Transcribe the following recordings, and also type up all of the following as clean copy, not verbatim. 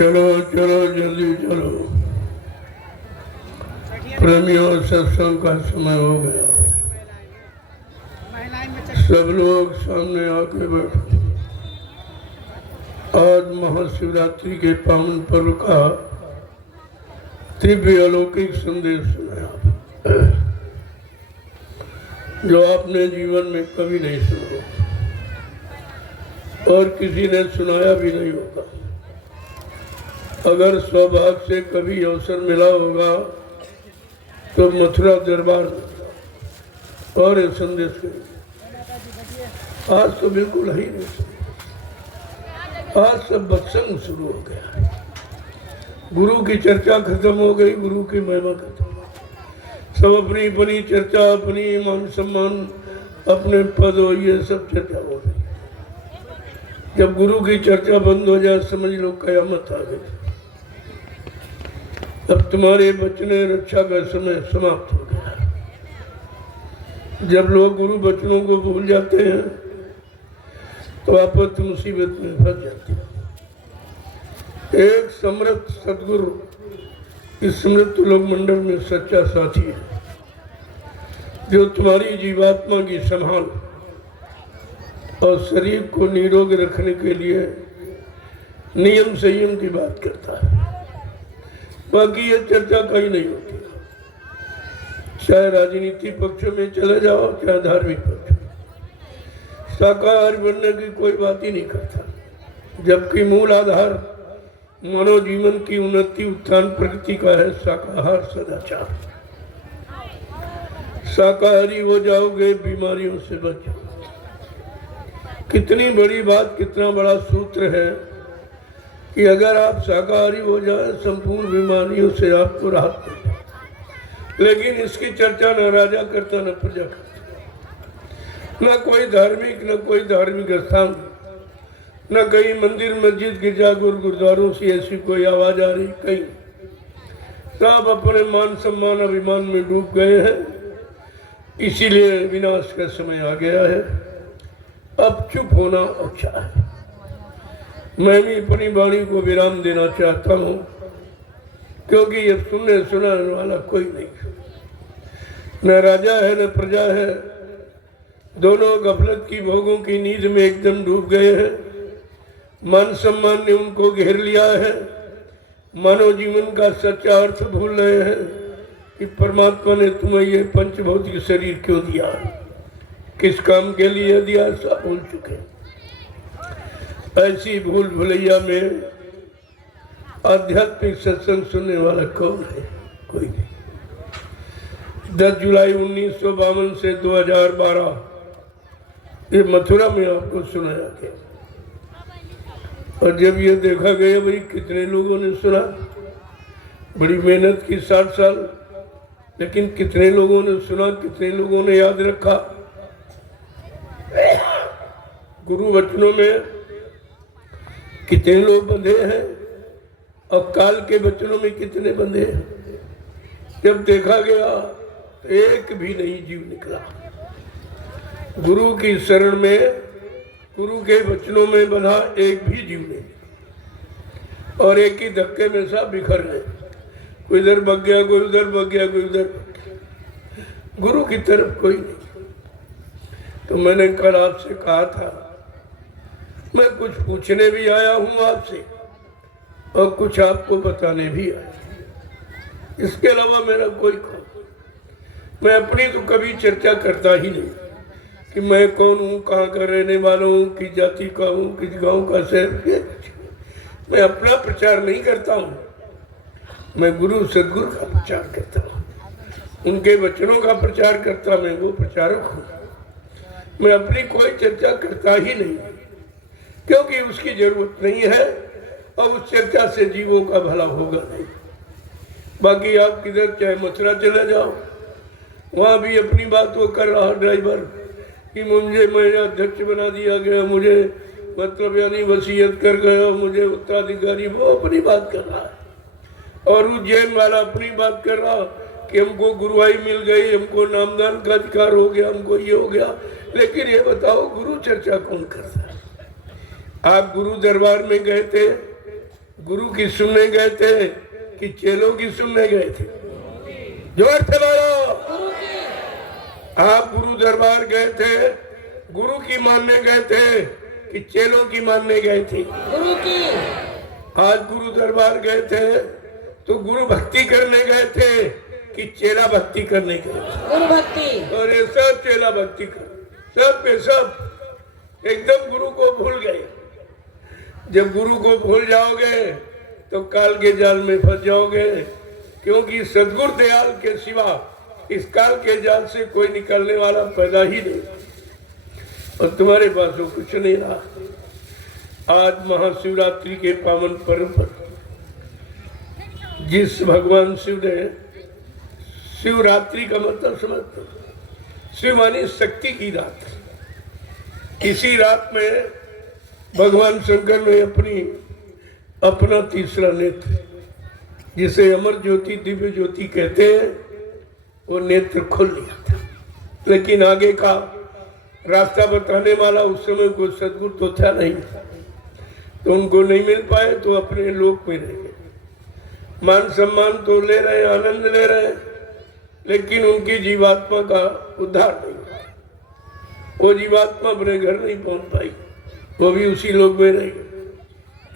चलो चलो जल्दी चलो, प्रेमियों सत्संग का समय हो गया। सब लोग सामने आके बैठो। आज महाशिवरात्रि के पावन पर्व का दिव्य अलौकिक संदेश सुनाया। जो आपने जीवन में कभी नहीं सुना और किसी ने सुनाया भी नहीं होगा। अगर सौभाग्य से कभी अवसर मिला होगा तो मथुरा दरबार में और ये संदेश करेंगे। आज तो बिल्कुल ही नहीं, आज सब बत्संग शुरू हो गया। गुरु की चर्चा खत्म हो गई, गुरु की महिमा खत्म हो गई। सब अपनी अपनी चर्चा, अपनी मान सम्मान, अपने पद हो, ये सब चर्चा हो गई। जब गुरु की चर्चा बंद हो जाए समझ लो कयामत आ गई। अब तुम्हारे बचने रक्षा का समय समाप्त हो गया। जब लोग गुरु बचनों को भूल जाते हैं तो आपत मुसीबत में फंस जाते हैं। एक समर्थ सदगुरु इस समृद्ध लोक मंडल में सच्चा साथी है, जो तुम्हारी जीवात्मा की संभाल और शरीर को निरोग रखने के लिए नियम संयम की बात करता है। बाकी ये चर्चा कहीं नहीं होती। चाहे राजनीति पक्ष में चले जाओ, चाहे धार्मिक पक्ष में, शाकाहारी बनने की कोई बात ही नहीं करता। जबकि मूल आधार मानव जीवन की उन्नति उत्थान प्रगति का है शाकाहार सदाचार। शाकाहारी हो जाओगे, बीमारियों से बच जाओगे। कितनी बड़ी बात, कितना बड़ा सूत्र है कि अगर आप शाकाहारी हो जाए संपूर्ण बीमारियों से आपको राहत मिल जाए। लेकिन इसकी चर्चा न राजा करता न प्रजा करता, न कोई धार्मिक स्थान, न कहीं मंदिर मस्जिद गिरजाघर गुरुद्वारों से ऐसी कोई आवाज आ रही। कहीं सब अपने मान सम्मान अभिमान में डूब गए हैं। इसीलिए विनाश का समय आ गया है। अब चुप होना अच्छा है। मैं भी अपनी वाणी को विराम देना चाहता हूँ, क्योंकि ये सुनने सुनाने वाला कोई नहीं, न राजा है न प्रजा है। दोनों गफलत की भोगों की नींद में एकदम डूब गए हैं। मान सम्मान ने उनको घेर लिया है। मानव जीवन का सच्चा अर्थ भूल रहे हैं कि परमात्मा ने तुम्हें ये पंचभौतिक शरीर क्यों दिया, किस काम के लिए दिया, सब भूल चुके। ऐसी भूल भुलैया में आध्यात्मिक सत्संग सुनने वाला कौन है? कोई नहीं। 10 जुलाई 1952 से 2012 ये मथुरा में आपको सुनाया गया। और जब ये देखा गया भाई कितने लोगों ने सुना, बड़ी मेहनत की 60 साल, लेकिन कितने लोगों ने सुना, कितने लोगों ने याद रखा। गुरु वचनों में कितने लोग बंधे हैं और काल के वचनों में कितने बंधे हैं। जब देखा गया तो एक भी नहीं जीव निकला। गुरु की शरण में, गुरु के वचनों में बंधा एक भी जीव नहीं। और एक ही धक्के में सब बिखर गए। कोई इधर भाग गया, कोई उधर भाग गया, कोई उधर भाग गया। गुरु की तरफ कोई नहीं। तो मैंने कल आपसे कहा था मैं कुछ पूछने भी आया हूं आपसे और कुछ आपको बताने भी आया। इसके अलावा मेरा कोई काम, मैं अपनी तो कभी चर्चा करता ही नहीं कि मैं कौन हूँ, कहाँ का रहने वाला हूँ, किस जाति का हूँ, किस गांव का शहर। मैं अपना प्रचार नहीं करता हूँ, मैं गुरु सदगुरु का प्रचार करता हूँ, उनके वचनों का प्रचार करता। मैं वो प्रचारक हूँ। मैं अपनी कोई चर्चा करता ही नहीं, क्योंकि उसकी जरूरत नहीं है और उस चर्चा से जीवों का भला होगा नहीं। बाकी आप किधर चाहे मथुरा चले जाओ, वहाँ भी अपनी बात वो कर रहा ड्राइवर कि मुझे मेरे अध्यक्ष बना दिया गया, मुझे मतलब यानी वसीयत कर गया, मुझे उत्तराधिकारी, वो अपनी बात कर रहा है। और उज्जैन वाला अपनी बात कर रहा कि हमको गुरुआई मिल गई, हमको नामदान का अधिकार हो गया, हमको ये हो गया। लेकिन ये बताओ गुरु चर्चा कौन करता है? आप गुरु दरबार में गए थे, गुरु की सुनने गए थे कि चेलों की सुनने गए थे? जोर से बोलो। आप गुरु दरबार गए थे, गुरु की मानने गए थे कि चेलों की मानने गए थे? गुरु की। आज गुरु दरबार गए थे तो गुरु भक्ति करने गए थे कि चेला भक्ति करने के गुरु भक्ति। और ये सब चेला भक्ति कर, सब पे सब एकदम गुरु को भूल गए। जब गुरु को भूल जाओगे तो काल के जाल में फंस जाओगे, क्योंकि सदगुरु दयाल के सिवा इस काल के जाल से कोई निकलने वाला पैदा ही नहीं, और तुम्हारे पास वो कुछ नहीं रहा। आज महाशिवरात्रि के पावन पर्व पर जिस भगवान शिव ने, शिवरात्रि का मतलब समझते, शिव मानी शक्ति की रात, इसी रात में भगवान शंकर ने अपना तीसरा नेत्र, जिसे अमर ज्योति दिव्य ज्योति कहते हैं, वो नेत्र खोल लिया था। लेकिन आगे का रास्ता बताने वाला उस समय कोई सदगुरु तो था नहीं, तो उनको नहीं मिल पाए, तो अपने लोक में रह गए। मान सम्मान तो ले रहे, आनंद ले रहे, लेकिन उनकी जीवात्मा का उद्धार नहीं हुआ। वो जीवात्मा अपने घर नहीं पहुंच पाई, वो भी उसी लोक में रह गए।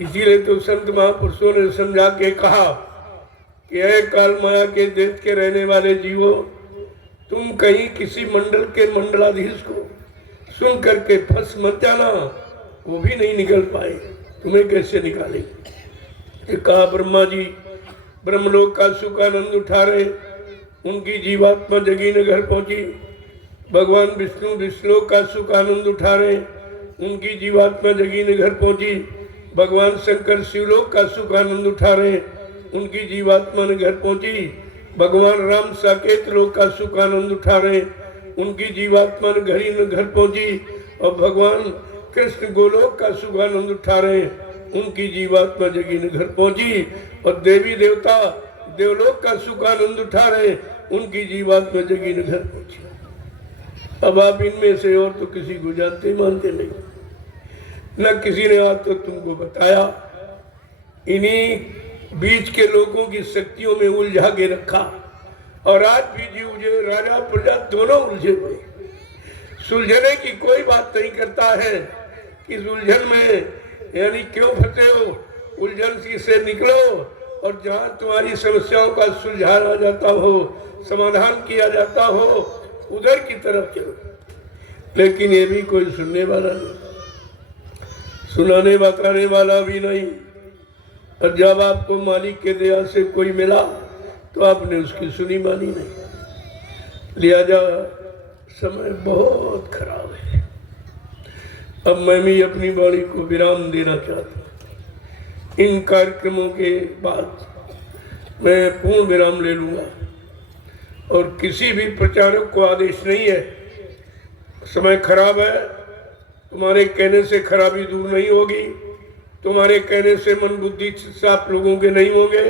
इसीलिए तो संत महापुरुषों ने समझा के कहा कि ऐ काल माया के देश के रहने वाले जीवो, तुम कहीं किसी मंडल के मंडलाधीश को सुन करके फंस मत जाना, वो भी नहीं निकल पाए, तुम्हें कैसे निकालेंगे। कहा ब्रह्मा जी ब्रह्मलोक का सुख आनंद उठा रहे, उनकी जीवात्मा जगी न घर पहुंची। भगवान विष्णु विष्णुलोक का सुख आनंद उठा रहे, उनकी जीवात्मा जगी न घर पहुंची। भगवान शंकर शिवलोक का सुख आनंद उठा रहे, उनकी जीवात्मा ने घर पहुंची। भगवान राम साकेत लोक का सुख आनंद उठा रहे, उनकी जीवात्मा ने घर पहुंची। और भगवान कृष्ण गोलोक का सुख आनंद उठा रहे, उनकी जीवात्मा जगी ने घर पहुंची। और देवी देवता देवलोक का सुख आनंद उठा रहे, उनकी जीवात्मा जगी ने घर पहुंची। अब आप इनमें से और तो किसी को जानते मानते नहीं, न किसी ने आज तो तुमको बताया। इन्हीं बीच के लोगों की शक्तियों में उलझा के रखा, और आज भी जीव राजा प्रजा दोनों उलझे हुए। सुलझने की कोई बात नहीं करता है कि उलझन में यानी क्यों फंसे हो, उलझन से निकलो, और जहां तुम्हारी समस्याओं का सुलझाया जाता हो, समाधान किया जाता हो, उधर की तरफ चलो। लेकिन ये भी कोई सुनने वाला नहीं, सुनाने बताने वाला भी नहीं। और जब आपको मालिक के दया से कोई मिला तो आपने उसकी सुनी मानी नहीं। लिहाजा समय बहुत खराब है। अब मैं भी अपनी वाणी को विराम देना चाहता हूँ। इन कार्यक्रमों के बाद मैं पूर्ण विराम ले लूँगा, और किसी भी प्रचारक को आदेश नहीं है। समय खराब है, तुम्हारे कहने से खराबी दूर नहीं होगी, तुम्हारे कहने से मन बुद्धि साफ लोगों के नहीं होंगे,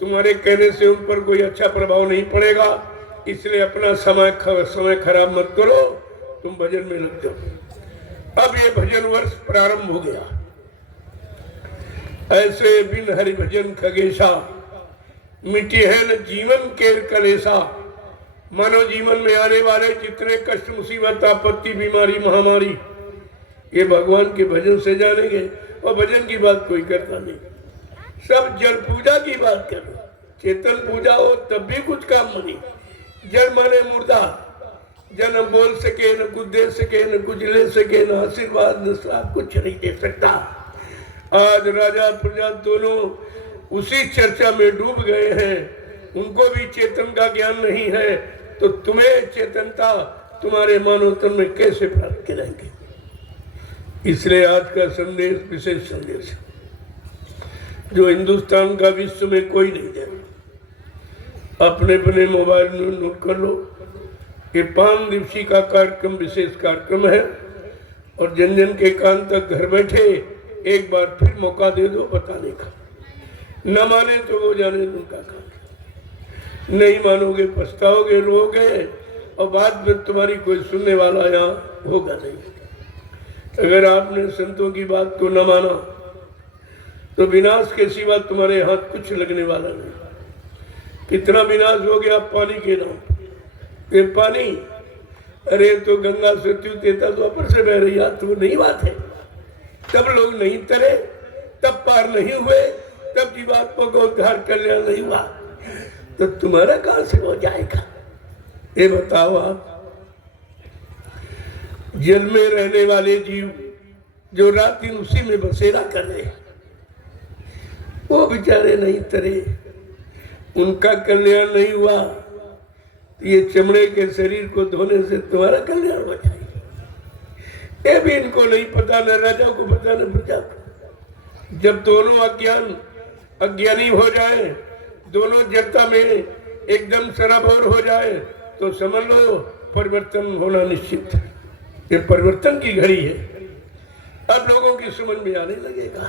तुम्हारे कहने से उन पर कोई अच्छा प्रभाव नहीं पड़ेगा। इसलिए अपना समय खराब मत करो, तुम भजन में लग जाओ। अब ये भजन वर्ष प्रारंभ हो गया। ऐसे बिन हरि भजन खगेशा, मिट्टी है न जीवन के कलेशा। मानव जीवन में आने वाले जितने कष्ट, मुसीबत, आपत्ति, बीमारी, महामारी, ये भगवान के भजन से जानेंगे। और भजन की बात कोई करता नहीं, सब जड़ पूजा की बात करो। चेतन पूजा हो तब भी कुछ काम नहीं। जड़ माने मुर्दा, जन बोल सके न कुछ दे सके, न कुछ ले सके, न आशीर्वाद न श्राप, कुछ नहीं दे सकता। आज राजा प्रजा दोनों उसी चर्चा में डूब गए हैं, उनको भी चेतन का ज्ञान नहीं है, तो तुम्हें चेतनता तुम्हारे मानव तन में कैसे प्राप्त करेंगे। इसलिए आज का संदेश विशेष संदेश है, जो हिंदुस्तान का विश्व में कोई नहीं दे। अपने अपने मोबाइल में नोट कर लो। ये 5 दिवसीय का कार्यक्रम विशेष कार्यक्रम है, और जन जन के कान तक घर बैठे एक बार फिर मौका दे दो बताने का। न माने तो वो जाने उनका काम, नहीं मानोगे पछताओगे, रोगे, और बाद में तुम्हारी कोई सुनने वाला यहाँ होगा नहीं। अगर आपने संतों की बात को न माना तो विनाश के सिवा तुम्हारे हाथ कुछ लगने वाला नहीं। कितना विनाश हो गया पानी के नाम। ये पानी, अरे तो गंगा सत्यु तेता तो अपर से बह रही, तो नहीं बात है। तब लोग नहीं तरे, तब पार नहीं हुए, तब जीवात्मा को उद्धार कल्याण नहीं हुआ। तो तुम्हारा कहां से हो जाएगा? ये बताओ आप। जल में रहने वाले जीव जो रात दिन उसी में बसेरा कर रहे, वो बेचारे नहीं तरे, उनका कल्याण नहीं हुआ, तो ये चमड़े के शरीर को धोने से तुम्हारा कल्याण हो जाएगा। ये भी इनको नहीं पता, न राजा को पता न प्रजा को। जब दोनों अज्ञानी हो जाए, दोनों जनता में एकदम सराबोर हो जाए, तो समझ लो परिवर्तन होना निश्चित है। ये परिवर्तन की घड़ी है। अब लोगों की समझ में आने लगेगा।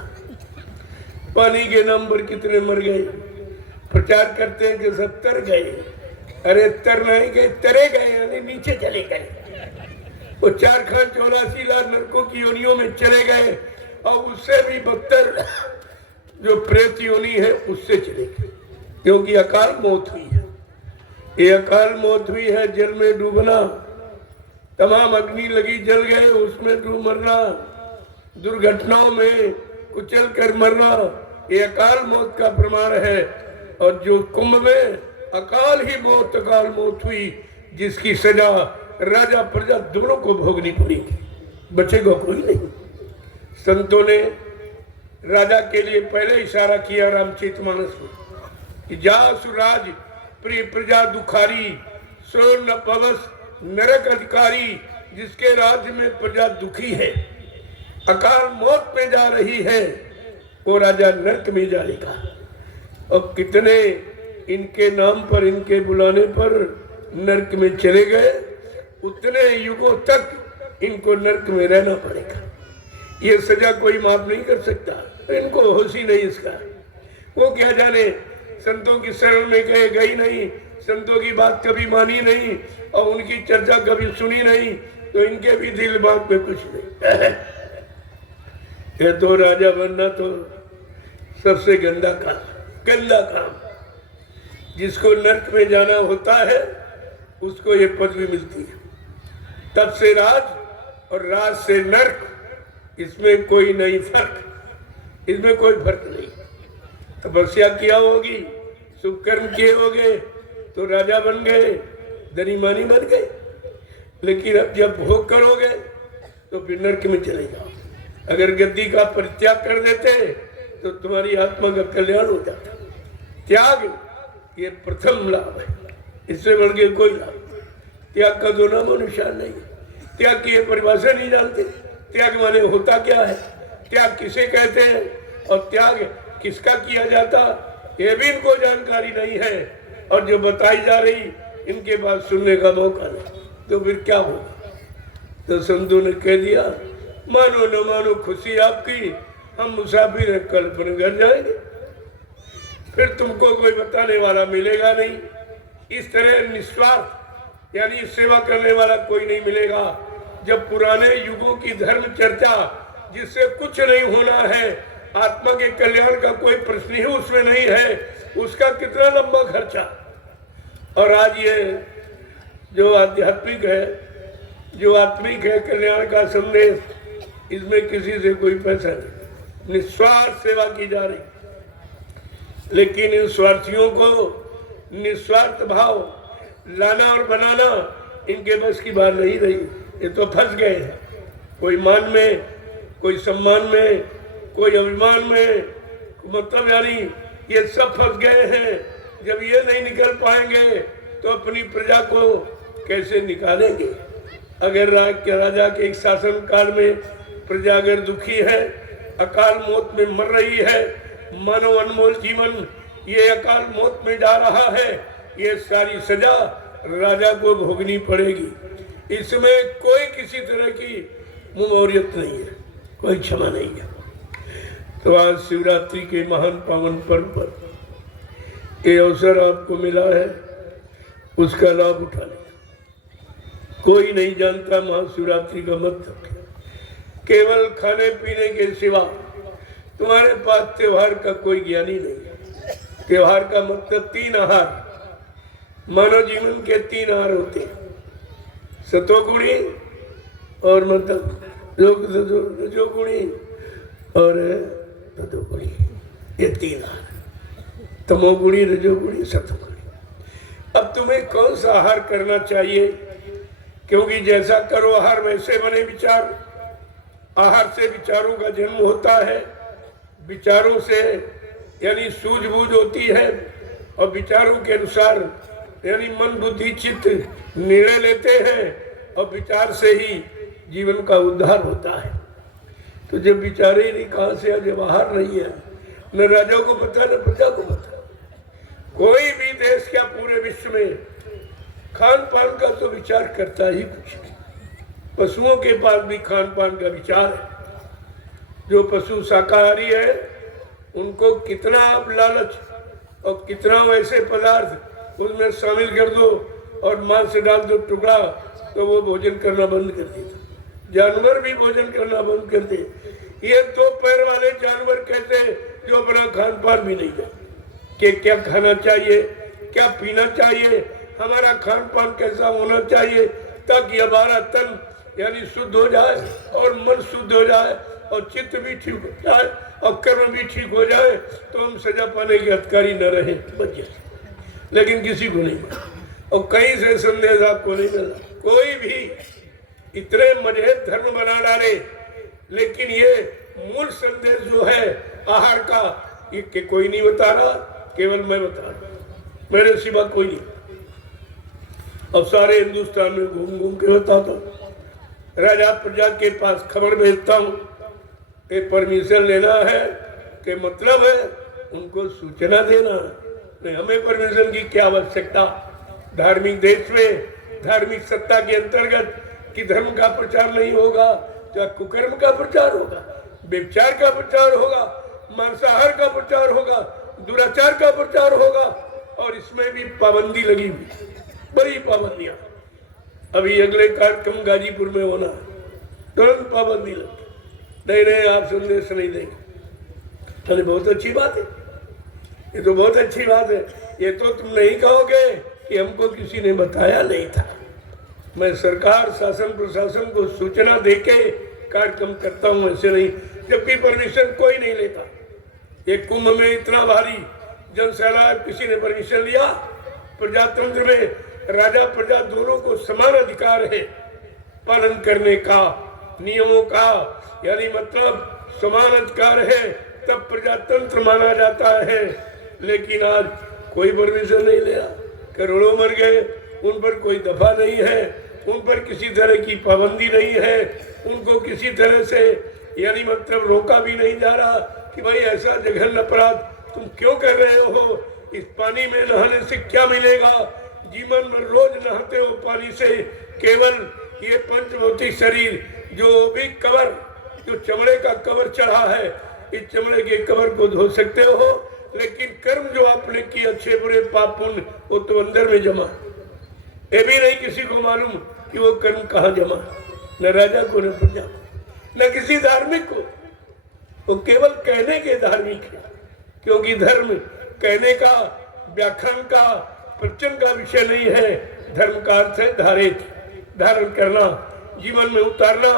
पानी के नाम पर कितने मर गए, प्रचार करते हैं कि सब तर गए। अरे तर नहीं गए, तरे गए, यानी नीचे चले गए। वो 4,84,00,000 नरकों की योनियों में चले गए, और उससे भी बदतर जो प्रेत योनि है उससे चले गए, क्योंकि अकाल मौत हुई है। ये अकाल मौत हुई है, जल में डूबना, तमाम अग्नि लगी जल गए, उसमें डूब मरना, दुर्घटनाओं में कुचल कर मरना, ये अकाल मौत का प्रमाण है। और जो कुंभ में अकाल मौत हुई, जिसकी सजा राजा प्रजा दोनों को भोगनी पड़ेगी, बचेगा कोई नहीं। संतों ने राजा के लिए पहले इशारा किया रामचरितमानस में कि जा सुराज प्रिय प्रजा दुखारी, सो न पवस नरक अधिकारी। जिसके राज्य में प्रजा दुखी है, अकाल मौत में जा रही है, वो राजा नरक में जाएगा। और कितने इनके नाम पर, इनके बुलाने पर नरक में चले गए, उतने युगों तक इनको नरक में रहना पड़ेगा। ये सजा कोई माफ नहीं कर सकता, इनको होश ही नहीं इसका। वो क्या जाने, संतों की शरण में गई नहीं, संतों की बात कभी मानी नहीं, और उनकी चर्चा कभी सुनी नहीं, तो इनके भी दिल दिमाग में कुछ नहीं। ये तो राजा बनना तो सबसे गंदा काम। जिसको नरक में जाना होता है उसको ये पदवी मिलती है। तब से राज और राज से नरक, इसमें कोई नहीं फर्क, इसमें कोई फर्क नहीं। तपस्या किया होगी, शुभ कर्म किए होंगे, तो राजा बन गए, धनी मानी बन गए। लेकिन अब जब भोग करोगे तो फिर नरक में चले जाओ। अगर गद्दी का परित्याग कर देते तो तुम्हारी आत्मा का कल्याण हो जाता। त्याग ये प्रथम लाभ है, इससे बढ़ के कोई लाभ। त्याग का दो नामो निशान नहीं है। त्याग की ये परिभाषा नहीं जानते। त्याग माने होता क्या है, त्याग किसे कहते हैं, और त्याग किसका किया जाता, ये भी इनको जानकारी नहीं है। और जो बताई जा रही, इनके पास सुनने का मौका नहीं, तो फिर क्या होगा? तो संतों ने कह दिया, मानो न मानो खुशी आपकी, हम मुसाफिर हैं, कल अपने घर जाएंगे, फिर तुमको कोई बताने वाला मिलेगा नहीं। इस तरह निस्वार्थ यानी सेवा करने वाला कोई नहीं मिलेगा। जब पुराने युगों की धर्म चर्चा, जिससे कुछ नहीं होना है, आत्मा के कल्याण का कोई प्रश्न ही उसमें नहीं है, उसका कितना लंबा खर्चा। और आज ये जो आध्यात्मिक है, जो आत्मिक है, कल्याण का संदेश, इसमें किसी से कोई पैसा नहीं, निस्वार्थ सेवा की जा रही। लेकिन इन स्वार्थियों को निस्वार्थ भाव लाना और बनाना इनके बस की बात नहीं रही। ये तो फंस गए हैं, कोई मान में, कोई सम्मान में, कोई अभिमान में, मतलब यानी ये सब फंस गए हैं। जब ये नहीं निकल पाएंगे तो अपनी प्रजा को कैसे निकालेंगे? अगर राजा के एक शासन काल में प्रजा अगर दुखी है, अकाल मौत में मर रही है, मानव अनमोल जीवन ये अकाल मौत में जा रहा है, ये सारी सजा राजा को भोगनी पड़ेगी। इसमें कोई किसी तरह की मुमोरियत नहीं है, कोई क्षमा नहीं है। तो आज शिवरात्रि के महान पावन पर्व पर ये अवसर आपको मिला है, उसका लाभ उठा लें। कोई नहीं जानता महाशिवरात्रि का मतलब। केवल खाने पीने के सिवा तुम्हारे पास त्योहार का कोई ज्ञान ही नहीं है। त्योहार का मतलब 3 आहार, मानव जीवन के 3 आहार होते हैं, सतोगुणी और मतलब रजोगुणी और तमोगुणी, ये 3 आहार, तमोगुणी, रजोगुणी, सतोगुणी। अब तुम्हें कौन सा आहार करना चाहिए, क्योंकि जैसा करो आहार वैसे बने विचार। आहार से विचारों का जन्म होता है, विचारों से यानी सूझबूझ होती है, और विचारों के अनुसार यानी मन बुद्धि चित्त निर्णय लेते हैं, और विचार से ही जीवन का उद्धार होता है। तो जब विचार ही नहीं, कहाँ से आ, जब आहार नहीं है, न राजा को पता न प्रजा को पता। कोई भी देश क्या पूरे विश्व में खान पान का तो विचार करता ही कुछ नहीं। पशुओं के पास भी खान पान का विचार है। जो पशु शाकाहारी है उनको कितना आप लालच और कितना वैसे पदार्थ उसमें शामिल कर दो और मांस डाल दो टुकड़ा, तो वो भोजन करना बंद कर देता। जानवर भी भोजन करना बंद कर दे। ये दो पैर वाले जानवर कहते हैं जो अपना खान पान भी नहीं जानते कि क्या खाना चाहिए, क्या पीना चाहिए, हमारा खान पान कैसा होना चाहिए, ताकि हमारा तन यानी शुद्ध हो जाए और मन शुद्ध हो जाए और चित्त भी ठीक हो जाए और कर्म भी ठीक हो जाए, तो हम सजा पाने के अधिकारी न रहे, बच जाए। लेकिन किसी को नहीं मिला, और कहीं से संदेश आपको नहीं मिला। कोई भी इतने मजहब धर्म बना डाले, लेकिन ये मूल संदेश जो है आहार का, ये के कोई नहीं बता रहा, केवल मैं बता रहा, मेरे सिवा कोई नहीं। अब सारे हिंदुस्तान में घूम घूम के बताता हूँ, राजा प्रजा के पास खबर भेजता हूँ कि परमिशन लेना है, के मतलब है उनको सूचना देना। नहीं, हमें परमिशन की क्या आवश्यकता। धार्मिक देश में धार्मिक सत्ता के अंतर्गत कि धर्म का प्रचार नहीं होगा, तो कुकर्म का प्रचार होगा, व्यभिचार का प्रचार होगा, मांसाहार का प्रचार होगा, दुराचार का प्रचार होगा, और इसमें भी पाबंदी लगी हुई, बड़ी पाबंदियां। अभी अगले कार्यक्रम गाजीपुर में होना, तुरंत पाबंदी लगी, नहीं आप संदेश नहीं देंगे। अरे बहुत अच्छी बात है, ये तो बहुत अच्छी बात है। ये तो तुम नहीं कहोगे कि हमको किसी ने बताया नहीं था। मैं सरकार शासन प्रशासन को सूचना देके कार्यक्रम करता हूँ, ऐसे नहीं, जबकि परमिशन कोई नहीं लेता। एक कुंभ में इतना भारी जन सैलाब, किसी ने परमिशन लिया। प्रजातंत्र में राजा प्रजा दोनों को समान अधिकार है पालन करने का, नियमों का यानी मतलब समान अधिकार है, तब प्रजातंत्र माना जाता है। लेकिन आज कोई परमिशन नहीं लिया, करोड़ों मर गए, उन पर कोई दफा नहीं है, उन पर किसी तरह की पाबंदी नहीं है, उनको किसी तरह से यानी मतलब रोका भी नहीं जा रहा कि भाई ऐसा जघन्य अपराध तुम क्यों कर रहे हो, इस पानी में नहाने से क्या मिलेगा, जीवन में रोज नहाते हो पानी से, केवल ये पंचभौतिक शरीर जो भी कवर, जो चमड़े का कवर चढ़ा है, इस चमड़े के कवर को धो सकते हो, लेकिन कर्म जो आपने किए अच्छे बुरे पाप पुण्य, वो तो अंदर में जमा। ये भी नहीं किसी को मालूम कि वो कर्म कहाँ जमा, न राजा को, न प्रजा को, न किसी धार्मिक को। वो केवल कहने के धार्मिक है, क्योंकि धर्म कहने का, व्याख्यान का, प्रवचन का विषय नहीं है। धर्म का अर्थ है धारित, धारण करना, जीवन में उतारना,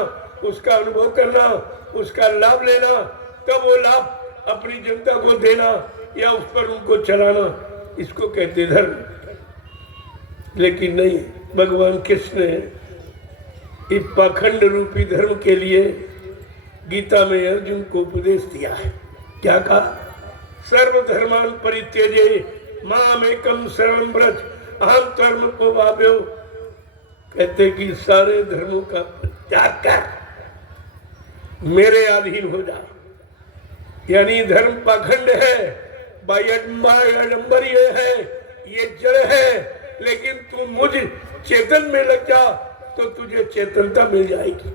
उसका अनुभव करना, उसका लाभ लेना, तब वो लाभ अपनी जनता को देना या उस पर उनको चलाना, इसको कहते धर्म। लेकिन नहीं, भगवान कृष्ण ने इस पाखंड रूपी धर्म के लिए गीता में अर्जुन को उपदेश दिया है। क्या कहा? सर्वधर्मान परित्यजे मामेकं शरणं व्रज अहं त्वमर्त्य भाव्यो। कहते कि सारे धर्मों का त्याग कर मेरे अधीन हो जा। यानी धर्म पाखंड है, बाह्यडंबर ये है, ये जड़ है, लेकिन तू मुझ चेतन में लग जा तो तुझे चेतनता मिल जाएगी।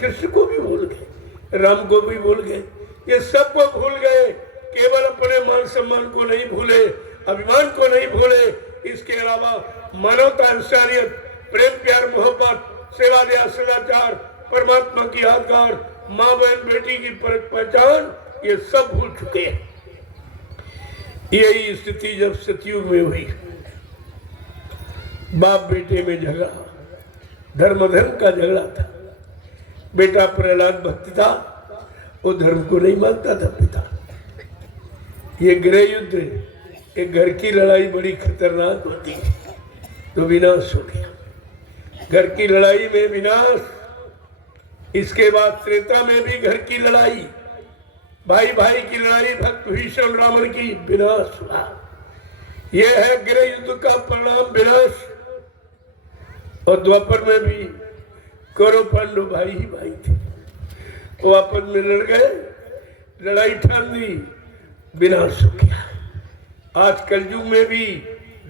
कृष्ण को भी भूल गए, राम को भी भूल गए, ये सबको भूल गए, केवल अपने मान सम्मान को नहीं भूले, अभिमान को नहीं भूले। इसके अलावा मानवता, इंसानियत, प्रेम प्यार मोहब्बत, सेवा दया सदाचार, परमात्मा की यादगार, माँ बहन बेटी की पहचान, ये सब भूल चुके हैं। यही स्थिति जब सतयुग में हुई, बाप बेटे में झगड़ा, धर्म का झगड़ा था। बेटा प्रहलाद भक्त था, वो धर्म को नहीं मानता था पिता। ये गृह युद्ध, एक घर की लड़ाई बड़ी खतरनाक होती है। तो विनाश हो गया। घर की लड़ाई में विनाश, इसके बाद त्रेता में भी घर की लड़ाई, भाई भाई की लड़ाई, भक्त भीषण रावण की, विनाश हुआ। यह है गृह युद्ध का परिणाम, विनाश। और द्वापर में भी कौरव पांडव भाई ही भाई थे, वो आपस में लड़ गए, लड़ाई ठान दी, विनाश हो गया। आज कलयुग में भी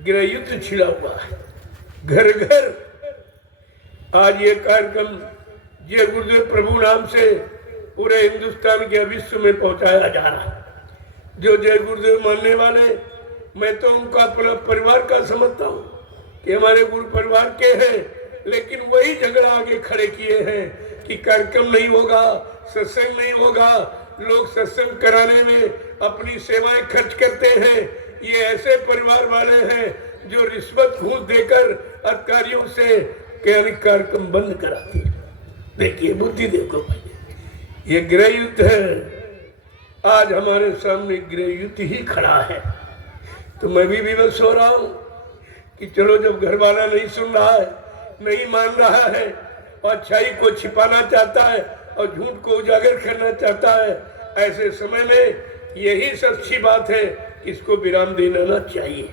गृह युद्ध छिड़ा हुआ है, घर घर। आज ये कार्यक्रम जय गुरुदेव प्रभु नाम से पूरे हिंदुस्तान के विश्व में पहुंचाया जा रहा है। जो जय गुरुदेव मानने वाले, मैं तो उनका अपना परिवार का समझता हूँ कि हमारे गुरु परिवार के हैं, लेकिन वही झगड़ा आगे खड़े किए हैं कि कार्यक्रम नहीं होगा, सत्संग नहीं होगा, लोग सत्संग कराने में अपनी सेवाएं खर्च करते हैं। ये ऐसे परिवार वाले हैं जो रिश्वत घूस देकर अधिकारियों से कार्यक्रम बंद कराते हैं। देखिए बुद्धि देखो भाई, ये गृह युद्ध है। आज हमारे सामने गृह युद्ध ही खड़ा है। तो मैं भी विवश हो रहा हूँ कि चलो, जब घर वाला नहीं सुन रहा है, नहीं मान रहा है, और अच्छाई को छिपाना चाहता है और झूठ को उजागर करना चाहता है, ऐसे समय में यही सच्ची बात है कि इसको विराम देना चाहिए।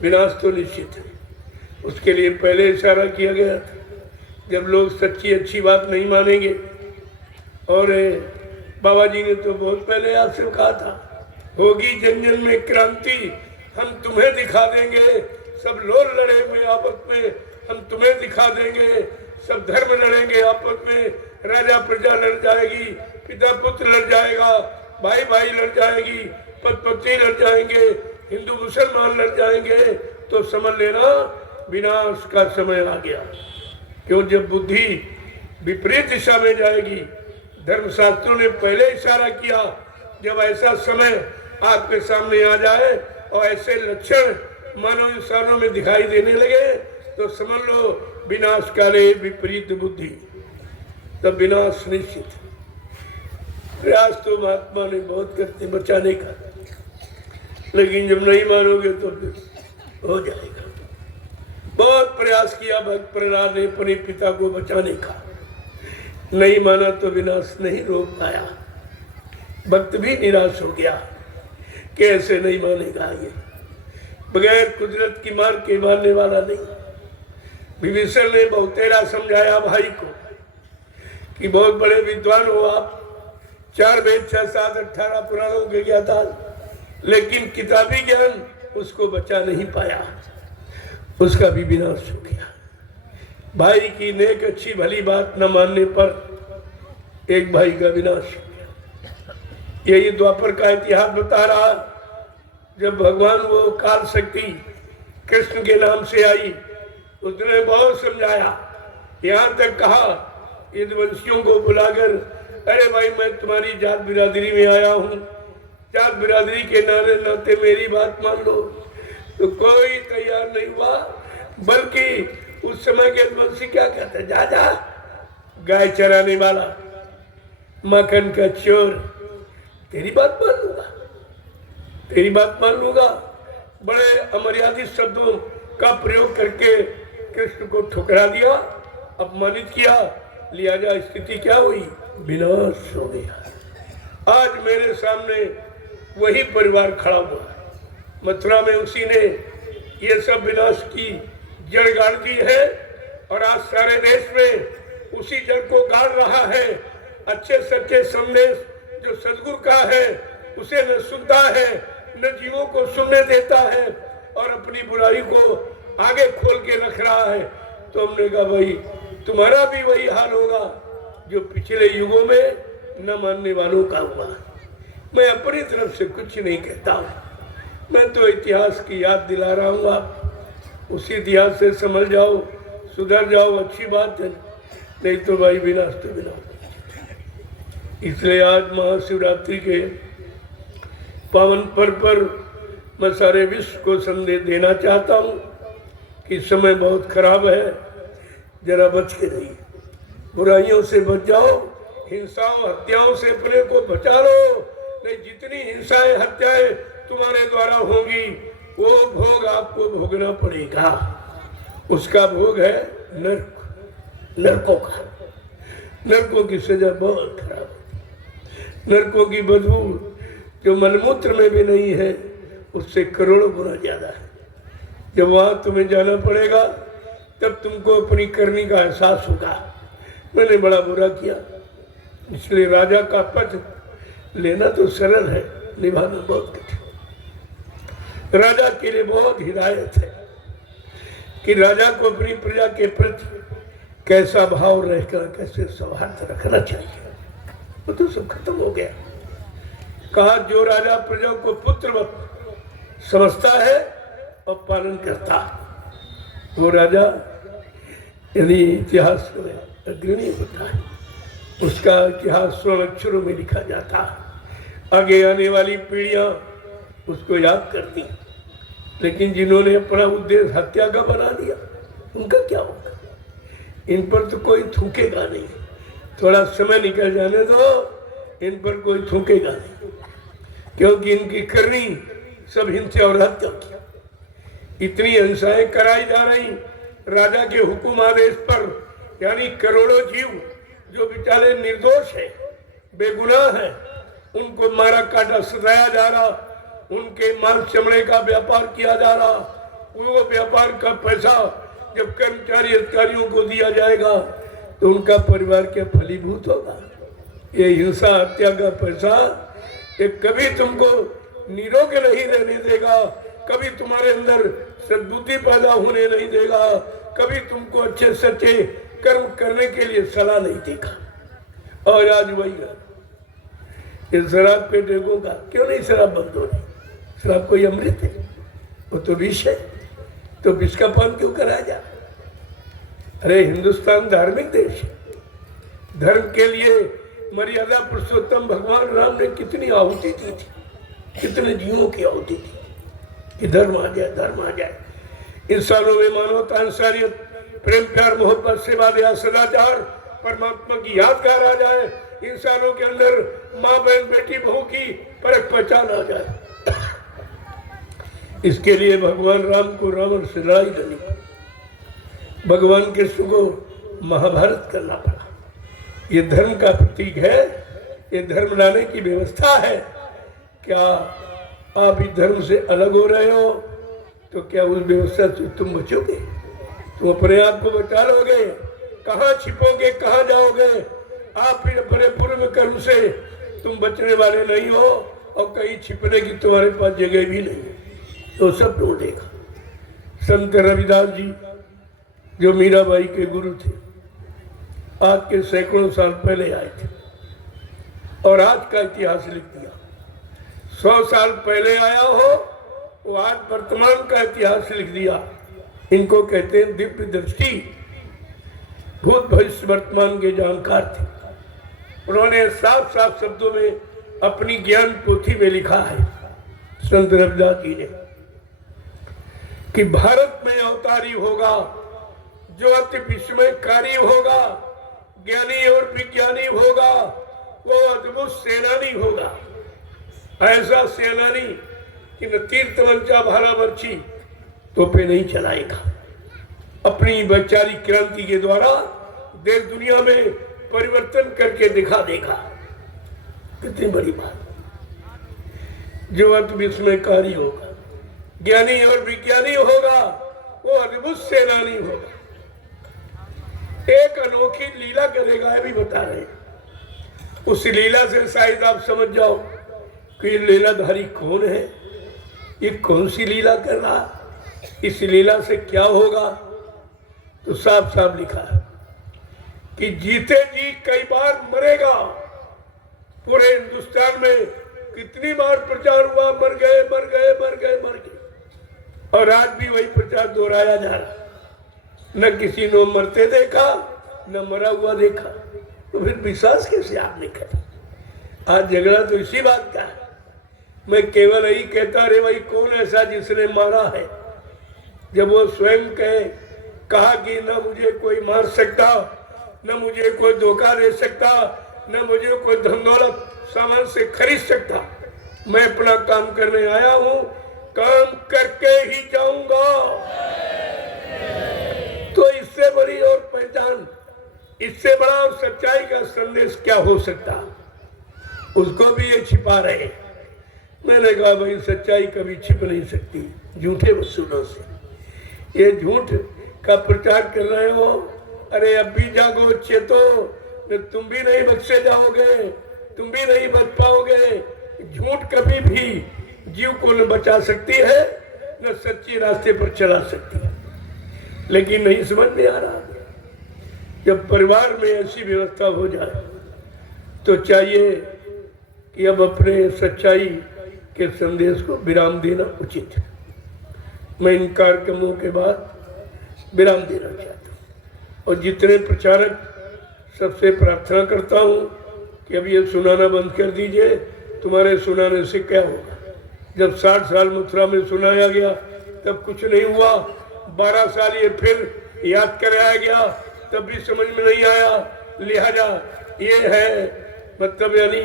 विनाश तो निश्चित है। उसके लिए पहले इशारा किया गया था, जब लोग सच्ची अच्छी बात नहीं मानेंगे। और बाबा जी ने तो बहुत पहले आपसे कहा था, होगी जन जन में क्रांति, हम तुम्हें दिखा देंगे। सब लोग लड़े हुए आपस में, हम तुम्हें दिखा देंगे। सब धर्म लड़ेंगे आपस में, राजा प्रजा लड़ जाएगी, पिता पुत्र लड़ जाएगा, भाई भाई लड़ जाएगी, पति पत्नी लड़ जाएंगे, हिंदू मुसलमान लड़ जाएंगे। तो समझ लेना विनाश का समय आ गया। क्यों? जब बुद्धि विपरीत दिशा में जाएगी। धर्मशास्त्रों ने पहले इशारा किया, जब ऐसा समय आपके सामने आ जाए और ऐसे लक्षण मानव इंसानों में दिखाई देने लगे, तो समझ लो विनाश काले विपरीत बुद्धि, तब विनाश निश्चित। प्रयास तो महात्मा ने बहुत करते बचाने का, लेकिन जब नहीं मानोगे तो फिर हो जाएगा। बहुत प्रयास किया भक्त प्रहलाद ने अपने पिता को बचाने का, नहीं माना तो विनाश नहीं रोक पाया। भक्त भी निराश हो गया कि ऐसे नहीं मानेगा, ये बगैर कुदरत की मार के मारने वाला नहीं। विभीषण ने बहुतेरा समझाया भाई को कि बहुत बड़े विद्वान हो आप, 4 वेद 6 7 18 पुराणों के ज्ञाता, लेकिन किताबी ज्ञान उसको बचा नहीं पाया, उसका भी विनाश हो गया। भाई की नेक अच्छी भली बात न मानने पर एक भाई का विनाश हो गया। यही द्वापर का इतिहास बता रहा। जब भगवान वो काल शक्ति कृष्ण के नाम से आई, उसने बहुत समझाया, यहाँ तक कहा यदुवंशियों को बुलाकर, अरे भाई मैं तुम्हारी जात बिरादरी में आया हूँ, जात बिरादरी के नारे नाते मेरी बात मान लो। तो कोई तैयार नहीं हुआ, बल्कि उस समय के यदुवंशी क्या कहते, जा जा गाय चराने वाला, मक्खन का चोर, तेरी बात मान लूंगा, तेरी बात मान लूंगा। बड़े अमर्यादित शब्दों का प्रयोग करके कृष्ण को ठुकरा दिया, अपमानित किया। लिहाजा स्थिति क्या हुई? विनाश हो गया। आज मेरे सामने वही परिवार खड़ा हुआ है। मथुरा में उसी ने ये सब विनाश की जड़ गाड़ दी है, और आज सारे देश में उसी जड़ को गाड़ रहा है। अच्छे सच्चे संदेश जो सदगुरु का है उसे न सुनता है, न जीवों को सुनने देता है, और अपनी बुराई को आगे खोल के रख रहा है। तो हमने कहा भाई तुम्हारा भी वही हाल होगा जो पिछले युगों में न मानने वालों का हुआ। मैं अपनी तरफ से कुछ नहीं कहता हूँ, मैं तो इतिहास की याद दिला रहा हूँ। आप उसी इतिहास से समझ जाओ, सुधर जाओ, अच्छी बात है, नहीं तो भाई विनाश तो विनाश। इसलिए आज महाशिवरात्रि के पावन पर्व पर मैं सारे विश्व को संदेश देना चाहता हूँ कि समय बहुत खराब है, जरा बच के रहिए, बुराइयों से बच जाओ, हिंसाओं हत्याओं से अपने को बचा लो। नहीं, जितनी हिंसाएं हत्याएं तुम्हारे द्वारा होंगी वो भोग आपको भोगना पड़ेगा। उसका भोग है नरक, नरकों का। नरकों की सजा बहुत खराब है। नरकों की बदबू जो मलमूत्र में भी नहीं है, उससे करोड़ों गुना ज्यादा है। जब वहां तुम्हें जाना पड़ेगा तब तुमको अपनी करनी का एहसास होगा, मैंने बड़ा बुरा किया। इसलिए राजा का पद लेना तो सरल है, निभाना बहुत कठिन। राजा के लिए बहुत हिदायत है कि राजा को अपनी प्रजा के प्रति कैसा भाव रहकर कैसे सौहार्द रखना चाहिए। वो तो सब खत्म हो गया। कहा जो राजा प्रजा को पुत्रवत समझता है और पालन करता, वो राजा यदि इतिहास में अग्रणी होता है, उसका इतिहास स्वर्ण अक्षरों में लिखा जाता है। आगे आने वाली पीढ़ियां उसको याद करती। लेकिन जिन्होंने अपना उद्देश्य हत्या का बना दिया, उनका क्या होगा? इन पर तो कोई थूकेगा नहीं। थोड़ा समय निकल जाने दो, इन पर कोई थूकेगा नहीं, क्योंकि इनकी करनी सब हिंसा और हत्या की। इतनी हिंसाएं कराई जा रही राजा के हुकुम आदेश पर, यानी करोड़ों जीव जो बेचारे निर्दोष है, बेगुनाह है, उनको मारा काटा सताया जा रहा, उनके मांस चमड़े का व्यापार किया जा रहा। वो व्यापार का पैसा जब कर्मचारी अधिकारियों को दिया जाएगा तो उनका परिवार क्या फलीभूत होगा? ये हिंसा हत्या का पैसा ये कभी तुमको निरोग नहीं रहने देगा, कभी तुम्हारे अंदर सद्बुद्धि पैदा होने नहीं देगा, कभी तुमको अच्छे सच्चे कर्म करने के लिए सलाह नहीं देगा। और आज वही है इस शराब पे देखो का, क्यों नहीं शराब बंद हो रही? शराब कोई अमृत है? वो तो विष है। तो विष का पान क्यों कराया जा? अरे हिंदुस्तान धार्मिक देश है। धर्म के लिए मर्यादा पुरुषोत्तम भगवान राम ने कितनी आहुति दी थी, कितने जीवों की आहुति थी कि धर्म आ जाए, धर्म आ जाए। इंसानों में मानवता, इंसानियत, प्रेम, प्यार, मोहब्बत, सेवा, दया, सदाचार, परमात्मा की यादगार आ जाए। इंसानों के अंदर माँ बहन बेटी बहू की परख पहचान आ जाए। इसके लिए भगवान राम को रावण से लड़ाई लड़ी, भगवान कृष्ण को महाभारत करना पड़ा। ये धर्म का प्रतीक है, ये धर्म लाने की व्यवस्था है। क्या आप इस धर्म से अलग हो रहे हो तो क्या उस व्यवस्था से तुम बचोगे? तुम अपने आप को बचा लोगे? कहाँ छिपोगे, कहाँ जाओगे? आप फिर अपने पूर्व कर्म से तुम बचने वाले नहीं हो और कहीं छिपने की तुम्हारे पास जगह भी नहीं है, तो सब ढूंढेगा। संत रविदास जी जो मीराबाई के गुरु थे, आज के सैकड़ों साल पहले आए थे और आज का इतिहास लिख दिया। 100 साल पहले आया हो वो आज वर्तमान का इतिहास लिख दिया। इनको कहते हैं दिव्य दृष्टि। भूत भविष्य वर्तमान के जानकार थे। उन्होंने साफ साफ शब्दों में अपनी ज्ञान पोथी में लिखा है, संत रविदास जी ने, कि भारत में अवतारी होगा जो अति विस्मयकारी होगा, ज्ञानी और विज्ञानी होगा, वो अद्भुत सेनानी होगा। ऐसा सेनानी कि न तीर तमंचा भाला बर्छी तोपे नहीं चलाएगा, अपनी वैचारिक क्रांति के द्वारा देश दुनिया में परिवर्तन करके दिखा देगा। कितनी बड़ी बात। जो अति विस्मयकारी होगा, ज्ञानी और विज्ञानी होगा, वो अद्भुत सेनानी होगा। एक अनोखी लीला करेगा, ये भी बता रहे। उस लीला से शायद आप समझ जाओ कि लीलाधारी कौन है, ये कौन सी लीला कर रहा, इस लीला से क्या होगा। तो साफ साफ लिखा है कि जीते जी कई बार मरेगा। पूरे हिंदुस्तान में कितनी बार प्रचार हुआ, मर गए मर गए मर गए मर गए, और आज भी वही प्रचार दोहराया जा रहा। न किसी ने मरते देखा, न मरा हुआ देखा, तो फिर विश्वास कैसे आपने करी? आज झगड़ा तो इसी बात का है। मैं केवल यही कहता रहे, भाई कौन ऐसा जिसने मारा है? जब वो स्वयं कहा कि न मुझे कोई मार सकता, न मुझे कोई धोखा दे सकता, न मुझे कोई धन दौलत सामान से खरीद सकता, मैं अपना काम करने आया हूं, काम करके ही जाऊंगा। इससे बड़ा और सच्चाई का संदेश क्या हो सकता, उसको भी ये छिपा रहे। मैंने कहा भाई सच्चाई कभी छिप नहीं सकती झूठे वसूलों से। ये झूठ का प्रचार कर रहे हो, अरे अब भी जागो, चेतो, तुम भी नहीं बख्शे जाओगे, तुम भी नहीं बच पाओगे। झूठ कभी भी जीव को न बचा सकती है न सच्ची रास्ते पर चला सकती है। लेकिन नहीं समझ में आ रहा। जब परिवार में ऐसी व्यवस्था हो जाए तो चाहिए कि अब अपने सच्चाई के संदेश को विराम देना उचित है। मैं इन कार्यक्रमों के बाद विराम देना चाहता हूँ और जितने प्रचारक सबसे प्रार्थना करता हूँ कि अब ये सुनाना बंद कर दीजिए। तुम्हारे सुनाने से क्या होगा? जब 60 साल मथुरा में सुनाया गया तब कुछ नहीं हुआ, 12 साल ये फिर याद कराया गया तब भी समझ में नहीं आया। लिहाजा ये है मतलब यानी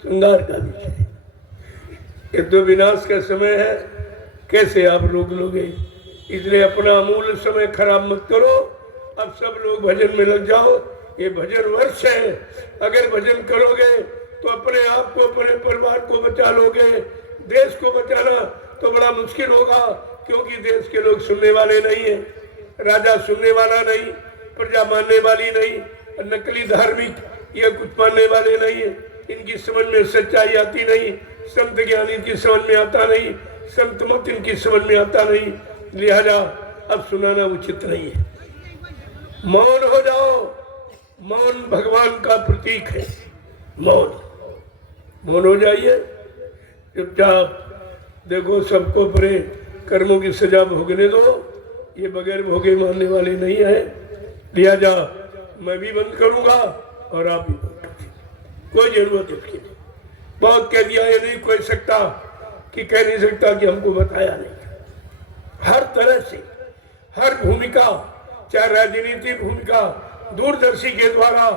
श्रृंगार का विषय। ये तो विनाश का समय है, कैसे आप रोक लोगे? इसलिए अपना अमूल्य समय खराब मत करो। अब सब लोग भजन में लग जाओ, ये भजन वर्ष है। अगर भजन करोगे तो अपने आप को, अपने परिवार को बचा लोगे। देश को बचाना तो बड़ा मुश्किल होगा, क्योंकि देश के लोग सुनने वाले नहीं है। राजा सुनने वाला नहीं, प्रजा मानने वाली नहीं, नकली धार्मिक ये कुछ मानने वाले नहीं है। इनकी समझ में सच्चाई आती नहीं, संत ज्ञान इनकी समझ में आता नहीं, संत मत इनकी समझ में आता नहीं। लिहाजा अब सुनाना उचित नहीं है। मौन हो जाओ। मौन भगवान का प्रतीक है। मौन हो जाइए, चुपचाप देखो। सबको अपने कर्मों की सजा भोगने दो। ये बगैर भोगे मानने वाले नहीं है। लिहाजा मैं भी बंद करूंगा और आप भी बंद करिए, कोई जरूरत इसकी नहीं। बहुत कह दिया, ये नहीं कह सकता कि कह नहीं सकता कि हमको बताया नहीं। हर तरह से हर भूमिका, चाहे राजनीतिक भूमिका, दूरदर्शी के द्वारा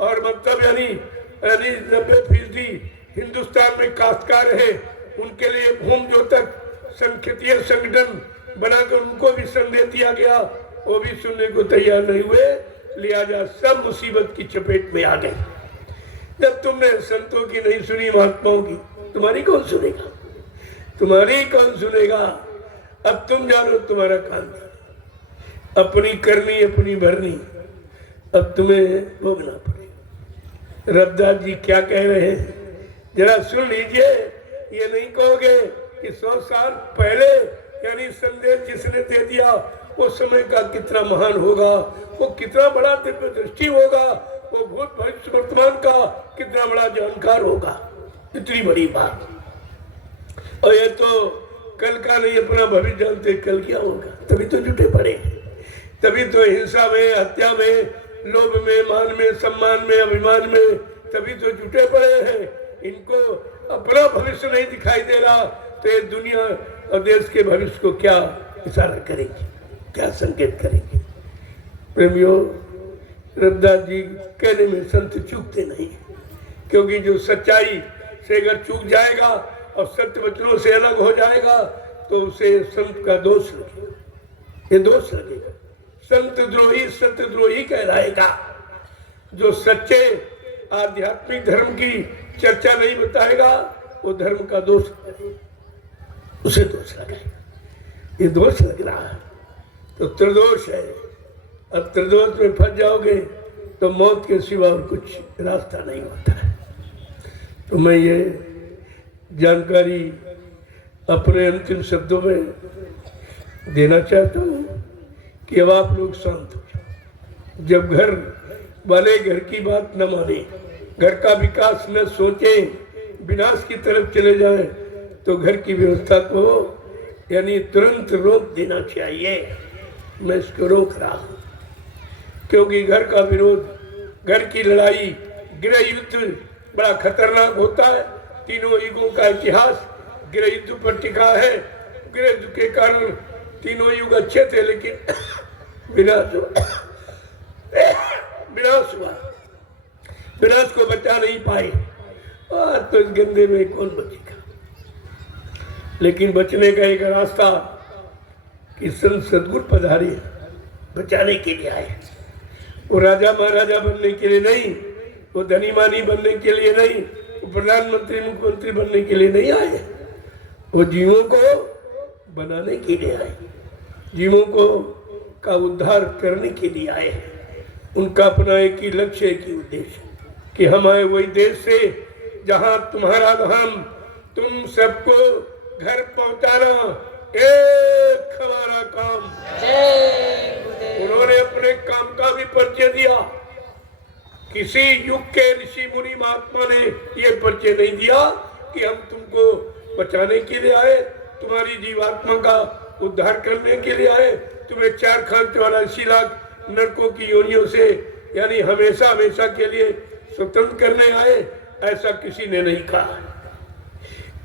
और मतलब यानी 90% हिंदुस्तान में काश्तकार है, उनके लिए भूम जोतक संख्यतीय संगठन बनाकर उनको भी संदेश दिया गया, वो भी सुनने को तैयार नहीं हुए। लिहाजा सब मुसीबत की चपेट में आ गए। जब तुमने संतों की नहीं सुनी, महात्माओं की, तुम्हारी कौन सुनेगा? तुम्हारी कौन सुनेगा? अब तुम जानो तुम्हारा काम, अपनी करनी अपनी भरनी अब तुम्हें भोगना पड़ेगा। रविदास जी क्या कह रहे हैं जरा सुन लीजिए। ये नहीं कहोगे कि 100 साल पहले यानी संदेश जिसने दे दिया वो समय का कितना महान होगा, वो कितना बड़ा दिव्य दृष्टि होगा, वो भूत भविष्य वर्तमान का कितना बड़ा जानकार होगा। इतनी बड़ी बात। और ये तो कल का नहीं, अपना भविष्य जानते कल क्या होगा। तभी तो जुटे पड़े, तभी तो हिंसा में, हत्या में, लोभ में, मान में, सम्मान में, अभिमान में तभी तो जुटे पड़े हैं। इनको अपना भविष्य नहीं दिखाई दे रहा तो ये दुनिया और देश के भविष्य को क्या इशारा करेंगे, क्या संकेत करेंगे? प्रेमियों, रविदास जी कहने में संत चूकते नहीं, क्योंकि जो सच्चाई से अगर चूक जाएगा और सत्य वचनों से अलग हो जाएगा तो उसे संत का दोष लगेगा। ये दोष लगेगा। संत द्रोही सत्य द्रोही कहलाएगा। जो सच्चे आध्यात्मिक धर्म की चर्चा नहीं बताएगा वो धर्म का दोष करेगा, उसे दोष लगेगा। ये दोष लग रहा है तो त्रिदोष है। अब त्रिदोष में फंस जाओगे तो मौत के सिवा और कुछ रास्ता नहीं होता है। तो मैं ये जानकारी अपने अंतिम शब्दों में देना चाहता हूँ कि अब आप लोग शांत हो जाओ। जब घर वाले घर की बात न माने, घर का विकास न सोचे, विनाश की तरफ चले जाए तो घर की व्यवस्था को यानी तुरंत रोक देना चाहिए। मैं इसको रोक रहा हूँ, क्योंकि घर का विरोध, घर की लड़ाई, गृह युद्ध बड़ा खतरनाक होता है। तीनों युगों का इतिहास गृह युद्ध पर टिका है। गृह युद्ध के कारण तीनों युग अच्छे थे, लेकिन विनाश हुआ। विनाश को बचा नहीं पाए। तो इस गंदे में कौन बचेगा? लेकिन बचने का एक रास्ता कि संत सदगुरु पधारे, बचाने के लिए आए। वो राजा महाराजा बनने के लिए नहीं, वो धनी मानी बनने के लिए नहीं, वो प्रधानमंत्री मुख्यमंत्री बनने के लिए नहीं आए। वो जीवों को बनाने के लिए आए, जीवों को का उद्धार करने के लिए आए हैं। उनका अपना एक ही लक्ष्य, एक ही उद्देश्य कि हम आए वही देश से जहां तुम्हारा धाम, तुम सबको घर पहुंचाना एक हमारा काम। उन्होंने अपने काम का भी परिचय दिया। किसी युग के ऋषि मुनि महात्मा ने ये परिचय नहीं दिया कि हम तुमको बचाने के लिए आए, तुम्हारी जीवात्मा का उद्धार करने के लिए आए, तुम्हें 4 खांचे वाला 80 लाख नरकों की योनियों से यानी हमेशा हमेशा के लिए स्वतंत्र करने आए, ऐसा किसी ने नहीं कहा।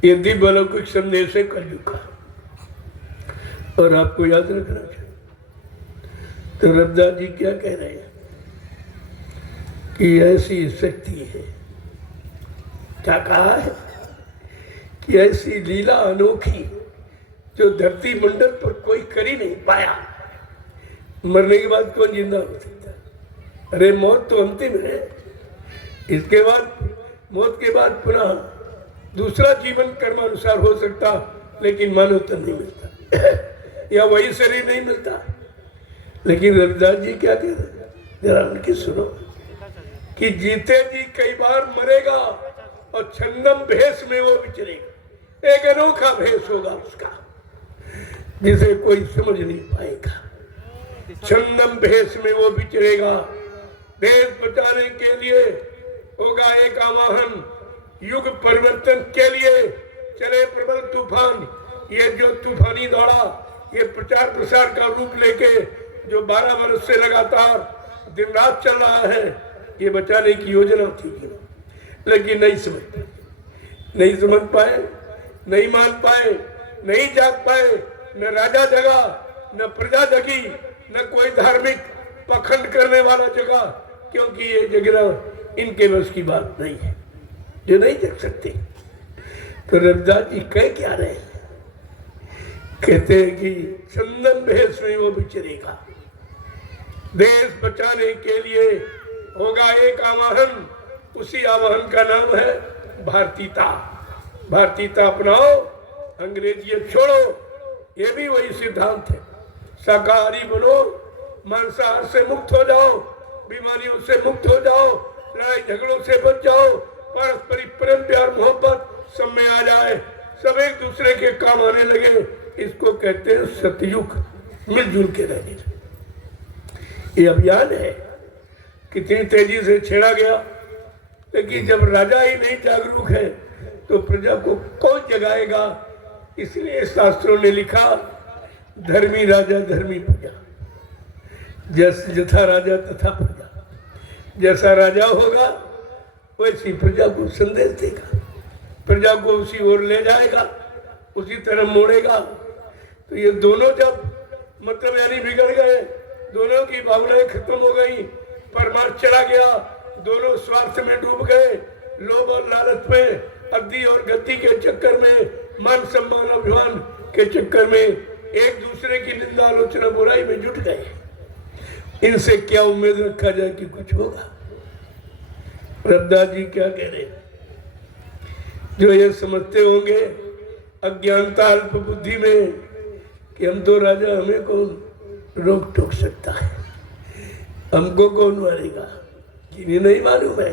ये दिव्य अलौकिक संदेश है कलयुग का, और आपको याद रखना चाहिए। तो रविदास जी क्या कह रहे हैं कि ऐसी शक्ति है, क्या कहा है कि ऐसी लीला अनोखी जो धरती मंडल पर कोई कर ही नहीं पाया। मरने के बाद कौन जिंदा हो सकता है? अरे मौत तो अंतिम है, इसके बाद मौत के बाद पुनः दूसरा जीवन कर्मानुसार हो सकता, लेकिन मानव तन नहीं मिलता या वही शरीर नहीं मिलता। लेकिन रविदास जी क्या कह रहे हैं, जरा उनकी सुनो कि जीते जी कई बार मरेगा और छंदम भेष में वो विचरेगा। एक अनोखा भेष होगा उसका जिसे कोई समझ नहीं पाएगा। छंदम भेष में वो विचरेगा। देश बचाने के लिए होगा एक आवाहन, युग परिवर्तन के लिए चले प्रबल तूफान। ये जो तूफानी दौड़ा, ये प्रचार प्रसार का रूप लेके जो 12 वर्ष से लगातार दिन रात चल रहा है, ये बचाने की योजना थी, लेकिन नहीं समझ पाए, नहीं मान पाए, नहीं जाग पाए। न राजा जगा, न प्रजा जगी, न कोई धार्मिक पखंड करने वाला जगा, क्योंकि ये जगना इनके बस की बात नहीं है, जो नहीं जग सकते। तो रविदास जी कह क्या रहे हैं, कहते हैं कि चंदन भेष में वो विचरेगा। देश बचाने के लिए होगा एक आवाहन, उसी आवाहन का नाम है भारतीयता। भारतीयता अपनाओ, अंग्रेजियत छोड़ो, ये भी वही सिद्धांत है। शाकाहारी बनो, मांसाहार से मुक्त हो जाओ, बीमारियों से मुक्त हो जाओ, लड़ाई झगड़ों से बच जाओ, पारस्परिक प्रेम प्यार मोहब्बत सब में आ जाए, सब एक दूसरे के काम आने लगे। इसको कहते हैं सतयुग, मिलजुल के रहने। ये अभियान है, कितनी तेजी से छेड़ा गया, लेकिन जब राजा ही नहीं जागरूक है तो प्रजा को कौन जगाएगा। इसलिए शास्त्रों ने लिखा, धर्मी राजा धर्मी प्रजा, जैसा राजा तथा प्रजा। जैसा राजा होगा वैसी प्रजा को संदेश देगा, प्रजा को उसी ओर ले जाएगा, उसी तरह मोड़ेगा। तो ये दोनों जब मतलब यानी बिगड़ गए, दोनों की भावनाएं खत्म हो गई, परमार्थ चला गया, दोनों स्वार्थ में डूब गए, लोभ और लालच में, अद्दी और गति के चक्कर में, मान सम्मान अभिमान के चक्कर में एक दूसरे की निंदा आलोचना बुराई में जुट गए। इनसे क्या उम्मीद रखा जाए कि कुछ होगा। रविदास जी क्या कह रहे हैं, जो ये समझते होंगे अज्ञानता अल्प बुद्धि में कि हम तो राजा, हमें कौन रोक टोक सकता है, हमको कौन मारेगा। किन्हीं नहीं मालूम है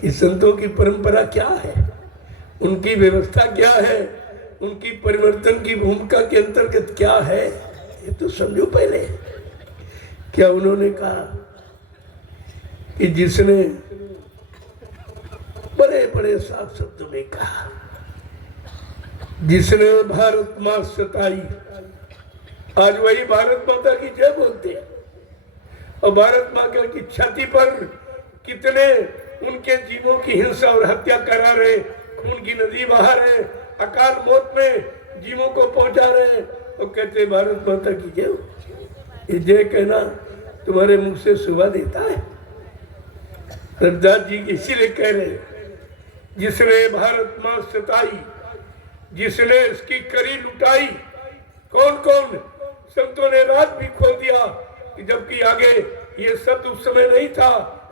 कि संतों की परंपरा क्या है, उनकी व्यवस्था क्या है, उनकी परिवर्तन की भूमिका के अंतर्गत क्या है। ये तो समझो पहले। क्या उन्होंने कहा कि जिसने बड़े बड़े साफ शब्दों में कहा, जिसने भारत माँ सताई, आज वही भारत माता की जय बोलते हैं, और भारत माता की छाती पर कितने उनके जीवों की हिंसा और हत्या करा रहे, खून की नदी बहा रहे, अकाल मौत में जीवों को पहुंचा रहे, और कहते भारत माता की जय। ये जय कहना तुम्हारे मुंह से शोभा देता है। रविदास जी इसीलिए कह रहे हैं, जिसने भारत माँ सताई, जिसने इसकी करी लुटाई। कौन कौन? संतों ने रात भी खोल दिया कि जबकि आगे ये शब्द उस समय नहीं था,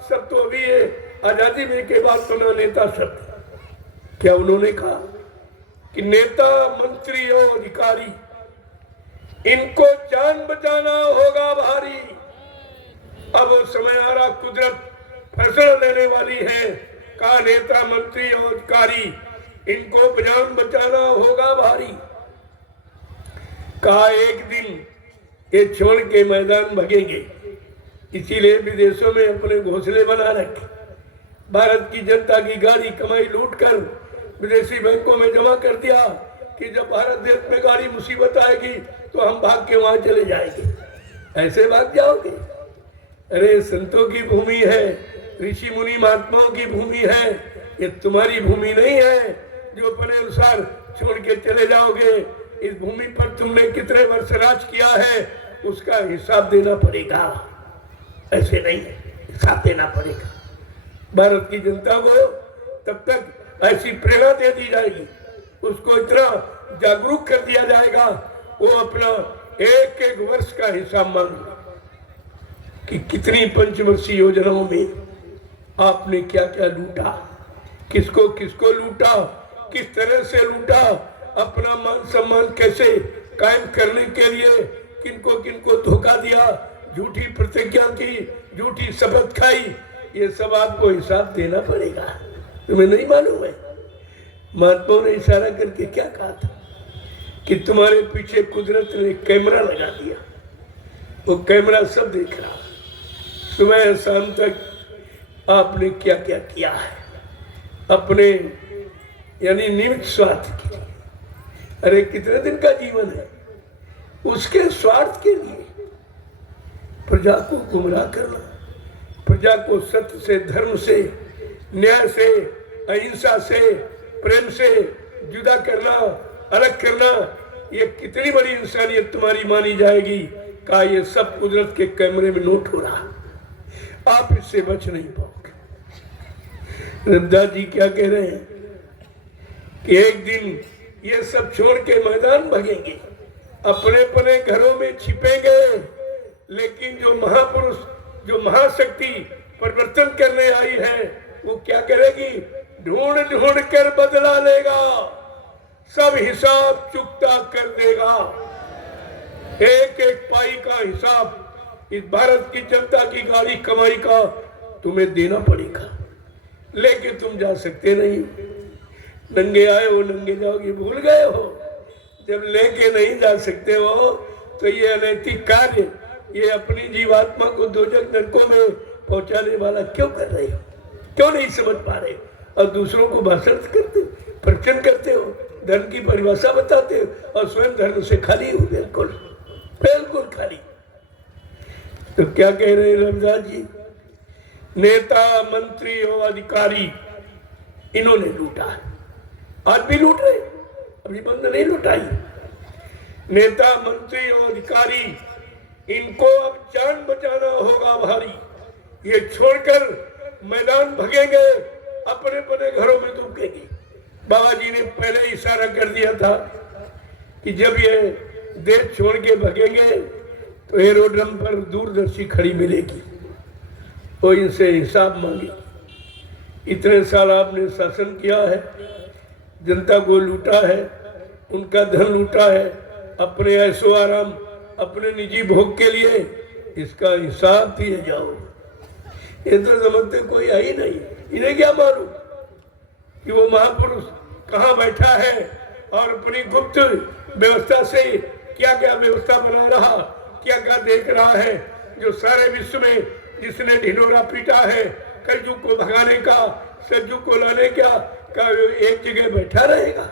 सब तो अभी ये आजादी में के बाद बना नेता शब्द। क्या उन्होंने कहा कि नेता, मंत्री और अधिकारी इनको जान बचाना होगा भारी। अब वो समय आ रहा, कुदरत फैसला लेने वाली है। कहा नेता, मंत्री और अधिकारी इनको जान बचाना होगा भारी। कहा एक दिन ये छोड़ के मैदान भगेंगे, इसीलिए विदेशों में अपने घोंसले बना रखे। भारत की जनता की गाड़ी कमाई लूट कर विदेशी बैंकों में जमा कर दिया कि जब भारत देश में गाड़ी मुसीबत आएगी तो हम भाग के वहां चले जाएंगे। ऐसे भाग जाओगे? अरे संतों की भूमि है, ऋषि मुनि महात्माओं की भूमि है, ये तुम्हारी भूमि नहीं है जो अपने अनुसार छोड़ के चले जाओगे। इस भूमि पर तुमने कितने वर्ष राज किया है उसका हिसाब देना पड़ेगा। ऐसे नहीं, हिसाब देना पड़ेगा। भारत की जनता को तब तक ऐसी प्रेरणा दे दी जाएगी, उसको इतना जागरूक कर दिया जाएगा, वो अपना एक एक वर्ष का हिसाब मांगे कि कितनी पंचवर्षीय योजनाओं में आपने क्या क्या लूटा, किसको किसको लूटा, किस तरह से लूटा, अपना मान सम्मान कैसे कायम करने के लिए किनको किनको धोखा दिया, झूठी प्रतिज्ञा की, झूठी शपथ खाई, ये सब आपको हिसाब देना पड़ेगा। तुम्हें नहीं मालूम है? महात्माओं ने इशारा करके क्या कहा था कि तुम्हारे पीछे कुदरत ने कैमरा लगा दिया, वो कैमरा सब देख रहा, सुबह शाम तक आपने क्या क्या किया है अपने यानी निमित्त स्वार्थ के लिए। अरे कितने दिन का जीवन है, उसके स्वार्थ के लिए प्रजा को गुमराह करना, प्रजा को सत्य से, धर्म से, न्याय से, अहिंसा से, प्रेम से जुदा करना, अलग करना, ये कितनी बड़ी इंसानियत तुम्हारी मानी जाएगी। का ये सब कुदरत के कैमरे में नोट हो रहा, आप इससे बच नहीं पाओगे। रविदास जी क्या कह रहे हैं कि एक दिन ये सब छोड़ के मैदान भगेंगे, अपने अपने घरों में छिपेंगे, लेकिन जो महापुरुष, जो महाशक्ति परिवर्तन करने आई है, वो क्या करेगी? ढूंढ ढूंढ कर बदला लेगा, सब हिसाब चुकता कर देगा। एक एक पाई का हिसाब इस भारत की जनता की गाड़ी कमाई का तुम्हें देना पड़ेगा। लेके तुम जा सकते नहीं, नंगे आए हो नंगे जाओगे, भूल गए हो। जब लेके नहीं जा सकते हो तो ये अनैतिक कार्य, ये अपनी जीवात्मा को दोजख नरकों में पहुंचाने वाला क्यों कर रहे हो? क्यों नहीं समझ पा रहे हो? और दूसरों को भाषण करते हो, प्रवचन करते हो, धर्म की परिभाषा बताते हो और स्वयं धर्म से खाली हो, बिल्कुल बिल्कुल खाली। तो क्या कह रहे हैं रविदास जी? नेता, मंत्री और अधिकारी इन्होंने लूटा, आज भी लूट रहे, अभी बंद नहीं लुटाई। नेता, मंत्री और अधिकारी इनको अब जान बचाना होगा भारी। ये छोड़कर मैदान भगेंगे, अपने अपने घरों में दुबकेंगे। बाबा जी ने पहले इशारा कर दिया था कि जब ये देश छोड़ के भगेंगे तो एरोड्रम पर दूरदर्शी खड़ी मिलेगी, तो इनसे हिसाब मांगे। इतने साल आपने शासन किया है, जनता को लूटा है, उनका धन लूटा है, अपने ऐशो आराम, अपने निजी भोग के लिए, इसका हिसाब दिए जाओ। ये तो समझते कोई है ही नहीं। इन्हें क्या मालूम कि वो महापुरुष कहाँ बैठा है और अपनी गुप्त व्यवस्था से क्या क्या व्यवस्था बना रहा, क्या क्या देख रहा है, जो सारे विश्व में जिसने ढिंढोरा पीटा है कलयुग को भगाने का, सतयुग को लाने का एक जगह बैठा रहेगा।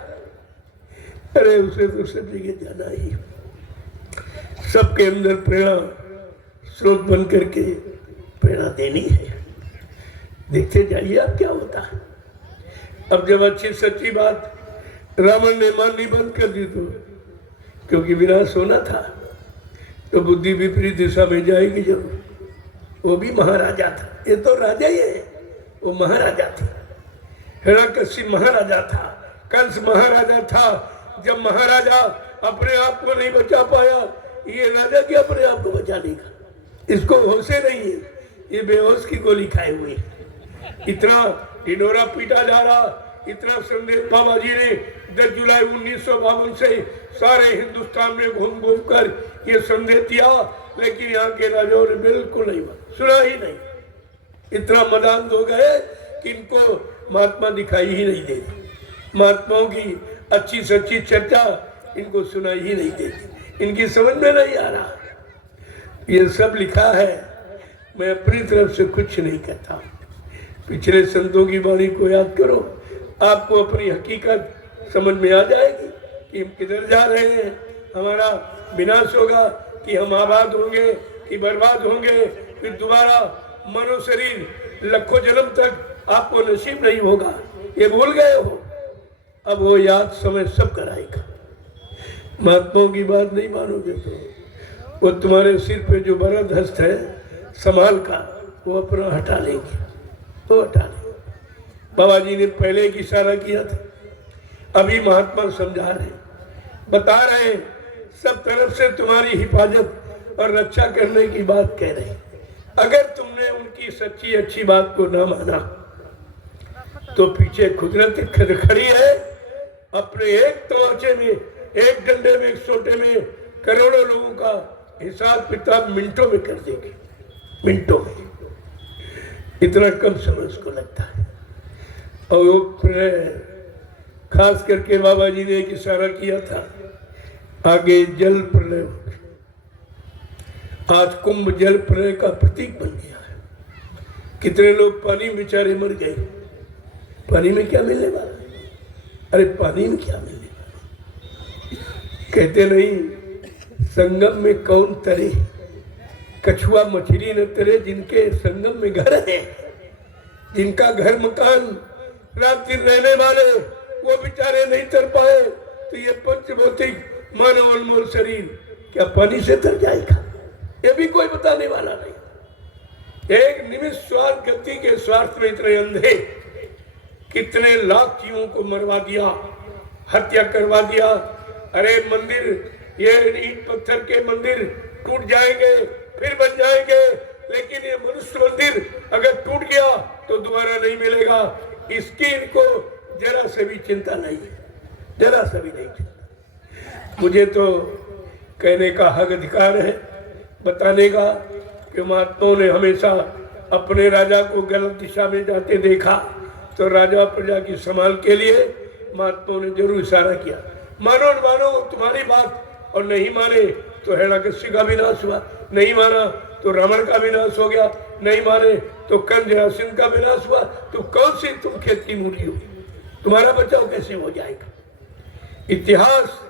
अरे उसे तो सब जगह जाना ही, सबके अंदर प्रेरणा स्रोत बन करके प्रेरणा देनी है। देखते जाइए आप क्या होता है। अब जब अच्छी सच्ची बात रावण ने माननी बंद कर दी, तो क्योंकि विनाश होना था, तो बुद्धि विपरीत दिशा में जाएगी जरूर। वो भी महाराजा था, ये तो राजा ही है, वो महाराजा थे। हिरण्यकशिप महाराजा था, कंस महाराजा था। जब महाराजा अपने आप को नहीं बचा पाया, ये राजा क्या अपने आप को बचा लेगा? इसको होशे नहीं है, ये बेहोश की गोली खाए हुए। इतना ढिंढोरा पीटा जा रहा, इतना संदेश बाबा जी ने 10 जुलाई 1952 से सारे हिंदुस्तान में घूम घूम कर ये संदेश दिया, लेकिन यहाँ के राजाओं ने बिल्कुल नहीं सुना ही नहीं। इतना मदान हो गए कि इनको महात्मा दिखाई ही नहीं देती, महात्माओं की अच्छी सच्ची चर्चा इनको सुनाई ही नहीं देती, इनकी समझ में नहीं आ रहा। ये सब लिखा है, मैं अपनी तरफ से कुछ नहीं कहता। पिछले संतों की वाणी को याद करो, आपको अपनी हकीकत समझ में आ जाएगी कि हम किधर जा रहे हैं, हमारा विनाश होगा कि हम आबाद होंगे कि बर्बाद होंगे। फिर दोबारा मनो शरीर लाखों जन्म तक आपको नसीब नहीं होगा, ये भूल गए हो। अब वो याद समय सब कराएगा। महात्माओं की बात नहीं मानोगे तो वो तुम्हारे सिर पे जो बरद हस्त है संभाल का, वो अपना हटा लेंगे, वो हटा लेंगे। बाबा जी ने पहले एक इशारा किया था, अभी महात्मा समझा रहे, बता रहे, सब तरफ से तुम्हारी हिफाजत और रक्षा करने की बात कह रहे। अगर तुमने उनकी सच्ची अच्छी बात को ना माना तो पीछे कुदरत खड़ी है, अपने एक तमाचे में, एक डंडे में, एक सोटे में करोड़ों लोगों का हिसाब किताब मिनटों में कर देगी, मिनटों में। इतना कम समय उसको लगता है। और वो खास करके बाबा जी ने एक इशारा किया था, आगे जल प्रलय होगा। आज कुंभ जल प्रलय का प्रतीक बन गया है। कितने लोग पानी में बेचारे मर गए, पानी में क्या मिलने वाला है? अरे पानी में क्या मिलने वाला? कहते नहीं संगम में कौन तरे, कछुआ मछली न तरे जिनके संगम में घर है। जिनका घर मकान रात दिन रहने वाले वो बेचारे नहीं तर पाए, तो ये पंचभौतिक मानव अनमोल शरीर क्या पानी से तर जाएगा? ये भी कोई बताने वाला नहीं। एक निमिष स्वार्थ गति के स्वार्थ में इतने अंधे, कितने लाख जीवों को मरवा दिया, हत्या करवा दिया। अरे मंदिर, ये ईंट पत्थर के मंदिर टूट जाएंगे फिर बन जाएंगे, लेकिन ये मनुष्य मंदिर अगर टूट गया तो दोबारा नहीं मिलेगा। इसकी इनको जरा से भी चिंता नहीं है, जरा सा भी नहीं चिंता। मुझे तो कहने का हक अधिकार है, बताने का, कि महात्माओं ने हमेशा अपने राजा को गलत दिशा में जाते देखा तो राजा प्रजा की संभाल के लिए महात्माओं ने जरूर इशारा किया। मानो न मानो तुम्हारी बात, और नहीं माने तो हिरण्यकश्यप का विनाश हुआ, नहीं माना तो रावण का विनाश हो गया, नहीं माने तो कंस जरासंध का विनाश हुआ। तो कौन सी तुम खेत की मूली हो, तुम्हारा बचाव कैसे हो जाएगा? इतिहास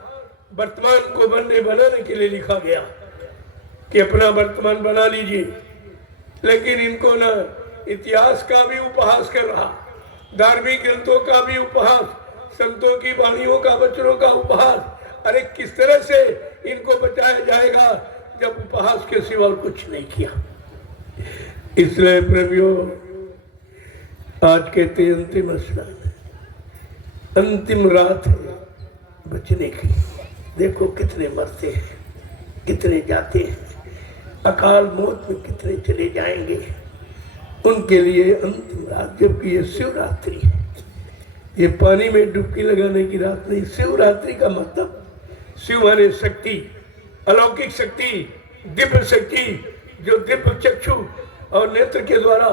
वर्तमान को बनाने के लिए लिखा गया कि अपना वर्तमान बना लीजिए, लेकिन इनको ना इतिहास का भी उपहास कर रहा, धार्मिक ग्रंथों का भी उपहास, संतों की वाणियों का, वचनों का उपहास। अरे किस तरह से इनको बचाया जाएगा जब उपहास के सिवा और कुछ नहीं किया। इसलिए प्रेमियों, आज कहते हैं अंतिम स्नान है, अंतिम रात है बचने की। देखो कितने मरते हैं, कितने जाते हैं, अकाल मौत में कितने चले जाएंगे। उनके लिए अंतिम रात, जबकि ये शिवरात्रि है, ये पानी में डुबकी लगाने की रात नहीं। शिवरात्रि का मतलब, शिव माने शक्ति, अलौकिक शक्ति, दिव्य शक्ति, जो दिव्य चक्षु और नेत्र के द्वारा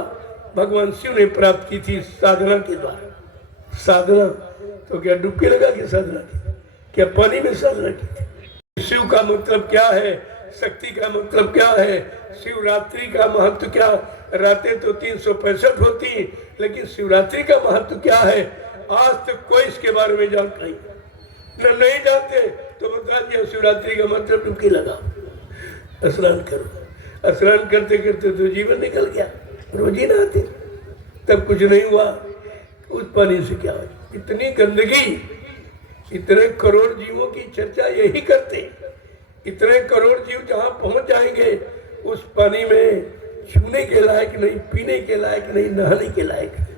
भगवान शिव ने प्राप्त की थी साधना के द्वारा। साधना तो क्या डुबकी लगा के साधना की, क्या पानी में साधना की? शिव का मतलब क्या है, शक्ति का मतलब क्या है, शिवरात्रि का महत्व क्या? रातें तो 365 होती, लेकिन शिवरात्रि का महत्व क्या है? आज तक कोई इसके बारे में जानता नहीं जानते तो बता दिया शिवरात्रि का मतलब डुबकी लगाओ, स्नान करो। स्नान करते करते तो जीवन निकल गया, रोज ही नहाते, तब कुछ नहीं हुआ। उस पानी से क्या हो? इतनी गंदगी, इतने करोड़ जीवों की चर्चा यही करते, इतने करोड़ जीव जहाँ पहुँच जाएंगे उस पानी में छूने के लायक नहीं, पीने के लायक नहीं, नहाने के लायक नहीं।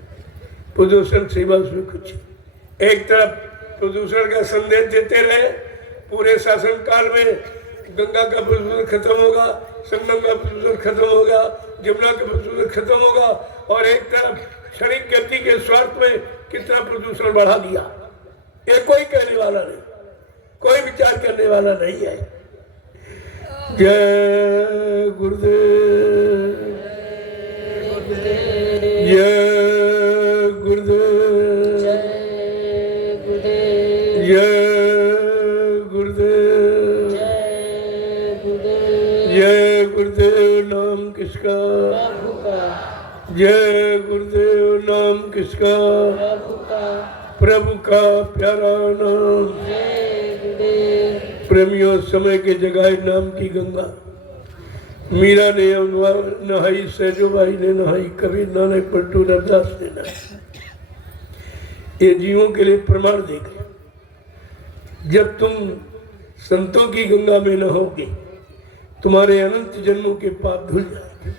प्रदूषण सेवा उसमें कुछ, एक तरफ प्रदूषण का संदेश देते रहे, पूरे शासन काल में गंगा का प्रदूषण खत्म होगा, संगम का प्रदूषण खत्म होगा, जमुना का प्रदूषण खत्म होगा, और एक तरफ क्षणिक गति के स्वार्थ में कितना प्रदूषण बढ़ा दिया, ये कोई कहने वाला नहीं, कोई विचार करने वाला नहीं है। जय गुरुदेव, जय गुरुदेव, जय गुरुदेव, जय गुरुदेव। नाम किसका? जय गुरुदेव। नाम किसका? प्रभु का प्यारा नाम। प्रेमियों, समय के जगाए नाम की गंगा। मीरा ने नहाई, सैजोबाई ने नहाई, कबीर नानक पलटू रविदास ने नहाई। ये जीवों के लिए प्रमाण देखे, जब तुम संतों की गंगा में नहोगे तुम्हारे अनंत जन्मों के पाप धुल जाएंगे।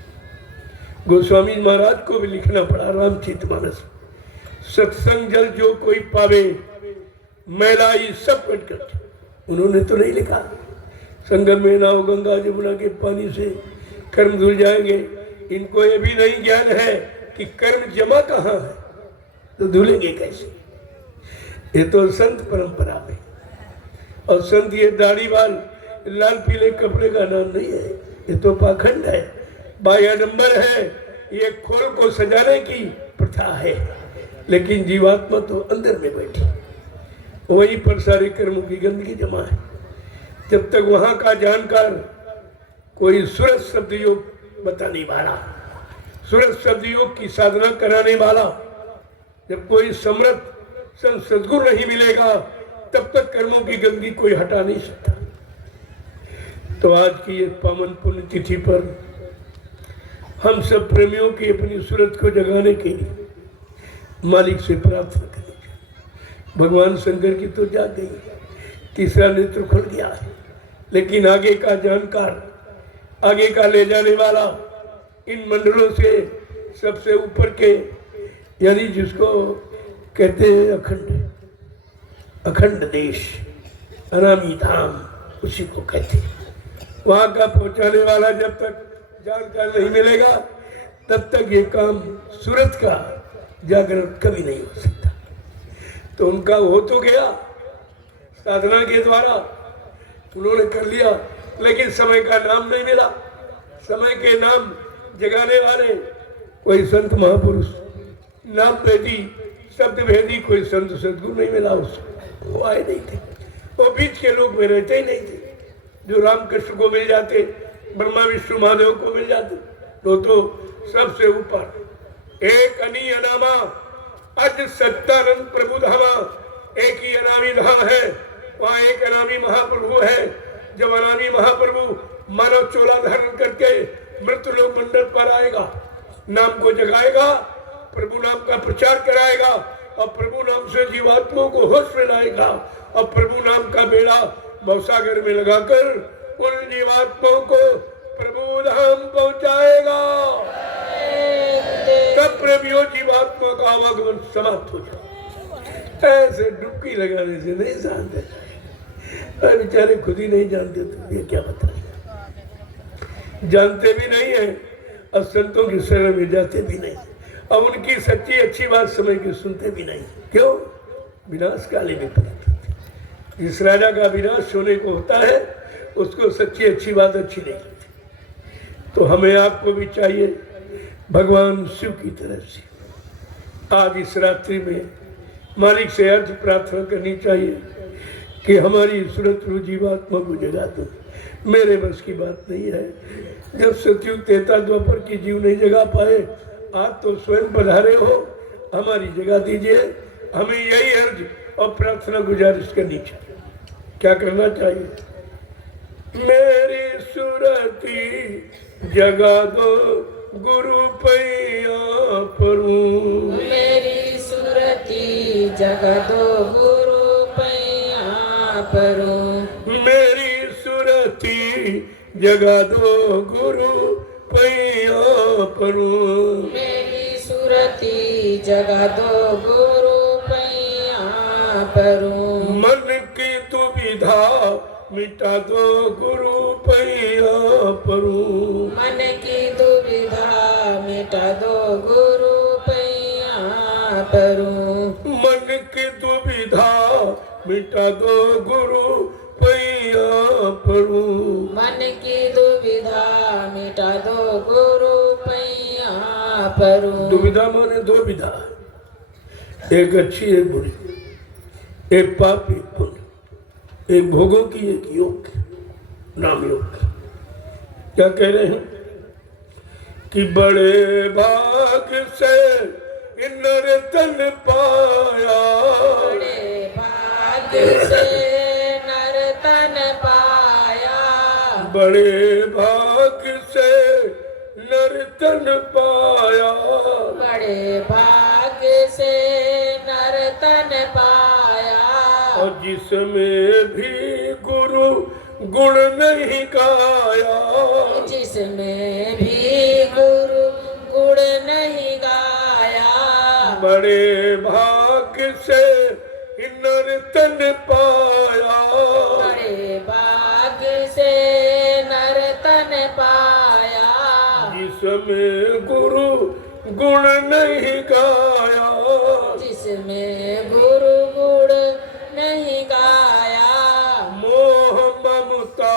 गोस्वामी महाराज को भी लिखना पड़ा रामचरितमानस। सत्संग जल जो कोई पावे, मैलाई सब कट कर। उन्होंने तो नहीं लिखा संगम में नाव गंगा जमुना के पानी से कर्म धुल जाएंगे। इनको ये भी नहीं ज्ञान है कि कर्म जमा कहाँ है, तो धुलेंगे कैसे। ये तो संत परंपरा में, और संत ये दाढ़ी बाल लाल पीले कपड़े का नाम नहीं है, ये तो पाखंड है, बाया नंबर है, ये खोल को सजाने की प्रथा है। लेकिन जीवात्मा तो अंदर में बैठी, वहीं पर सारे कर्मों की गंदगी जमा है। जब तक वहां का जानकार कोई सूरज शब्द योग बताने वाला, सूरज शब्द योग की साधना कराने वाला, जब कोई समर्थ सद्गुरु नहीं मिलेगा, तब तक कर्मों की गंदगी कोई हटा नहीं सकता। तो आज की ये पावन पुण्य तिथि पर हम सब प्रेमियों की अपनी सूरत को जगाने के लिए मालिक से प्रार्थना करेंगे। भगवान शंकर की तो जाग गई, तीसरा नेत्र खुल गया है, लेकिन आगे का जानकार, आगे का ले जाने वाला, इन मंडलों से सबसे ऊपर के, यानी जिसको कहते हैं अखंड, अखंड देश, अनामी धाम, उसी को कहते हैं। वहां का पहुंचाने वाला जब तक जानकार नहीं मिलेगा, तब तक ये काम सूरत का जागरण कभी नहीं हो सकता। तो उनका हो तो गया साधना के द्वारा, उन्होंने कर लिया, लेकिन समय का नाम नहीं मिला। समय के नाम जगाने वाले कोई संत महापुरुष, नाम भेदी, शब्द भेदी, कोई संत सदगुरु नहीं मिला उसको, वो आए नहीं थे। वो बीच के लोग में रहते ही नहीं थे। जो रामकृष्ण को मिल जाते, ब्रह्मा विष्णु महादेव को मिल जाते, तो सबसे ऊपर एक अनी अनामा अज सत्तानंद प्रभु धामा, एक ही अनामी धाम है, वहाँ एक अनामी महाप्रभु है। जब अनामी महाप्रभु मानव चोला धारण करके मृत्यु लोक मंडल पर आएगा, नाम को जगाएगा, प्रभु नाम का प्रचार कराएगा, और प्रभु नाम से जीवात्माओं को होश में लाएगा, और प्रभु नाम का बेड़ा भवसागर में लगाकर उन जीवात्माओं को प्रभु धाम पहुंचाएगा। तब प्रेमियों जीवात्मा का आवागमन समाप्त हो जाए। ऐसे डुबकी लगाने से नहीं जानते, बेचारे खुद ही नहीं जानते, तो ये क्या बताएं। जानते भी नहीं है और संतों की शरण में जाते भी नहीं, अब उनकी सच्ची अच्छी बात समझ के सुनते भी नहीं। क्यों? विनाश काले विपरीत। जिस राजा का विनाश होने को होता है, उसको सच्ची अच्छी बात अच्छी नहीं लगती। तो हमें आपको भी चाहिए भगवान शिव की तरफ से आज इस रात्रि में मालिक से अर्ज प्रार्थना करनी चाहिए कि हमारी सूरत रूह जीवात्मा को जगा दो। मेरे बस की बात नहीं है। जब सतयुग त्रेता द्वापर की जीव नहीं जगा पाए, आज तो स्वयं पधारे हो, हमारी जगा दीजिए। हमें यही अर्ज और प्रार्थना गुजारिश करनी चाहिए। क्या करना चाहिए? मेरी सूरती जगा दो गुरु पैया परूं, मेरी सूरती जगा दो गुरु पैया परूं, मेरी सूरती जगा दो गुरु पैया परूं, मेरी सूरती जगा दो गुरु पैया परूं। मन की दुविधा मिटा दो गुरु पैया परूं। मन की दुविधा मिटा दो गुरु पैया परूं। मन की दुविधा मिटा दो गुरु पैया परूं। मन की दुविधा मिटा दो गुरु पैया परूं। दुविधा माने दो विधा, एक अच्छी एक बुरी, एक पाप एक पुण्य, एक भोगों की एक योग की, नाम योग की। क्या कह रहे हैं कि बड़े भाग से नर तन पाया, बड़े भाग्य से नर तन पाया। बड़े भाग से नर तन पाया, बड़े भाग्य से नर तन पाया। और जिसमें भी गुरु गुण नहीं गाया, जिसमें भी गुरु गुण नहीं गाया। बड़े भाग से नर तन पाया, बड़े भाग्य से नर तन पाया। जिसमें गुरु गुण नहीं गाया, जिसमें गुरु गुण नहीं गाया। मोह ममता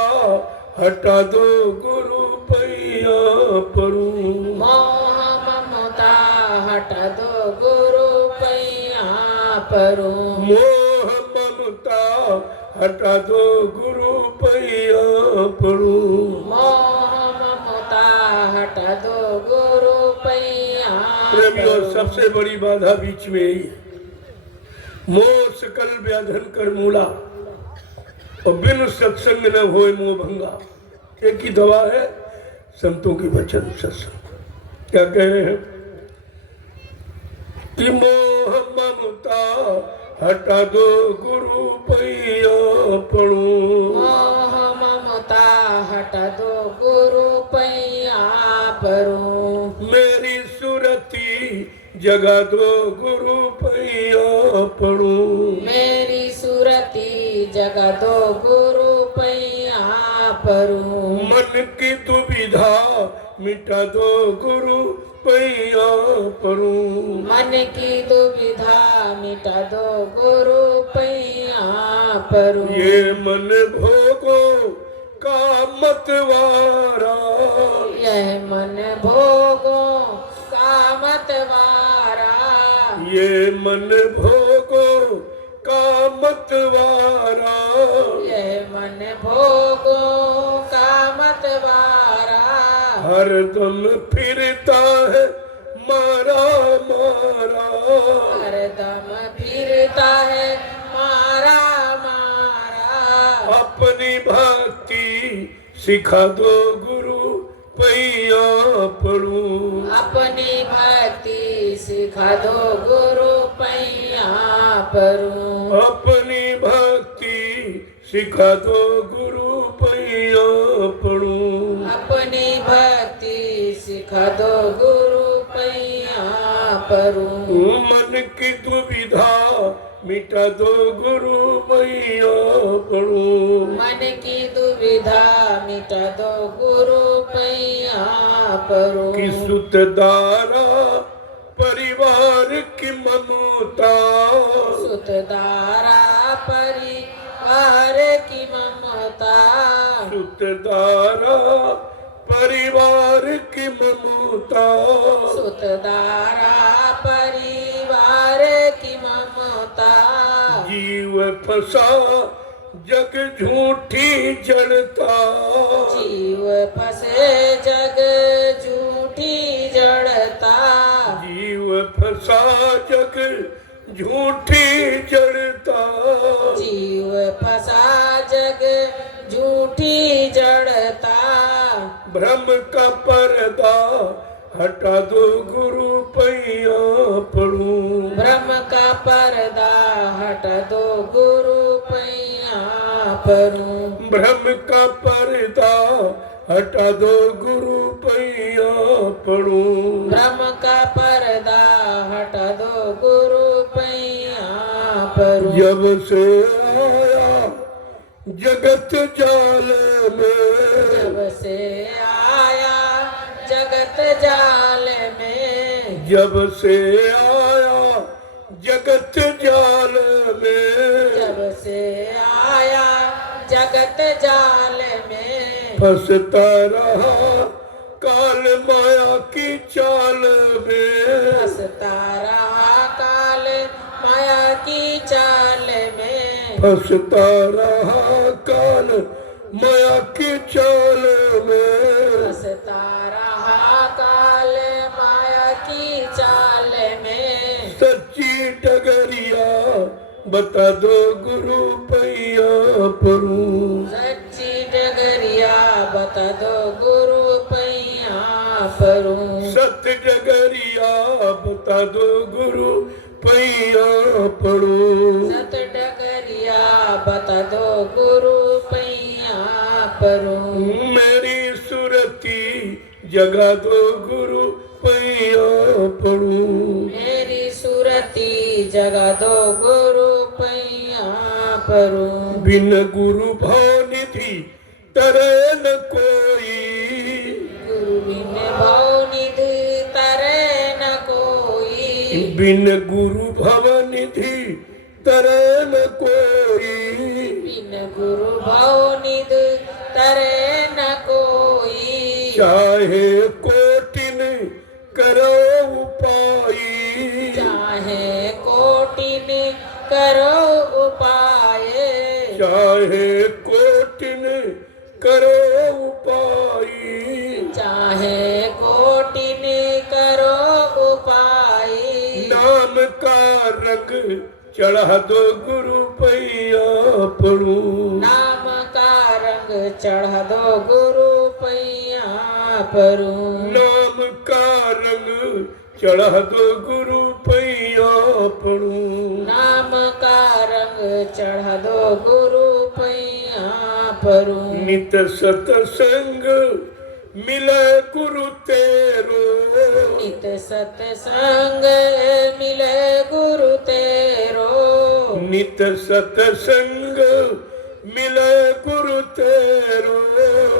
हटा दो गुरु पैया परूं। मोह ममता हटा दो गुरु पैया परूं। मोह ममता हटा दो गुरु पैया परूं। मोह ममता हटा दो गुरु पैया प्रेमियों, परूं। सबसे बड़ी बाधा बीच में यही है। मोह सकल व्याधन कर मूला, और बिन सत्संग न होए मोह भंगा। एक ही दवा है, संतों की वचन सत्संग। क्या कह रहे हैं कि मोह ममता हटा दो गुरु पैया परूं। मोह ममता हटा दो गुरु पैया परूं। मेरी सुरती जगा दो गुरु पैया परूं। मेरी सुरती जगा दो गुरु पैया परूं। मन की दुविधा मिटा दो गुरु पैया परूं। मन की दुविधा मिटा दो गुरु पैया परूं। ये मन भोगों का मतवारा, यह मन भोगों का मतवारा। ये मन भोगों का मतवारा, यह मन भोगों का मतवारा। हरदम फिरता है मारा मारा, हरदम फिरता है मारा मारा। अपनी भक्ति सिखा दो गुरु पैया परूं। अपनी भक्ति सिखा दो गुरु पैया परूं। अपनी भक्ति सिखा दो गुरु पैया परूं। अपनी भक्ति सिखा दो गुरु पैया परूं। मन की दुविधा मिटा दो गुरु पैया परूं। मन की दुविधा मिटा दो गुरु पैया परूं। कि सुतदारा परिवार की ममता, सुतदारा परिवार की ममता। सुतदारा परिवार की ममता, सुतदारा परिवार की ममता। जीव फंसा जग झूठी जड़ता, जीव फंसे जग झूठी जड़ता। जीव फंसा जग झूठी जड़ता, जीव फंसा जग झूठी जड़ता। भ्रम का पर्दा हटा दो गुरु पैया परूं। ब्रह्म का पर्दा हटा दो गुरु पैया परूं। भ्रम का पर्दा हटा दो गुरु पैया परूं। ब्रह्म का पर्दा हटा दो गुरु पैया परूं। जब से आया जगत जाल में, जब से आया जगत जाल में, जब से आया जगत जाल में, जब से आया जगत जाल में, फंसता रहा काल माया की चाल में, फंसता रहा काल माया की चाल में, फंसता रहा काल माया की चाल में, फंसता रहा काल माया की चाल में। सच्ची डगरिया बता दो गुरु पैया परूं, सच्ची डगरिया बता दो गुरु पैया परूं, सत्य डगरिया बता दो गुरु पैया पड़ू, सत डगरिया बता दो गुरु पैया परूं, मेरी सुरती जगा दो गुरु पैया पड़ू, मेरी सुरती जगा दो गुरु पैया परूं, बिन गुरु भावनिधि तरे न कोई, गुरु बिन भावनिधि तरे न कोई, बिन गुरु भवनिधि तरे न कोई, बिन गुरु भावनिधि तरे न कोई, चाहे कोटिन करो उपाई, चाहे कोटिन करो उपाय, चाहे कोटिन करो उपाई, चाहे कोटिन करो उपाय, नाम का रंग चढ़ा दो गुरु पैया पड़ू, नाम का रंग चढ़ा दो गुरु पैया परूं, नाम का रंग चढ़ा दो गुरु पैया पड़ू, नाम का रंग चढ़ा दो गुरु पैया परूं, नित सतसंग मिले गुरु तेरो, नित सत्संग मिले गुरु तेरो, नित सतसंग मिले गुरु तेरो,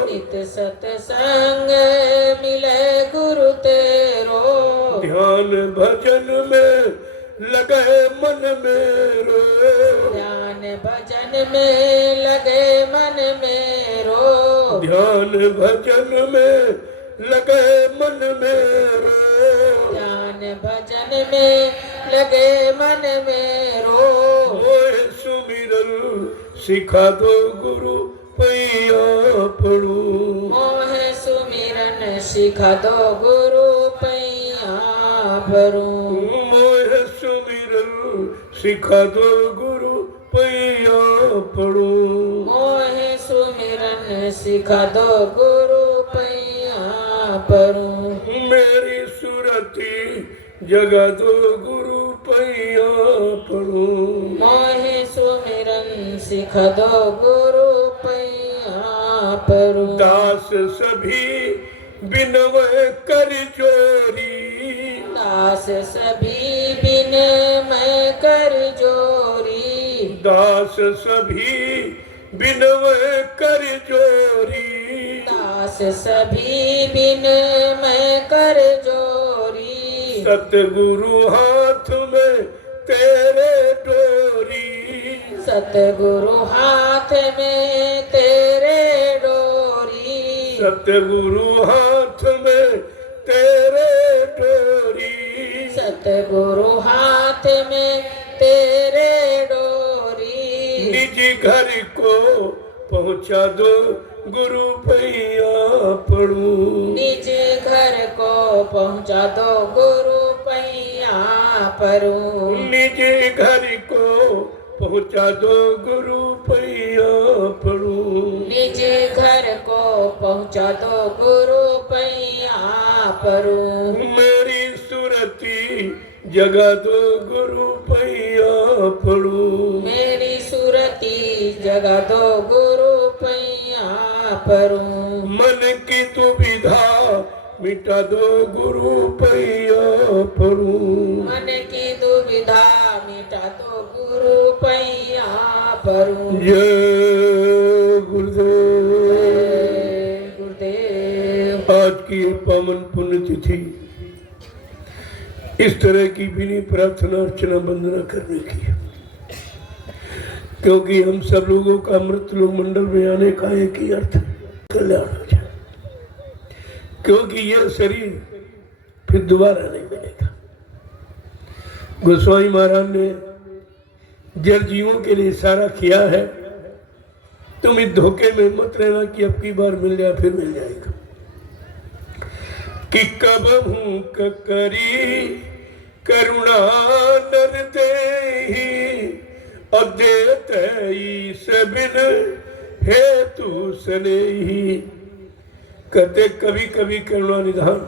नित सत्संग मिले गुरु तेरो, ध्यान भजन में लगे मन मेरो, ध्यान भजन में लगे मन मेरो, ध्यान भजन में लगे मन मेरो, ध्यान भजन में लगे मन मेरो, मोह सुमिरन सिखा दो गुरु पैया पड़ू, मोह सुमिरन सिखा दो गुरु पैया परूं, मोह सुमिरन सिखा दो गुरु पैया पड़ू, मोह सुमिरन सिखा दो गुरु पैया परूं, मेरी सुरती जगा दो गुरु पैया पड़ू, मोह सुमिरन सिखा दो गुरु पैया परूं, दास सभी बिनवय कर जोरी, दास सभी बिन मैं कर जोरी, दास सभी बिनवय कर जोरी, दास सभी बिन मैं कर जोरी, सतगुरु हाथ में तेरे डोरी, सतगुरु हाथ में तेरे डोरी, सतगुरु हाथ में तेरे डोरी, सतगुरु हाथ में तेरे डोरी, निज घर को पहुंचा दो गुरु पैया पड़ू, निज घर को पहुंचा दो गुरु पैया परूं, निज घर को पहुंचा दो गुरु पैया पड़ू, निज घर को पहुंचा दो गुरु पैया परूं, मेरी सुरती जगा दो गुरु पैया पड़ू, मेरी सुरती जगा दो गुरु पैया परूं, मन की दुविधा मिटा दो गुरु पैया पड़ू, मन की दुविधा मिटा दो गुरु पैया परूं, जय थी इस तरह की भी नहीं प्रार्थना अर्चना वंदना करने की, क्योंकि हम सब लोगों का अमृत लोक मंडल में आने का एक ही अर्थ कल्याण हो जाए, क्योंकि यह शरीर फिर दोबारा नहीं मिलेगा। गोस्वामी महाराज ने जल जीवों के लिए इशारा किया है, तुम इस धोखे में मत रहना कि अब की बार मिल जाए फिर मिल जाएगा, कि कब हूं करी करुणा नर देहि अदेत ईस बिन हेतु सनेहि। कहते कभी कभी करुणा निधान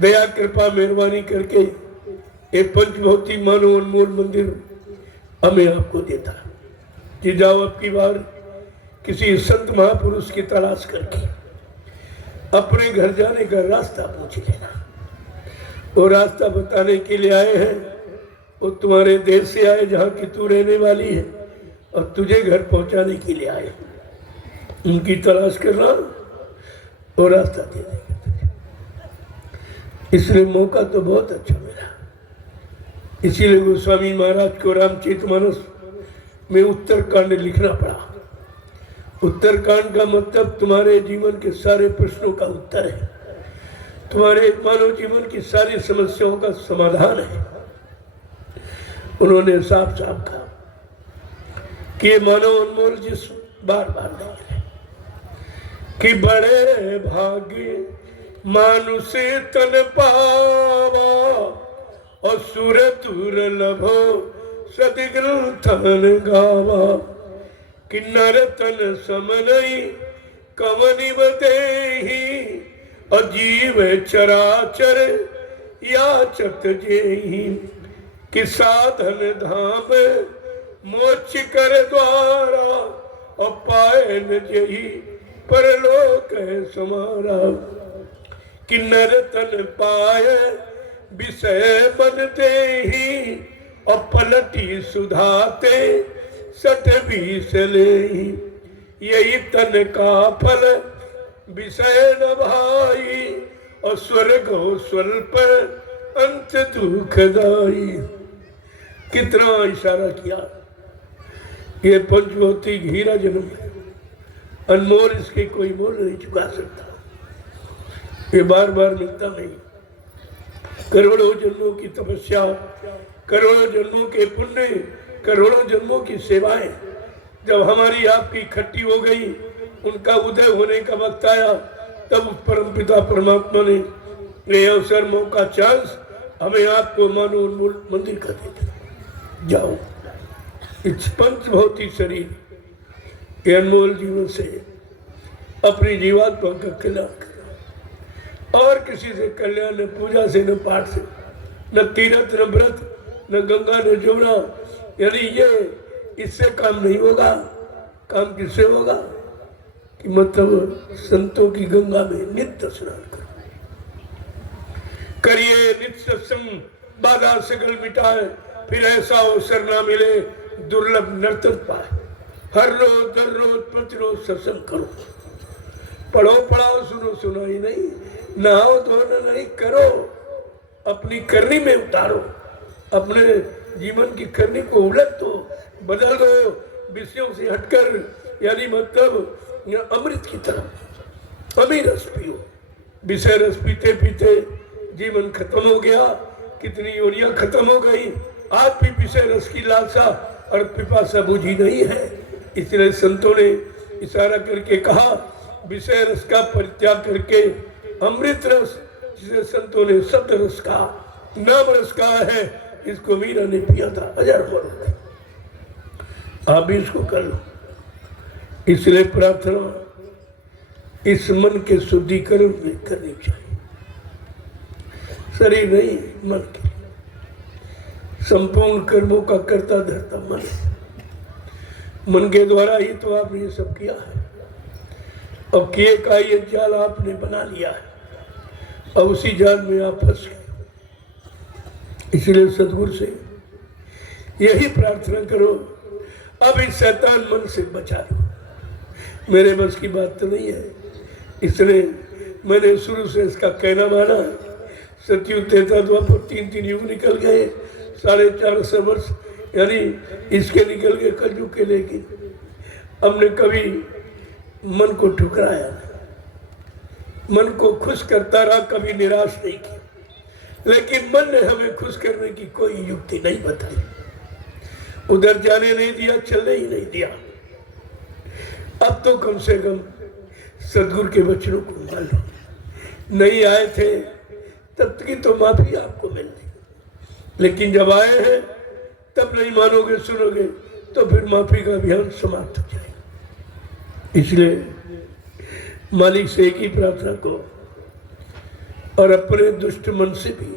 दया कृपा मेहरबानी करके एक पंचभौती मानो अनमोल मंदिर हमें आपको देता कि जाओ अब की बार किसी संत महापुरुष की तलाश करके अपने घर जाने का रास्ता पूछ लेना। वो रास्ता बताने के लिए आए हैं, वो तुम्हारे देश से आए जहाँ की तू रहने वाली है, और तुझे घर पहुँचाने के लिए आए। उनकी तलाश करना और रास्ता दे देगा तुझे। इसलिए मौका तो बहुत अच्छा मिला। इसीलिए गोस्वामी महाराज को रामचरितमानस में उत्तरकांड लिखना पड़ा। उत्तरकांड का मतलब तुम्हारे जीवन के सारे प्रश्नों का उत्तर है, तुम्हारे मानव जीवन की सारी समस्याओं का समाधान है। उन्होंने साफ साफ कहा कि ये मानव अनमोल जिस बार बार नहीं मिले, कि बड़े भाग्य मानुष तन पावा और सुर तुर लभो सदग्रंथन गावा, कि नर तन समनई कवनि बतेहि अजीव चराचर याचत जेहि, कि साधन धाम मोक्ष कर द्वारा और पाए न जेहि परलोक है समारा, कि नर तन पाए विषय मन देहि और पलटी सुधाते सट बीस लेहि, यही तन का फल विषय न भाई और स्वर्ग हो स्वल्प अंत दुखदाई। कितना इशारा किया। ये पंचभौतिक हीरा जन्म है, अनमोल, इसके कोई मोल नहीं चुका सकता, ये बार बार मिलता नहीं। करोड़ों जन्मों की तपस्या, करोड़ों जन्मों के पुण्य, करोड़ों जन्मों की सेवाएं जब हमारी आपकी इकट्ठी हो गई, उनका उदय होने का वक्त आया, तब उस परम पिता परमात्मा ने ये अवसर, मौका, चांस हमें आपको मानो अनमोल मंदिर का दे दिया। जाओ इस पंचभौतिक शरीर के अनमोल जीवन से अपनी जीवात्मा का कल्याण करो, और किसी से कल्याण न पूजा से, न पाठ से, न तीर्थ, न व्रत, न गंगा, न जमुना, यानी ये इससे काम नहीं होगा। काम किससे होगा? कि मतलब संतों की गंगा में नित्य स्नान करो, करिए नित्य सत्संग, बाधा सगल मिटाए, फिर ऐसा अवसर ना मिले दुर्लभ नर्तक पाए। हर रोज दर रोज प्रतिरोज सत्संग करो, पढ़ो पढ़ाओ, सुनो सुनाई नहीं, नहाओ धोना नहीं, करो, अपनी करनी में उतारो, अपने जीवन की करनी को उलट दो, बदल दो, विषयों से हटकर, यानी मतलब अमृत की तरह अमीर रस पियो। विषय रस पीते पीते जीवन खत्म हो गया, कितनी योनियां खत्म हो गई, आज भी विषय रस की लालसा और पिपासा बुझी नहीं है। इसलिए संतों ने इशारा करके कहा, विषय रस का परित्याग करके अमृत रस, जिसे संतों ने शब्द रस का, नाम रस का है, इसको मीरा ने पिया था 1000 वर्ष। आप भी इसको कर लो। इसलिए प्रार्थना इस मन के शुद्धिकरण में करनी चाहिए, शरीर नहीं, मन के। संपूर्ण कर्मों का कर्ता धर्ता मन है, मन के द्वारा ही तो आपने ये सब किया है। अब किए का ये जाल आपने बना लिया है, अब उसी जाल में आप फंस गए। इसलिए सदगुरु से यही प्रार्थना करो, अब इस शैतान मन से बचा लो। मेरे बस की बात तो नहीं है, इसने मैंने शुरू से इसका कहना माना है। सतयुग त्रेता द्वापर 3 युग निकल गए, 450 वर्ष यानी इसके निकल गए कलयुग के, लेकिन हमने कभी मन को ठुकराया नहीं, मन को खुश करता रहा, कभी निराश नहीं किया। लेकिन मन ने हमें खुश करने की कोई युक्ति नहीं बताई, उधर जाने नहीं दिया, चलने ही नहीं दिया। अब तो कम से कम सदगुरु के वचनों को मान लो। नहीं आए थे तब की तो माफी आपको मिल गई, लेकिन जब आए हैं तब नहीं मानोगे सुनोगे तो फिर माफी का अभियान समाप्त हो जाएगा। इसलिए मालिक से एक ही प्रार्थना को और अपने दुष्ट मन से भी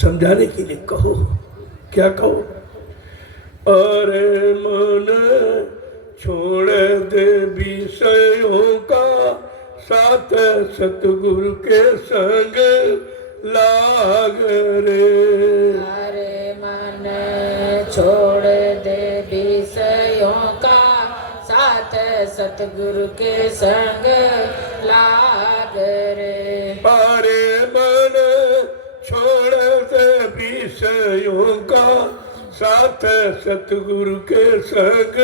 समझाने के लिए कहो। क्या कहो? अरे मन छोड़ दे विषयों का, साथ सतगुरु के संग लाग रे। अरे मन छोड़ दे विषयों का, साथ सतगुरु के संग लाग रे। अरे मन छोड़ दे विषयों का, साथ सतगुरु के संग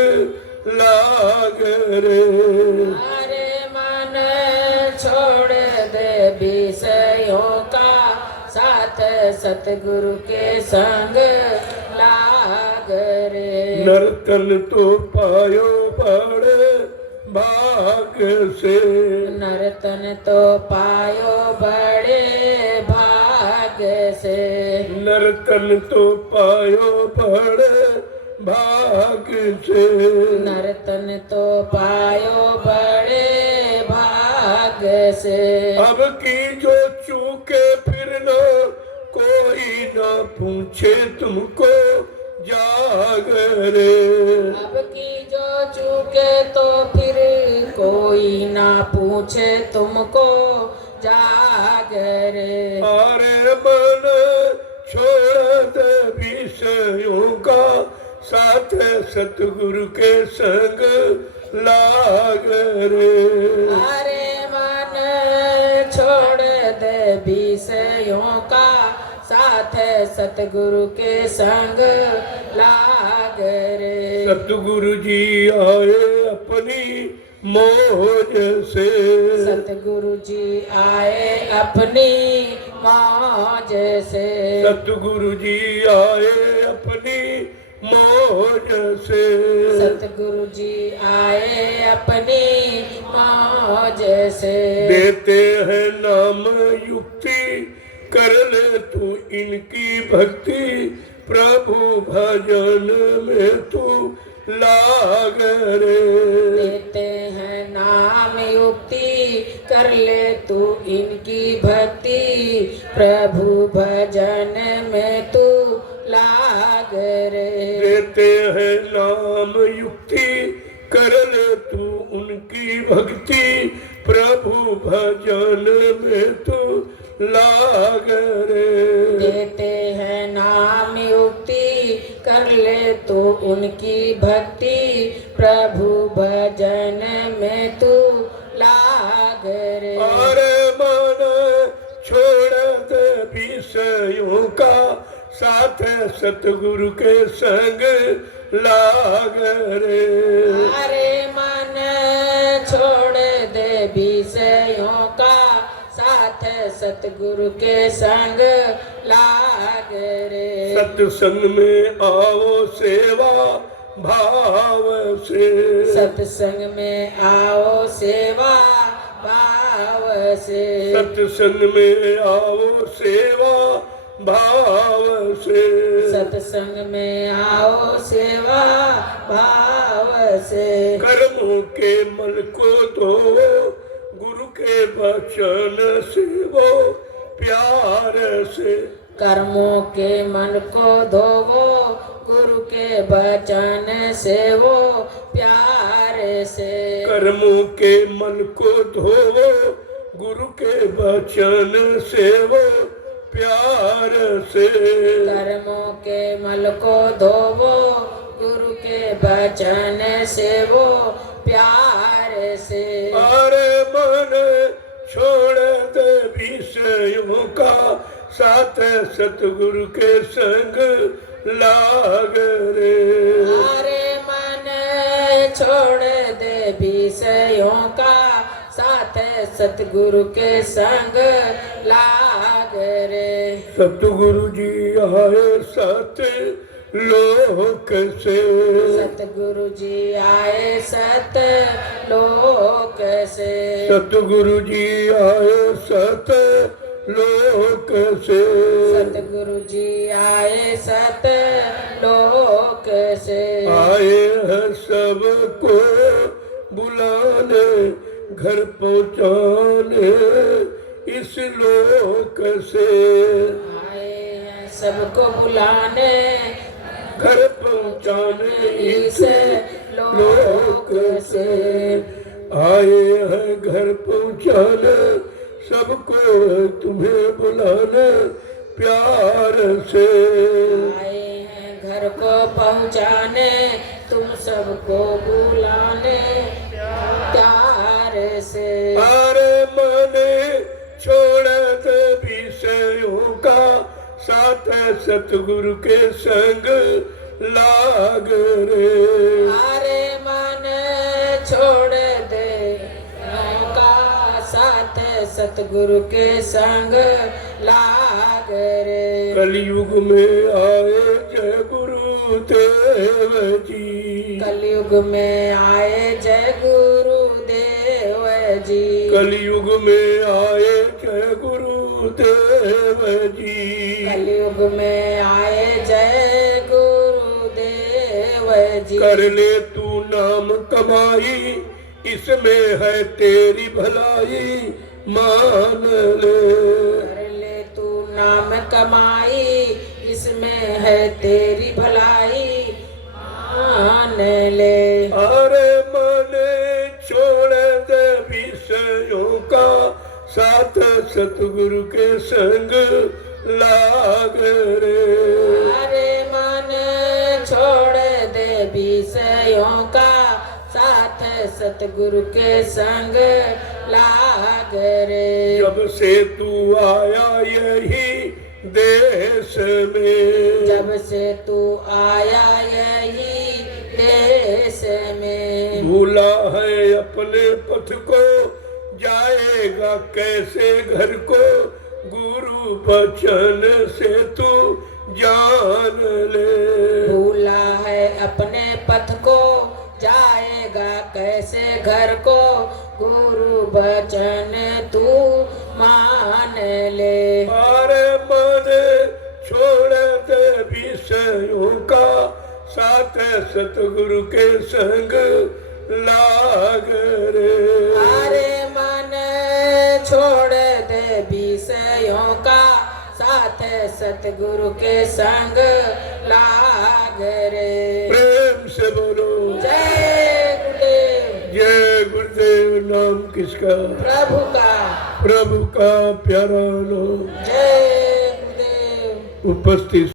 लाग रे। अरे मन छोड़ दे विषयों का, साथ सतगुरु के संग लाग रे। नर्तन तो पायो बड़े भाग्य से, नर्तन तो पायो बड़े भाग्य से। नर्तन तो पायो बड़े भाग्य से। नर्तन तो पायो बड़े भाग्य से। अब की जो चूके फिर न कोई न पूछे तुमको जाग रे। अब की जो चूके तो फिर कोई ना पूछे तुमको जाग रे। अरे मन छोड़ दे विषयों का, साथ सतगुरु के संग लाग रे। अरे मन छोड़ दे विषयों का, साथ सतगुरु के संग लाग रे। सतगुरु जी आए अपनी मौज से, सतगुरु जी आए अपनी मौज से। सतगुरु जी आए अपनी मौज से। सतगुरु जी आए अपनी मौज से। देते हैं नाम युक्ति, कर ले तू इनकी भक्ति, प्रभु भजन में तू लाग रे। देते हैं नाम युक्ति, कर ले तू इनकी भक्ति, प्रभु भजन में तू लाग रे। देते हैं नाम युक्ति, कर ले तू उनकी भक्ति, प्रभु भजन में तू लाग रे। देते हैं नाम युक्ति, कर ले तू उनकी भक्ति, प्रभु भजन में तू लाग रे। अरे मन छोड़ दे विषयों का, साथ सतगुरु के संग लाग रे। अरे मन छोड़ दे विषयों का, साथ सतगुरु के संग लाग रे। सत्संग में आओ सेवा भाव से। सत्संग में आओ सेवा भाव से। सत्संग में आओ सेवा भाव से। सत्संग में आओ सेवा भाव से। कर्मों के मल को धो, गुरु के वचन से वो प्यार से। कर्मों के मन को धोवो, गुरु के वचन से वो प्यार से। कर्मों के मन को धोवो, गुरु के वचन से वो प्यार से। कर्मों के मल को धोवो, गुरु के वचन से वो प्यार से। अरे मन छोड़ विषयों का साथ सतगुरु के संग लाग रे। अरे मन छोड़ दे विषयों का साथ सतगुरु के संग लाग रे। सतगुरु जी आए सत लोक से, सतगुरु जी आए सत लोक से। सतगुरु जी आए सत लोक से, सतगुरु जी आए सत लोक से। आए हैं सबको बुलाने घर पहुँचाने इस लोक से। आए हैं सबको बुलाने घर पहुँचाने इस लोक से। आए हैं घर पहुँचाने सबको तुम्हें बुलाने प्यार से। आए हैं घर को पहुँचाने तुम सबको बुलाने प्यार से। अरे मने छोड़ दे विषयों का साथ सतगुरु के संग लाग रे। अरे मन छोड़ दे का साथ सतगुरु के संग लाग रे। कलयुग में आए जय गुरुदेव जी, कलयुग में आए जय गुरुदेव जी। कलयुग में आए जय गुरुदेव जी। कलयुग में आए जय गुरुदेव जी। कर ले तू नाम कमाई इसमें है तेरी भलाई मान ले। कर ले तू नाम कमाई इसमें है तेरी भलाई मान ले। अरे मने छोड़ दे विषयों का साथ सतगुरु के संग लाग रे। अरे मन छोड़ दे विषयों का साथ सतगुरु के संग लाग रे। जब से तू आया यही देश में, जब से तू आया यही देश में। भूला है अपने पथ को जाएगा कैसे घर को गुरु बचन से तू जान ले। भूला है अपने पथ को जाएगा कैसे घर को गुरु बचन तू मान ले। अरे मन छोड़ दे विषयों का साथ सतगुरु के संग लाग रे। अरे मन छोड़ दे विषयों का साथ सतगुरु के संग लाग रे। प्रेम से बोलो जय गुरुदेव। जय गुरुदेव। नाम किसका? प्रभु का। प्रभु का प्यारा नाम। जय गुरुदेव। उपस्थित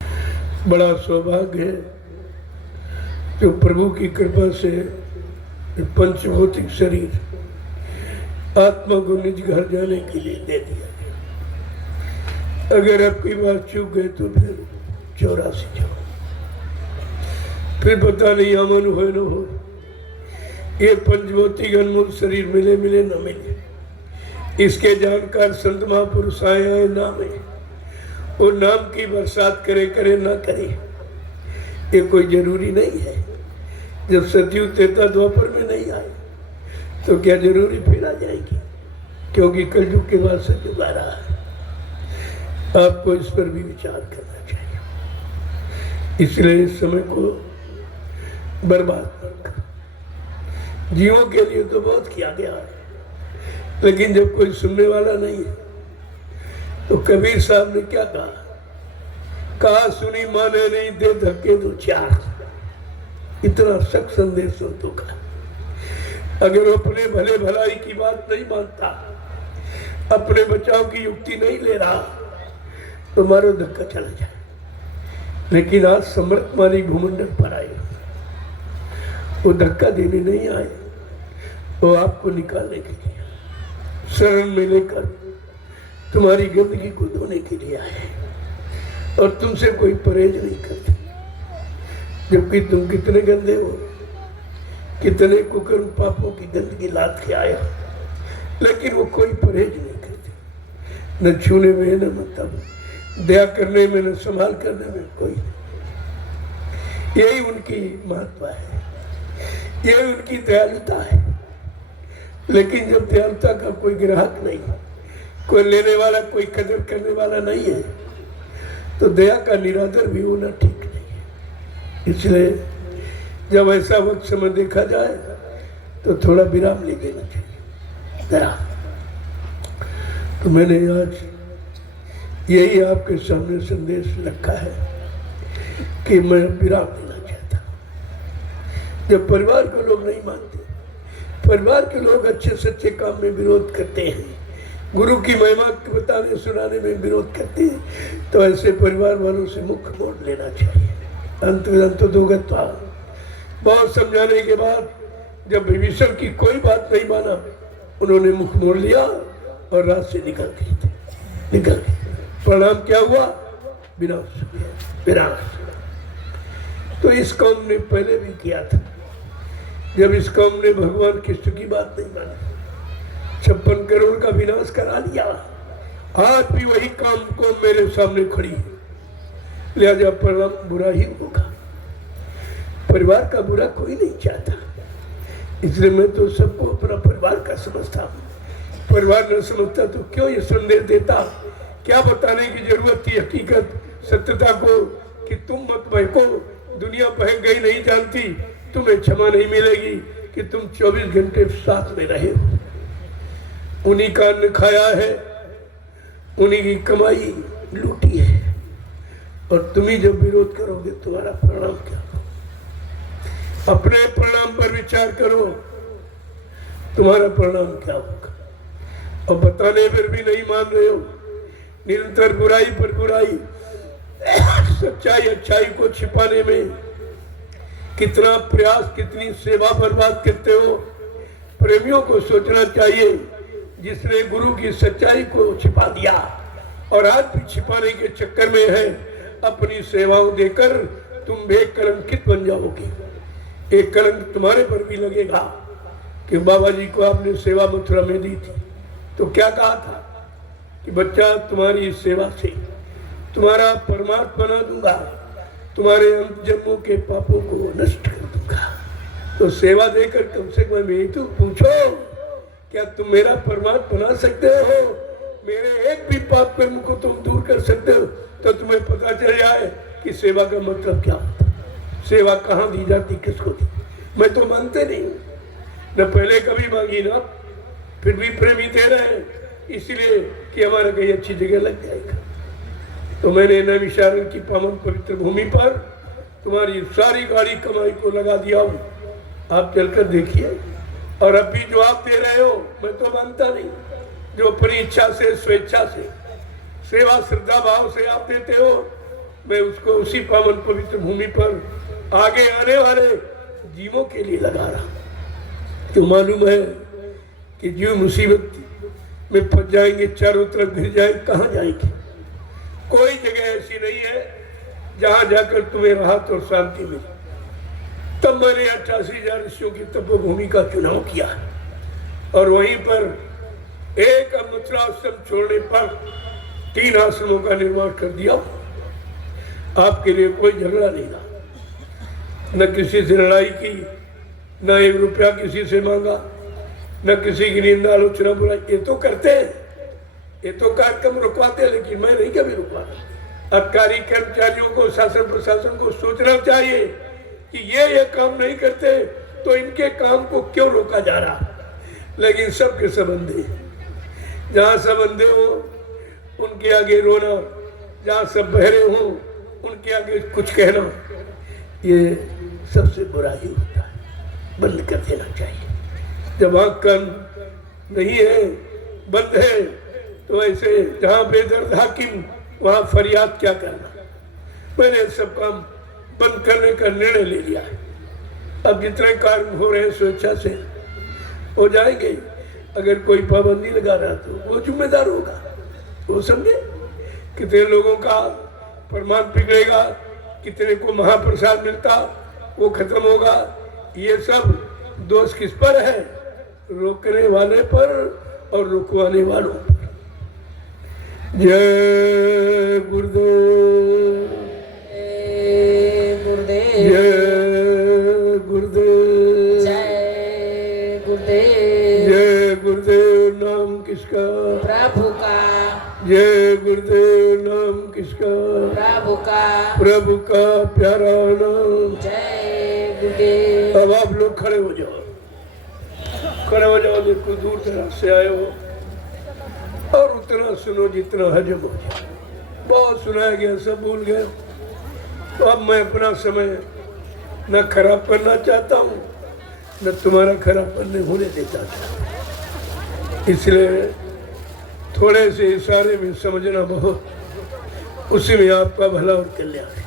बड़ा सौभाग्य है जो प्रभु की कृपा से पंचभौतिक शरीर आत्मा को निज घर जाने के लिए दे दिया गया। अगर आपकी बात चूक गए तो फिर 84 जाओ, फिर पता नहीं अमन हो न हो। ये पंचभौतिक अनमोल शरीर मिले मिले न मिले, इसके जानकार संत महापुरुष आए ना में वो नाम की बरसात करे करे ना करे, ये कोई जरूरी नहीं है। जब सतयुग त्रेता द्वापर में नहीं आए तो क्या जरूरी फिर आ जाएगी? क्योंकि कलयुग के बाद सतयुग आ रहा है। आपको इस पर भी विचार करना चाहिए। इसलिए इस समय को बर्बाद मत करो। जीवों के लिए तो बहुत किया गया है, लेकिन जब कोई सुनने वाला नहीं है तो कबीर साहब ने क्या कहा सुनी माने नहीं दे धक्के दो चार। इतना सख्त संदेश संतों का। अगर वो अपने भले भलाई की बात नहीं मानता, अपने बचाव की युक्ति नहीं ले रहा तो मारो धक्का चला जाए। लेकिन आज समर्थ मानी भूमंडल पर आए, वो धक्का देने नहीं आए, वो आपको निकालने के लिए शरण में लेकर तुम्हारी गंदगी को धोने के लिए आए और तुमसे कोई परहेज नहीं करते, जबकि तुम कितने गंदे हो, कितने कुकर्म पापों की गंदगी लाद के आया, लेकिन वो कोई परहेज नहीं करते, न छूने में न मतलब दया करने में न संभाल करने में कोई नहीं। यही उनकी महत्व है, यही उनकी दयालुता है। लेकिन जब दयालुता का कोई ग्राहक नहीं, कोई लेने वाला, कोई कदर करने वाला नहीं है, तो दया का निरादर भी होना ठीक नहीं है। इसलिए जब ऐसा वक्त समय देखा जाए तो थोड़ा विराम ले लेना चाहिए जरा। तो मैंने आज यही आपके सामने संदेश रखा है कि मैं विराम लेना चाहता हूँ। जब परिवार को लोग नहीं मानते, परिवार के लोग अच्छे सच्चे काम में विरोध करते हैं, गुरु की महिमा बताने सुनाने में विरोध करते हैं, तो ऐसे परिवार वालों से मुख मोड़ लेना चाहिए। अंत दोगत्वा, बहुत समझाने के बाद जब विभीषण की कोई बात नहीं माना, उन्होंने मुख मोड़ लिया और रात से निकल गए। परिणाम क्या हुआ? विनाश हो गया, विनाश। तो इस कौम ने पहले भी किया था, जब इस कौम ने भगवान कृष्ण की बात नहीं मानी, 56 करोड़ का विनाश करा लिया। आज भी वही काम को मेरे सामने खड़ी है, लिहाजा परिणाम बुरा ही होगा। परिवार का बुरा कोई नहीं चाहता, इसलिए मैं तो सबको अपना परिवार का समझता हूँ। परिवार न समझता तो क्यों ये संदेश देता? क्या बताने की जरूरत थी हकीकत सत्यता को कि तुम मत बहको, दुनिया बहक गई नहीं जानती, तुम्हें क्षमा नहीं मिलेगी कि तुम 24 घंटे साथ में रहे हो। उन्हीं का अन्न खाया है, उन्हीं की कमाई लूटी है, और तुम ही जब विरोध करोगे तुम्हारा परिणाम क्या होगा? अपने परिणाम पर विचार करो, तुम्हारा परिणाम क्या होगा। और बताने पर भी नहीं मान रहे हो, निरंतर बुराई पर बुराई, सच्चाई अच्छाई को छिपाने में कितना प्रयास, कितनी सेवा बर्बाद करते हो। प्रेमियों को सोचना चाहिए, जिसने गुरु की सच्चाई को छिपा दिया और आज भी छिपाने के चक्कर में है, अपनी सेवाओं देकर तुम भी कलंकित बन जाओगे। एक कलंक तुम्हारे पर भी लगेगा कि बाबा जी को आपने सेवा मथुरा में दी थी तो क्या कहा था कि बच्चा तुम्हारी सेवा से तुम्हारा परमार्थ बना दूंगा, तुम्हारे अंत जन्मों के पापों को नष्ट कर दूंगा। तो सेवा देकर कम से कम यही तो पूछो, क्या तुम मेरा परमार्थ बना सकते हो? मेरे एक भी पाप कर्म को तुम दूर कर सकते हो? तो तुम्हें पता चल जाए कि सेवा का मतलब क्या होता, सेवा कहाँ दी जाती, किसको दी। मैं तो मानते नहीं, न पहले कभी मांगी ना, फिर भी प्रेमी दे रहे हैं, इसलिए कि हमारा कहीं अच्छी जगह लग जाएगा। तो मैंने नैमिषारण्य की पावन पवित्र भूमि पर तुम्हारी सारी गाड़ी कमाई को लगा दिया हूँ, आप चलकर देखिए। और अब भी जो आप दे रहे हो, मैं तो मानता नहीं, जो अपनी इच्छा से, स्वेच्छा से, सेवा श्रद्धा भाव से आप देते हो, मैं उसको उसी पावन पवित्र भूमि पर आगे आने वाले जीवों के लिए लगा रहा। तो मालूम है कि जीव मुसीबत में फंस जाएंगे, चारों तरफ घिर जाएंगे, कहाँ जाएंगे? कोई जगह ऐसी नहीं है जहां जाकर तुम्हें राहत और शांति मिले। तब मैंने 88,000 ऋषियों की तपोभूमि का चुनाव किया और वहीं पर एक मथुरा आश्रम छोड़ने पर 3 आश्रमों का निर्माण कर दिया। आपके लिए कोई झगड़ा नहीं रहा, न किसी से लड़ाई की, न 1 रुपया किसी से मांगा, न किसी की निंदा आलोचना बुराई। ये तो करते हैं, ये तो कार्यक्रम रुकवाते हैं, लेकिन मैं नहीं कभी रुकवाता। अधिकारी कर्मचारियों को, शासन प्रशासन को सोचना चाहिए कि ये काम नहीं करते तो इनके काम को क्यों रोका जा रहा। लेकिन सबके संबंधी, जहाँ संबंधी हो उनके आगे रोना, जहाँ सब बहरे हो उनके आगे कुछ कहना, ये सबसे बुरा ही होता है। बंद कर देना चाहिए। जब आँख कान नहीं है, बंद है, तो ऐसे जहाँ बेदर्द हाकिम वहाँ फरियाद क्या करना। मैंने सब काम बंद करने का निर्णय ले लिया है। अब जितने कार्य हो रहे हैं स्वेच्छा से हो जाएंगे। अगर कोई पाबंदी लगा रहा तो वो जिम्मेदार होगा, वो समझे, कितने लोगों का प्रमाण पिघलेगा, कितने को महाप्रसाद मिलता, वो खत्म होगा। ये सब दोष किस पर है? रोकने वाले पर और रुकवाने वालों पर। जय गुरुदेव, गुरुदेव, जय गुरुदेव, जय गुरुदेव, जय गुरुदेव। नाम किसका? प्रभु का, जय गुरुदेव। नाम किसका? प्रभु का, प्रभु का प्यारा नाम। जय गुरुदेव। अब आप लोग खड़े हो जाओ, खड़े हो जाओ। देखो दूर दराज से आए हो और उतना सुनो जितना हजम हो जाए। बहुत सुनाया गया, सब भूल गए। तो अब मैं अपना समय न खराब करना चाहता हूँ, न तुम्हारा खराब करने होने देता था। इसलिए थोड़े से इशारे में समझना बहुत, उसी में आपका भला और कल्याण है।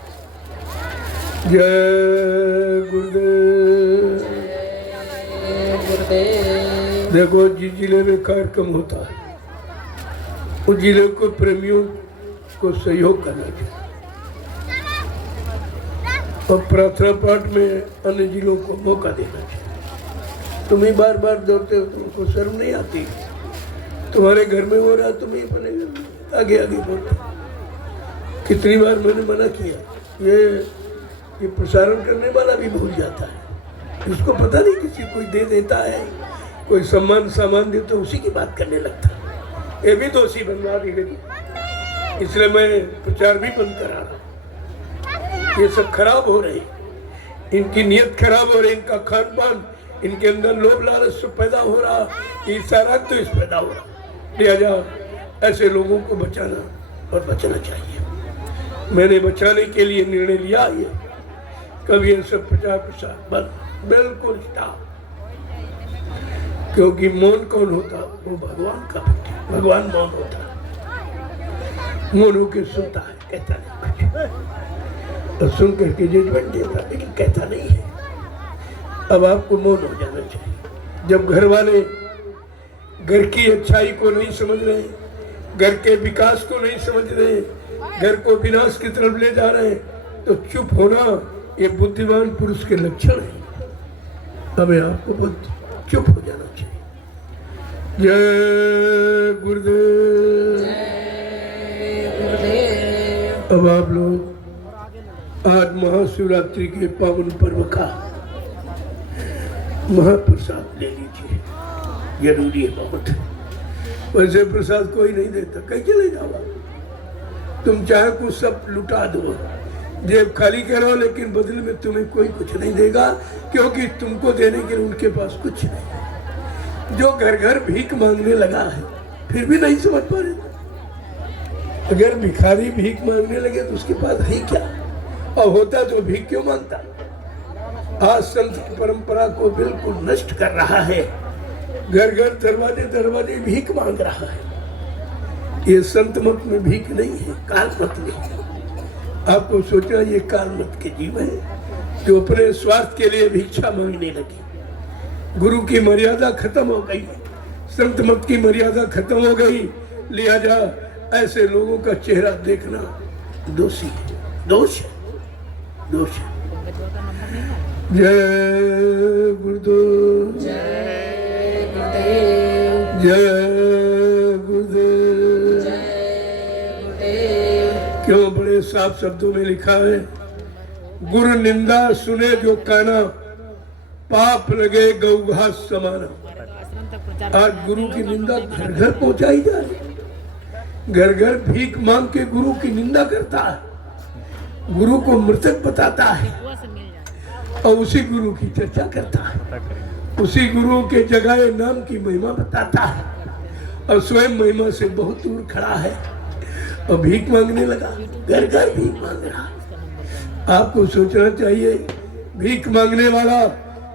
जय गुरुदेव, गुरुदेव। देखो जिस जिले में कार्यक्रम होता है उस जिले को प्रेमियों को सहयोग करना चाहिए और प्रार्थना पाठ में अन्य जिलों को मौका देना चाहिए। तुम ही बार बार दौड़ते हो, तुमको शर्म नहीं आती? तुम्हारे घर में हो रहा, तुम ही अपने घर में आगे आगे बोलते। कितनी बार मैंने मना किया, ये प्रसारण करने वाला भी भूल जाता है। उसको पता नहीं, किसी कोई दे देता है, कोई सामान दे तो उसी की बात करने लगता है। ये भी दोषी बनवा दी गई, इसलिए मैं प्रचार भी बंद करा रहा। ये सब खराब हो रहे, इनकी नीयत खराब हो रही, इनका खान पान, इनके अंदर लोभ लालच से पैदा हो रहा, ईर्ष्या तो इस पैदा हो रहा। लिहाजा ऐसे लोगों को बचाना और बचना चाहिए। मैंने बचाने के लिए निर्णय लिया। ये कभी ये सब प्रचार प्रसार बंद, बिल्कुल स्टॉप। क्योंकि मौन कौन होता? वो भगवान का भक्त है। भगवान मौन होता है, मौन होकर सुनता है, कहता नहीं, और सुन करके जजमेंट देता, लेकिन कहता नहीं है। अब आपको मौन हो जाना चाहिए। जब घर वाले घर की अच्छाई को नहीं समझ रहे, घर के विकास को नहीं समझ रहे, घर को विनाश की तरफ ले जा रहे हैं, तो चुप होना ये बुद्धिमान पुरुष के लक्षण है। हमें आपको बहुत चुप हो जाना चाहिए। जय गुरुदेव, जय गुरुदेव। अब आप लोग आज महाशिवरात्रि के पावन पर्व का महाप्रसाद ले लीजिए, जरूरी है बहुत। वैसे प्रसाद कोई नहीं देता, कहीं चले जाओ। तुम चाहे कुछ सब लुटा दो, जेब खाली करो, लेकिन बदले में तुम्हें कोई कुछ नहीं देगा, क्योंकि तुमको देने के लिए उनके पास कुछ नहीं। जो घर घर भीख मांगने लगा है, फिर भी नहीं समझ पा रहे। अगर भिखारी भीख मांगने लगे तो उसके पास है क्या, और होता तो भीख क्यों मांगता? आज संत की परंपरा को बिल्कुल नष्ट कर रहा है। घर घर दरवाजे दरवाजे भीख मांग रहा है। ये संत मत में भीख नहीं है, काल मत में है। आपको सोचना, ये काल मत के जीव है जो अपने स्वार्थ के लिए भिक्षा मांगने लगे। गुरु की मर्यादा खत्म हो गई, संत मत की मर्यादा खत्म हो गई। लिहाजा ऐसे लोगों का चेहरा देखना दोषी है, दोष है, दोष है। जय गुरुदेव, जय गुरुदेव, जय गुरुदेव, जय गुरुदेव। क्यों बड़े साफ शब्दों में लिखा है, गुरु निंदा सुने जो काना, पाप लगे गौ घास समाना। आज गुरु की निंदा घर घर पहुंचाई जा रही। घर घर भीख मांग के गुरु की निंदा करता है, गुरु को मृतक बताता है और उसी गुरु की चर्चा करता है, उसी गुरु के जगह नाम की महिमा बताता है और स्वयं महिमा से बहुत दूर खड़ा है और भीख मांगने लगा। घर घर भीख मांग रहा। आपको सोचना चाहिए, भीख मांगने वाला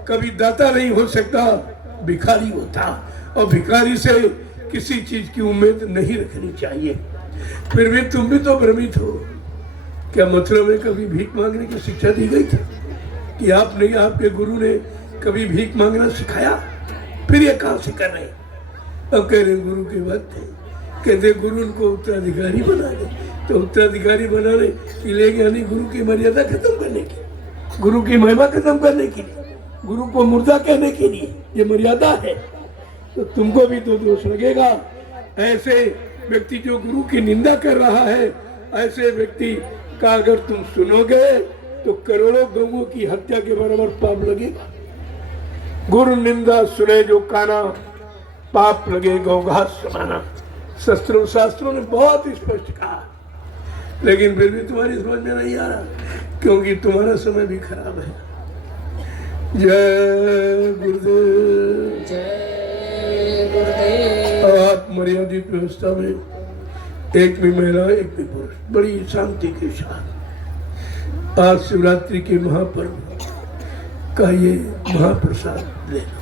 कभी दाता नहीं हो सकता, भिखारी होता, और भिखारी से किसी चीज की उम्मीद नहीं रखनी चाहिए। फिर भी तुम भी तो भ्रमित हो। क्या मतलब है, कभी भीख मांगने की शिक्षा दी गई थी कि आपने, आपके गुरु ने कभी भीख मांगना सिखाया? फिर ये कहां से कर रहे हैं? अब कह रहे गुरु के भक्त है, कहते गुरु उनको उत्तराधिकारी बना दे। तो उत्तराधिकारी बनाने के लिए यानी गुरु की मर्यादा खत्म करने की, गुरु की महिमा खत्म करने की, गुरु को मुर्दा कहने के लिए ये मर्यादा है। तो तुमको भी तो दोष लगेगा। ऐसे व्यक्ति जो गुरु की निंदा कर रहा है, ऐसे व्यक्ति का अगर तुम सुनोगे तो करोड़ों गौओं की हत्या के बराबर पाप लगेगा। गुरु निंदा सुने जो काना, पाप लगे गौघास समाना। शास्त्रों ने बहुत स्पष्ट कहा, लेकिन फिर भी तुम्हारी समझ में नहीं आ रहा, क्योंकि तुम्हारा समय भी खराब है। जय गुरुदेव। जय गुरुदेव। आप मर्यादित व्यवस्था में एक भी महिला एक भी पुरुष बड़ी शांति के साथ आज शिवरात्रि के महापर्व का ये महाप्रसाद ले लो।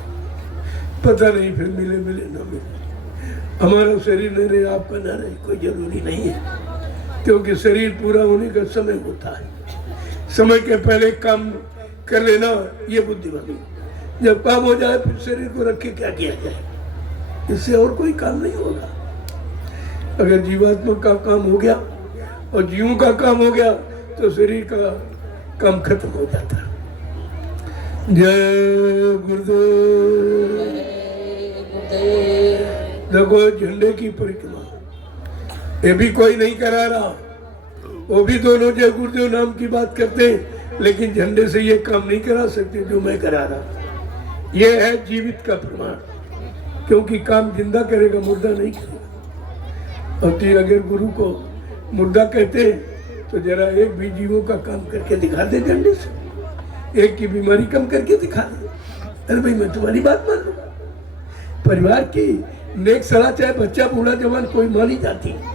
पता नहीं फिर मिले न मिले, हमारा शरीर न रहे, आपका न रहे, कोई जरूरी नहीं है, क्योंकि शरीर पूरा होने का समय होता है। समय के पहले काम कर लेना ये बुद्धिमानी। जब काम हो जाए फिर शरीर को रख के क्या किया जाए, इससे और कोई काम नहीं होगा। अगर जीवात्मा का काम हो गया और जीवों का काम हो गया तो शरीर का काम खत्म हो जाता है। जय गुरुदेव। देखो झंडे की परिक्रमा ये भी कोई नहीं करा रहा, वो भी दोनों जय गुरुदेव नाम की बात करते हैं, लेकिन झंडे से ये काम नहीं करा सकते जो मैं करा रहा। ये है जीवित का प्रमाण, क्योंकि काम जिंदा करेगा, मुर्दा नहीं करेगा। और तो अगर गुरु को मुर्दा कहते हैं तो जरा एक भी जीवों का काम करके दिखा दे झंडे से, एक की बीमारी कम करके दिखा दे। अरे भाई मैं तुम्हारी बात मान लूं। परिवार की नेक सलाह चाहे बच्चा बूढ़ा जवान कोई मानी जाती है,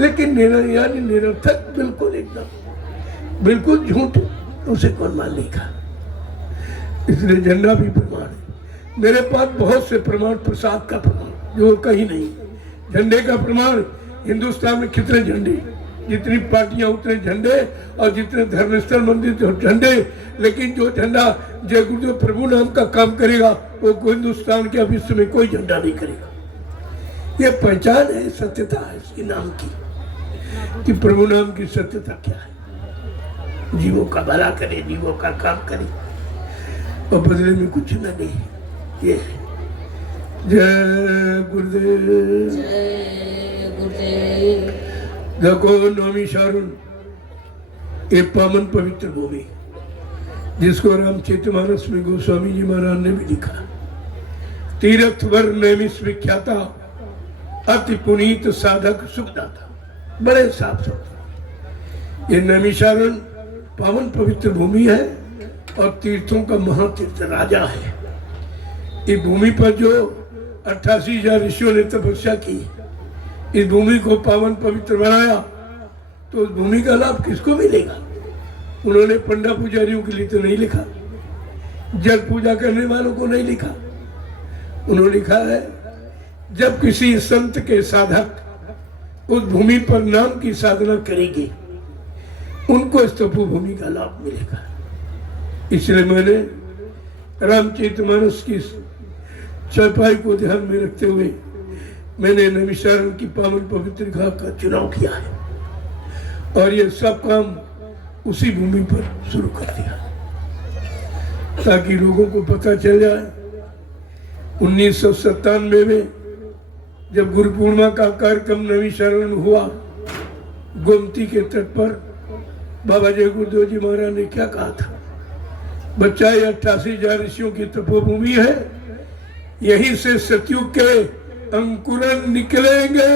लेकिन यानी निरर्थक बिल्कुल एकदम बिल्कुल झूठ उसे कौन मान लेगा। इसलिए झंडा भी प्रमाण है। मेरे पास बहुत से प्रमाण, प्रसाद का प्रमाण जो कहीं नहीं। झंडे का प्रमाण हिंदुस्तान में कितने झंडे, जितनी पार्टियां उतने झंडे, और जितने धर्मस्थल मंदिर तो झंडे, लेकिन जो झंडा जय गुरुदेव प्रभु नाम का काम करेगा वो हिंदुस्तान के विश्व में कोई झंडा नहीं करेगा। ये पहचान है, सत्यता है इसके नाम की, कि प्रभु नाम की सत्यता क्या है। जीवों का भला करे, जीवों का काम करे और बदले में कुछ न दे। ये जय गुरुदेव। जय गुरुदेव। देखो नौमी शारुण ये पावन पवित्र भूमि, जिसको रामचरितमानस में गोस्वामी जी महाराज ने भी लिखा। तीर्थ वर नैमिष विख्याता, अति पुनीत साधक सुखदाता। बड़े साफ सुथरा ये नैमिषारण्य पावन पवित्र भूमि है और तीर्थों का महातीर्थ राजा है। इस भूमि पर जो 88,000 ऋषियों ने तपस्या की, इस भूमि को पावन पवित्र बनाया, तो उस भूमि का लाभ किसको मिलेगा? उन्होंने पंडा पुजारियों के लिए तो नहीं लिखा, जल पूजा करने वालों को नहीं लिखा। उन्होंने लिखा है जब किसी संत के साधक उस भूमि पर नाम की साधना करेंगे, उनको इस तपोभूमि का लाभ मिलेगा। इसलिए मैंने रामचरितमानस की चौपाई को ध्यान में रखते हुए मैंने नैमिषारण्य की पावन पवित्र घाट का चुनाव किया है, और ये सब काम उसी भूमि पर शुरू कर दिया, ताकि लोगों को पता चल जाए। 1997 में जब गुरु पूर्णिमा का कार्यक्रम नैमिषारण्य में हुआ, गोमती के तट पर बाबा जय गुरुदेव जी महाराज ने क्या कहा था? बच्चा ये 88,000 ऋषियों की तपोभूमि है, यहीं से सतयुग के अंकुरन निकलेंगे।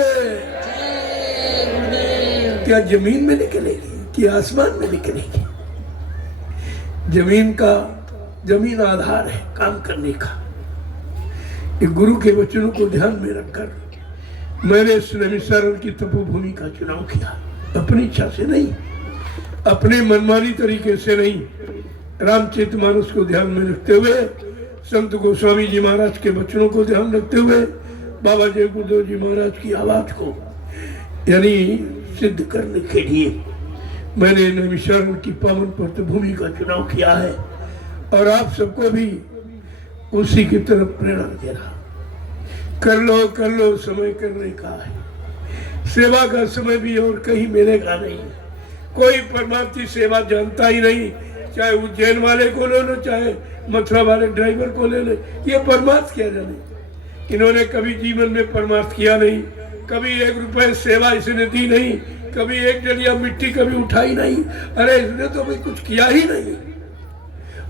क्या जमीन में निकलेंगे कि आसमान में निकलेंगे? जमीन आधार है काम करने का। ये गुरु के वचनों को ध्यान में रखकर मैंने इस नैमिषारण्य की तपोभूमि का चुनाव किया, अपनी इच्छा से नहीं, अपने मनमानी तरीके से नहीं, रामचरितमानस को ध्यान में रखते हुए, संत गोस्वामी जी महाराज के वचनों को ध्यान रखते हुए, बाबा जय गुरुदेव जी महाराज की आवाज को यानी सिद्ध करने के लिए मैंने नैमिषारण्य की पावन पवित्र भूमि का चुनाव किया है, और आप सबको भी उसी की तरफ प्रेरणा दे रहा। कर लो समय करने का है। सेवा का समय भी और कहीं मिलेगा नहीं। कोई परमार्थी सेवा जानता ही नहीं, चाहे उज्जैन वाले को ले लो, चाहे मथुरा वाले ड्राइवर को ले लो, ये परमार्थ क्या जाने। इन्होंने कभी जीवन में परमार्थ किया नहीं, कभी 1 रुपए सेवा इसने दी नहीं, कभी 1 डलिया मिट्टी कभी उठाई नहीं। अरे इसने तो भाई कुछ किया ही नहीं,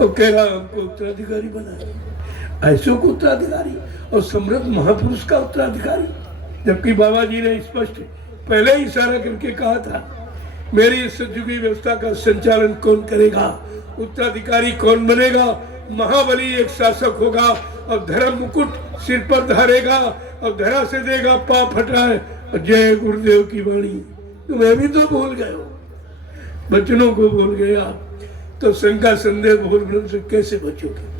और कह रहा हमको उत्तराधिकारी बनाया, ऐसों को उत्तराधिकारी और समृद्ध महापुरुष का उत्तराधिकारी। जबकि बाबा जी ने स्पष्ट पहले ही इशारा करके कहा था, मेरी इस सतयुगी व्यवस्था का संचालन कौन करेगा, उत्तराधिकारी कौन बनेगा। महाबली एक शासक होगा और धर्म मुकुट सिर पर धारेगा और धरा से देगा पाप हटाए और जय गुरुदेव की वाणी। तुम्हें भी तो भूल गए हो, बचनों को भूल गए आप, तो शंका संदेह भूल भ्रम से कैसे बचोगे।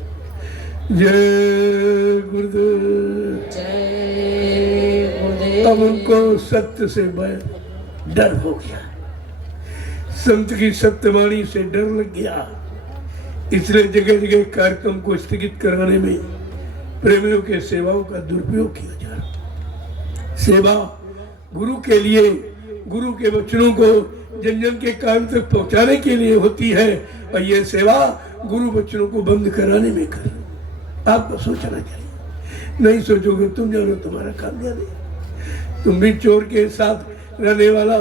जय गुरुदेव। जय गुरुदेव। अब उनको सत्य से भय डर हो गया, संत की सत्यवाणी से डर लग गया, इसलिए जगह जगह कार्यक्रम को स्थगित कराने में प्रेमियों के सेवाओं का दुरुपयोग किया जा रहा। सेवा गुरु के लिए, गुरु के वचनों को जन जन के कान तक पहुंचाने के लिए होती है, और यह सेवा गुरु वचनों को बंद कराने में कर। आपको सोचना चाहिए, नहीं सोचोगे तुम जानो तुम्हारा काम जाने। तुम भी चोर के साथ रहने वाला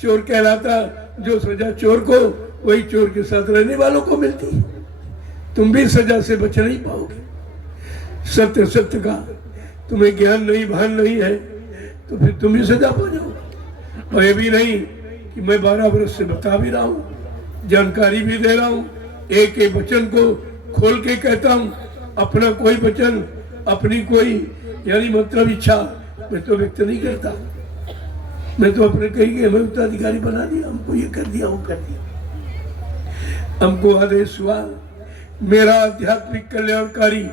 चोर कहलाता, जो सजा चोर को वही चोर के साथ रहने वालों को मिलती है। तुम भी सजा से बच नहीं पाओगे। सत्य सत्य का तुम्हें ज्ञान नहीं, भान नहीं है, तो फिर तुम भी सजा पा जाओगे। और ये भी नहीं कि मैं 12 वर्ष से बता भी रहा हूँ, जानकारी भी दे रहा हूँ, एक एक वचन को खोल के कहता हूँ। अपना कोई वचन, अपनी कोई यानी मतलब इच्छा मैं तो व्यक्त नहीं करता। मैं तो अपने कही गए, मैं उत्तराधिकारी बना दिया, हमको ये कर दिया, वो कर दिया। हमको आदेश हुआ, मेरा आध्यात्मिक कल्याणकारी,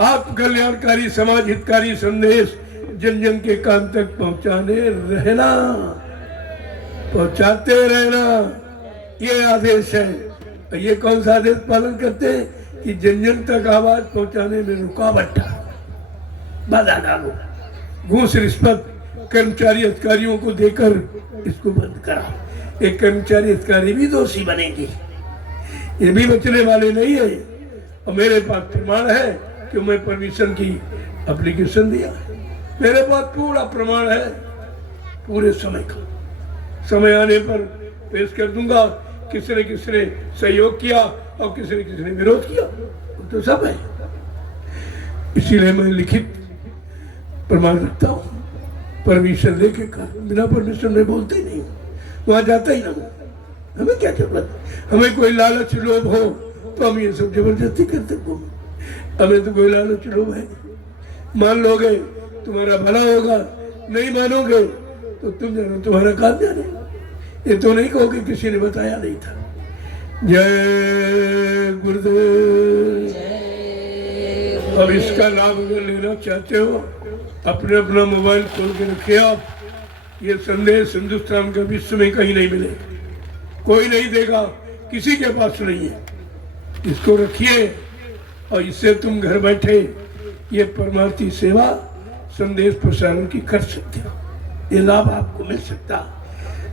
आत्म कल्याणकारी, समाज हितकारी संदेश जन जन के कान तक पहुंचाने रहना, पहुंचाते रहना, ये आदेश है। ये कौन सा आदेश पालन करते हैं कि जन जन तक आवाज पहुंचाने में रुकावट, बाधा डालो, घूस रिश्वत कर्मचारी अधिकारियों को देकर इसको बंद करा। एक कर्मचारी अधिकारी भी दोषी बनेंगे, ये भी बचने वाले नहीं है। और मेरे पास प्रमाण है कि मैं परमिशन की एप्लीकेशन दिया, मेरे पास पूरा प्रमाण है, पूरे समय का। समय आने पर पेश कर दूंगा, किसने किसने सहयोग किया और किसने विरोध किया, तो सब है। इसीलिए मैं लिखित प्रमाण रखता हूँ, परमिशन लेके कर, बिना परमिशन में बोलते ही नहीं, वहां जाता ही ना हूँ। हमें क्या जरूरत, हमें कोई लालच लोभ हो तो हम ये सब जबरदस्ती करते हो। हमें तो कोई लालच लोभ है, मान लोगे तुम्हारा भला होगा, नहीं मानोगे तो तुम जानो तुम्हारा काम जाने। ये तो नहीं कहोगे किसी ने बताया नहीं था। जय गुरुदेव। अब इसका लाभ अगर लेना चाहते हो, अपने अपना मोबाइल खोल के रखिए आप। ये संदेश हिंदुस्तान का विश्व में कहीं नहीं मिले, कोई नहीं देगा, किसी के पास नहीं है। इसको रखिए और इससे तुम घर बैठे ये परमार्थी सेवा संदेश प्रसारण की कर सकते हो। ये लाभ आपको मिल सकता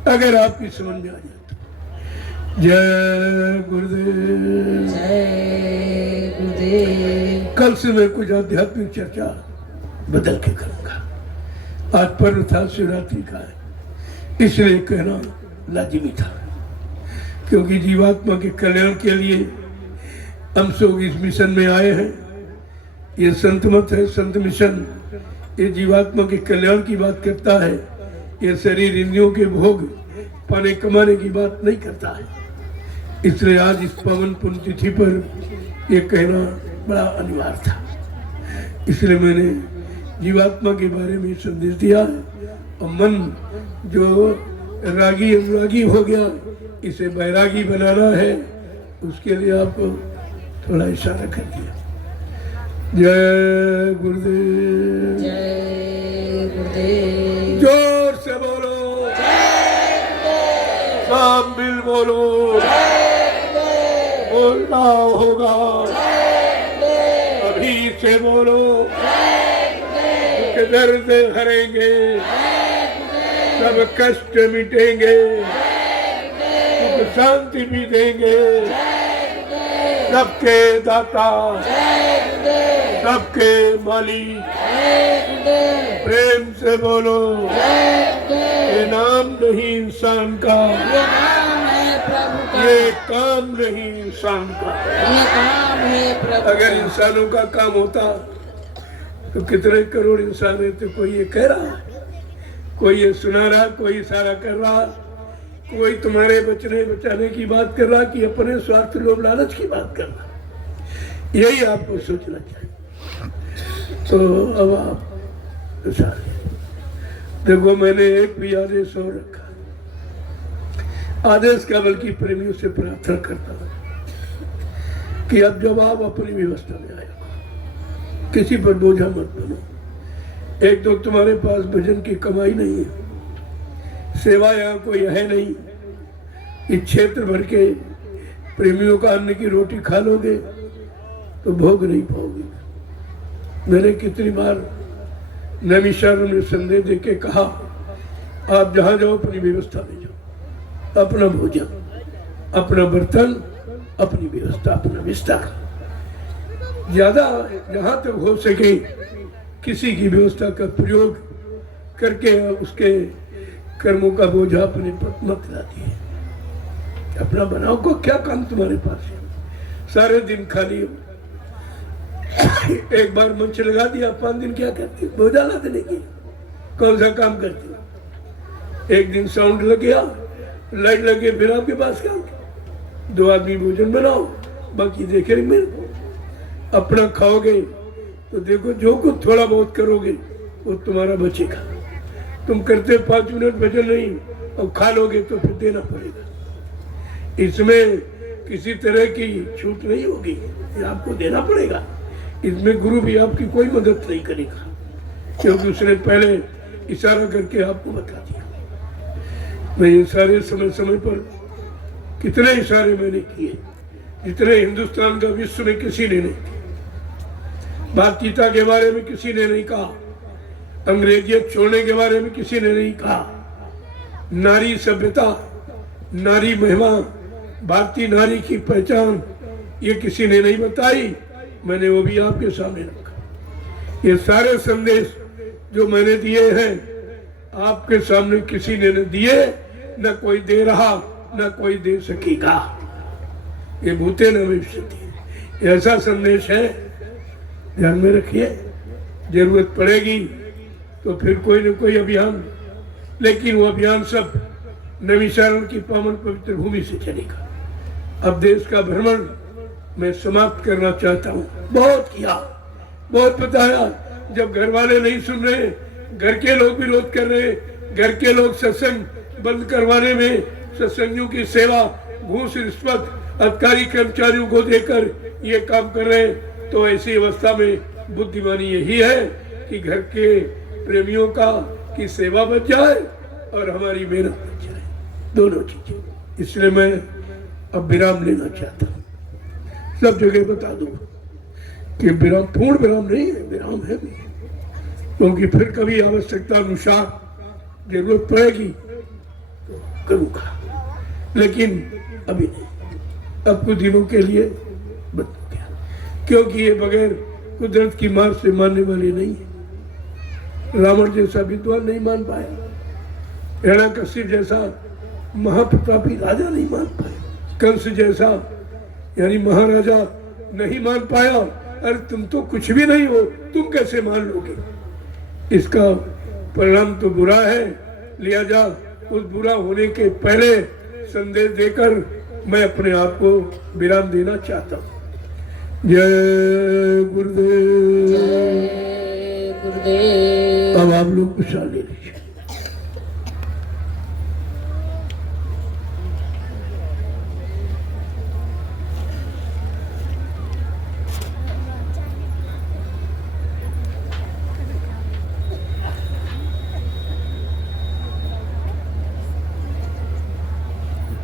अगर आपकी समझ में आ जाए तो। जय गुरुदेव। जय गुरुदेव। कल से मैं कुछ आध्यात्मिक चर्चा बदल के करूंगा। आज पर्व था शिवरात्रि का है, इसलिए कहना लाजिमी था, क्योंकि जीवात्मा के कल्याण के लिए हम सब इस मिशन में आए हैं। ये संत मत है, संत मिशन, ये जीवात्मा के कल्याण की बात करता है। ये शरीर इंद्रियों के भोग पाने कमाने की बात नहीं करता है। इसलिए आज इस पवन पुण्यतिथि पर ये कहना बड़ा अनिवार्य था। इसलिए मैंने जीवात्मा के बारे में संदेश दिया है। और मन जो रागी अनुरागी हो गया, इसे बैरागी बनाना है, उसके लिए आप थोड़ा इशारा कर दिया। जय गुरुदेव। जय गुरुदेव। जोर से बोलो, सब मिल बोलो, बोलना होगा, अभी से बोलो, दर्द हरेंगे, सब कष्ट मिटेंगे, सुख शांति भी देंगे। सबके दाता, सबके मालिक, प्रेम से बोलो ये नाम नहीं इंसान का, ये काम नहीं इंसान का। अगर इंसानों का काम होता तो कितने करोड़ इंसान रहते। कोई ये कह रहा, कोई ये सुना रहा, कोई इशारा कर रहा, कोई तुम्हारे बचने बचाने की बात कर रहा कि अपने स्वार्थ लोभ लालच की बात कर रहा। यही आपको सोचना चाहिए। तो अब आप देखो, मैंने एक भी आदेश और रखा, आदेश का बल्कि प्रेमियों से प्रार्थना करता हूँ कि अब जब आप अपनी व्यवस्था में आए, किसी पर बोझा मत बनो। एक तो तुम्हारे पास भजन की कमाई नहीं है, सेवा यहाँ कोई है नहीं, इस क्षेत्र भर के प्रेमियों का अन्न की रोटी खा लोगे तो भोग नहीं पाओगे। मैंने कितनी बार नैमिषारण्य में संदेश दे के कहा, आप जहाँ जाओ अपनी व्यवस्था में जाओ, अपना भोजन, अपना बर्तन, अपनी व्यवस्था, अपना विस्तार, ज्यादा जहाँ तक हो सके किसी की व्यवस्था का प्रयोग करके उसके कर्मों का बोझा अपने पर मत लाती। अपना बनाओ को क्या काम तुम्हारे पास है, सारे दिन खाली हो। एक बार मंच लगा दिया, 5 दिन क्या करते, बोझा ला देने की कौन सा काम करते। एक दिन साउंड लग गया, लाइट लगे, फिर आपके पास काम, 2 आदमी भोजन बनाओ, बाकी देखे मेरे को। अपना खाओगे तो देखो जो कुछ थोड़ा बहुत करोगे वो तुम्हारा बचेगा। तुम करते 5 मिनट भजन नहीं और खा लोगे तो फिर देना पड़ेगा। इसमें किसी तरह की छूट नहीं होगी, ये आपको देना पड़ेगा। इसमें गुरु भी आपकी कोई मदद नहीं करेगा, क्योंकि उसने पहले इशारा करके आपको बता दिया। मैं ये सारे समय समय पर कितने इशारे मैंने किए, जितने हिंदुस्तान का विश्व में किसी ने नहीं किया। भारतीयता के बारे में किसी ने नहीं कहा, अंग्रेजियत छोड़ने के बारे में किसी ने नहीं कहा, नारी सभ्यता, नारी महिमा, भारतीय नारी की पहचान ये किसी ने नहीं बताई। मैंने वो भी आपके सामने रखा। ये सारे संदेश जो मैंने दिए हैं आपके सामने किसी ने न दिए, न कोई दे रहा, न कोई दे सकेगा। ये भूते न भविष्यति, ऐसा संदेश है, ध्यान में रखिए। जरूरत पड़ेगी तो फिर कोई न कोई अभियान, लेकिन वो अभियान सब नैमिषारण्य की पावन पवित्र भूमि से चलेगा। अब देश का भ्रमण मैं समाप्त करना चाहता हूँ। बहुत किया, बहुत बताया, जब घर वाले नहीं सुन रहे, घर के लोग विरोध कर रहे, घर के लोग सत्संग बंद करवाने में, सत्संगियों की सेवा घूस रिश्वत अधिकारी कर्मचारियों को देकर ये काम कर रहे, तो ऐसी अवस्था में बुद्धिमानी यही है कि घर के प्रेमियों का की सेवा बच जाए और हमारी मेहनत बच जाए, दोनों चीजें। इसलिए मैं अब विराम लेना चाहता हूँ। सब जगह बता दूं कि विराम पूर्ण विराम नहीं है, विराम है भी, क्योंकि फिर कभी आवश्यकता अनुसार जरूरत पड़ेगी तो करूँगा, लेकिन अभी नहीं। अब कुछ दिनों के लिए बंद हो गया, क्योंकि ये बगैर कुदरत की मार से मानने वाले नहीं है। रावण जैसा विद्वान नहीं मान पाया, हिरण्यकश्यप जैसा महाप्रतापी राजा नहीं मान पाया, कंस जैसा यानी महाराजा नहीं मान पाया। अरे तुम तो कुछ भी नहीं हो, तुम कैसे मान लोगे? इसका परिणाम तो बुरा है, लिया जा। उस बुरा होने के पहले संदेश देकर मैं अपने आप को विराम देना चाहता हूँ। जय गुरुदेव। जय गुरुदेव। अब आप लोग विश्राम ले लीजिए।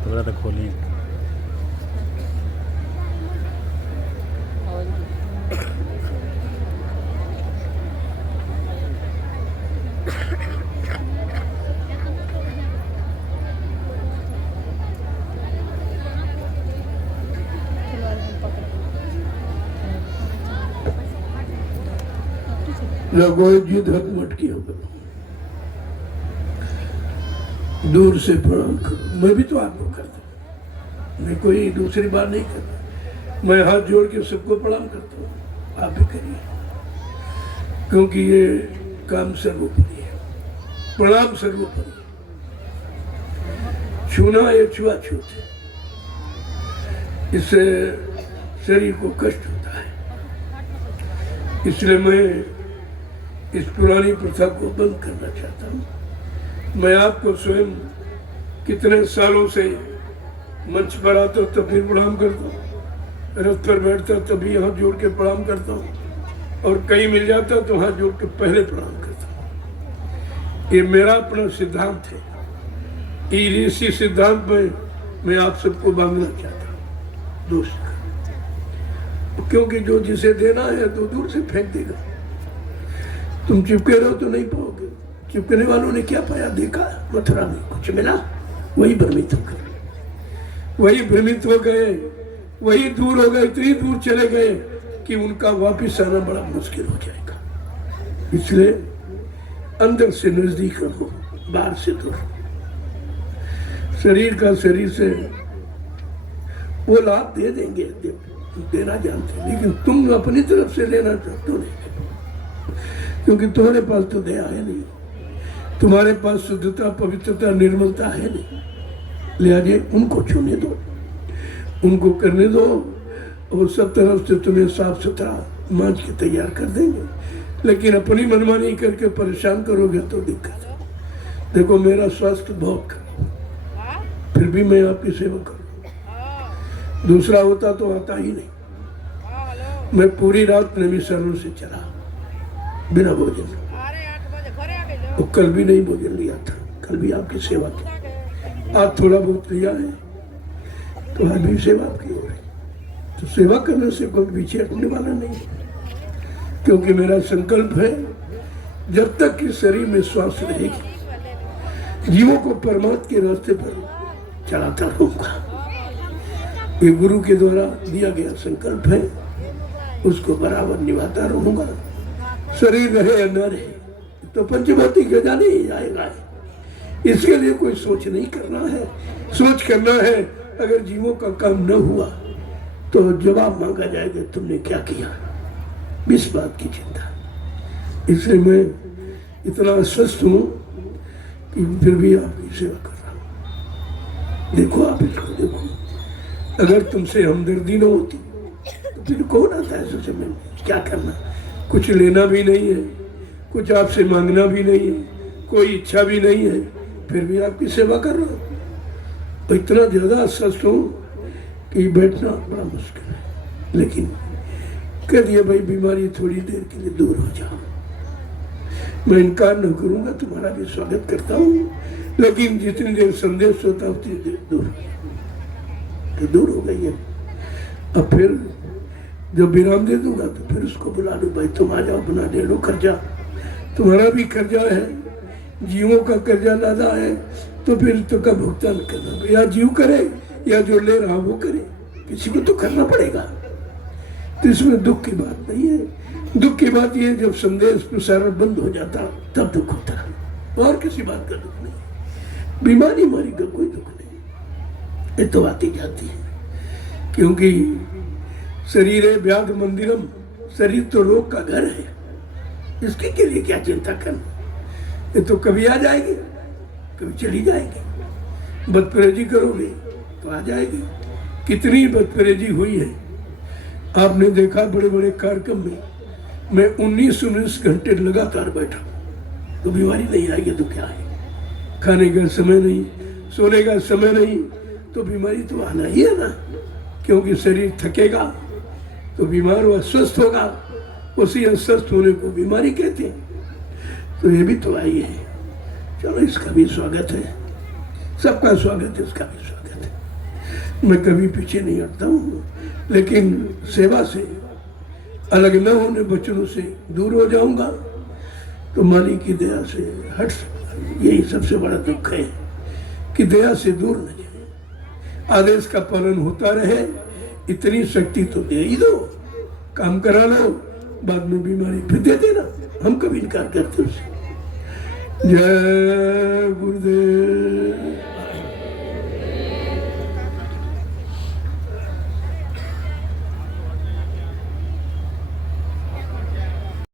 थोड़ा तो खोलिए। रघुवर जी धक मटकी हो गए, दूर से प्रणाम करो। मैं भी तो आपको करता हूँ, मैं कोई दूसरी बात नहीं करता, मैं हाथ जोड़ के सबको प्रणाम करता हूँ, आप भी करिए, क्योंकि ये काम सर्वोपरि है, प्रणाम सर्वोपरि। छूना ये छुआछूत है, इससे शरीर को कष्ट होता है। इसलिए मैं इस पुरानी प्रथा को बंद करना चाहता हूँ। मैं आपको स्वयं कितने सालों से मंच पर आता तब फिर प्रणाम करता हूँ, रथ पर बैठता तभी हाथ जोड़ के प्रणाम करता हूँ, और कहीं मिल जाता तो हाथ जोड़ के पहले प्रणाम करता हूँ। ये मेरा अपना सिद्धांत है, इसी सिद्धांत में मैं आप सबको बांधना चाहता हूँ दोस्त, क्योंकि जो जिसे देना है तो दूर से फेंक देगा। तुम चिपके रहो तो नहीं पाओगे। चिपकने वालों ने क्या पाया? देखा मथुरा में कुछ मिला, वही भ्रमित हो गए, वही भ्रमित हो गए, वही दूर हो गए, इतनी दूर चले गए कि उनका वापिस आना बड़ा मुश्किल हो जाएगा। इसलिए अंदर से नजदीक रहो, बाहर से दूर। शरीर का शरीर से वो लाभ दे देंगे, देना जानते हैं, लेकिन तुम अपनी तरफ से लेना चाहते हो नहीं, क्योंकि तुम्हारे पास तो दया है नहीं, तुम्हारे पास शुद्धता, पवित्रता, निर्मलता है नहीं। लिहाजा उनको छूने दो, उनको करने दो, और सब तरफ से तुम्हें साफ सुथरा मांझ के तैयार कर देंगे। लेकिन अपनी मनमानी करके परेशान करोगे तो दिक्कत है। देखो मेरा स्वास्थ्य बहुत खराब, फिर भी मैं आपकी सेवा करूँ। दूसरा होता तो आता ही नहीं। मैं पूरी रात नैमिषारण्य से चला बिना भोजन, और कल भी नहीं भोजन लिया था, कल भी आपकी सेवा की। आज थोड़ा बहुत लिया है तो आज भी सेवा आपकी हो रही। तो सेवा करने से कोई पीछे हटने वाला नहीं है, क्योंकि मेरा संकल्प है जब तक कि शरीर में श्वास रहेगी, जीवों को परमात्मा के रास्ते पर चलाता रहूंगा। ये गुरु के द्वारा दिया गया संकल्प है, उसको बराबर निभाता रहूंगा। शरीर रहे या न रहे तो पंचभौतिक खजाने ही आएगा। इसके लिए कोई सोच नहीं करना है। सोच करना है अगर जीवों का काम न हुआ तो जवाब मांगा जाएगा तुमने क्या किया, इस बात की चिंता। इसलिए मैं इतना अस्वस्थ हूँ कि फिर भी आपकी सेवा कर रहा हूँ। देखो आप इसको देखो, अगर तुमसे हमदर्दी न होती तो फिर कौन आता है सोचे में क्या करना। कुछ लेना भी नहीं है, कुछ आपसे मांगना भी नहीं है, कोई इच्छा भी नहीं है, फिर भी आपकी सेवा कर रहा हूँ। तो इतना ज़्यादा अस्वस्थ हूँ कि बैठना बड़ा मुश्किल है। लेकिन कह दिया भाई बीमारी थोड़ी देर के लिए दूर हो जाओ, मैं इनकार न करूँगा, तुम्हारा भी स्वागत करता हूँ, लेकिन जितनी देर संदेश होता है उतनी देर दूर हो गई, तो दूर हो गई है। अब फिर जब विराम दे दूंगा तो फिर उसको बुला लूँ, भाई तुम आ जाओ, बना दे लो कर्जा, तुम्हारा भी कर्जा है, जीवों का कर्जा लादा है, तो फिर तो का भुगतान करना, या जीव करे या जो ले रहा वो करे, किसी को तो करना पड़ेगा। तो इसमें दुख की बात नहीं है। दुख की बात यह जब संदेश प्रसारण बंद हो जाता तब दुख होता है, और किसी बात का दुख नहीं। बीमारी मारी का कोई दुख नहीं, ये तो आती जाती है, क्योंकि शरीर है व्याध मंदिरम, शरीर तो रोग का घर है, इसके के लिए क्या चिंता करना। ये तो कभी आ जाएगी, कभी चली जाएगी। बदपरहेजी करोगे तो आ जाएगी। कितनी बदपरहेजी हुई है आपने देखा, बड़े बड़े कार्यक्रम में मैं 19 घंटे लगातार बैठा, तो बीमारी नहीं आएगी तो क्या है। खाने का समय नहीं, सोने का समय नहीं, तो बीमारी तो आना ही है ना, क्योंकि शरीर थकेगा तो बीमार हुआ, स्वस्थ होगा, उसी अस्वस्थ होने को बीमारी कहते हैं। तो ये भी तो आई है। चलो इसका भी स्वागत है, सबका स्वागत है, इसका भी स्वागत है। मैं कभी पीछे नहीं हटता हूँ, लेकिन सेवा से अलग न होने, बच्चों से दूर हो जाऊंगा तो मालिक की दया से हट सकता। यही सबसे बड़ा दुख है कि दया से दूर न जाए, आदेश का पालन होता रहे। इतनी शक्ति तो दे ही दो, काम करा लो, बाद में बीमारी फिर दे देना। हम कभी इनकार करते उससे। जय गुरुदेव।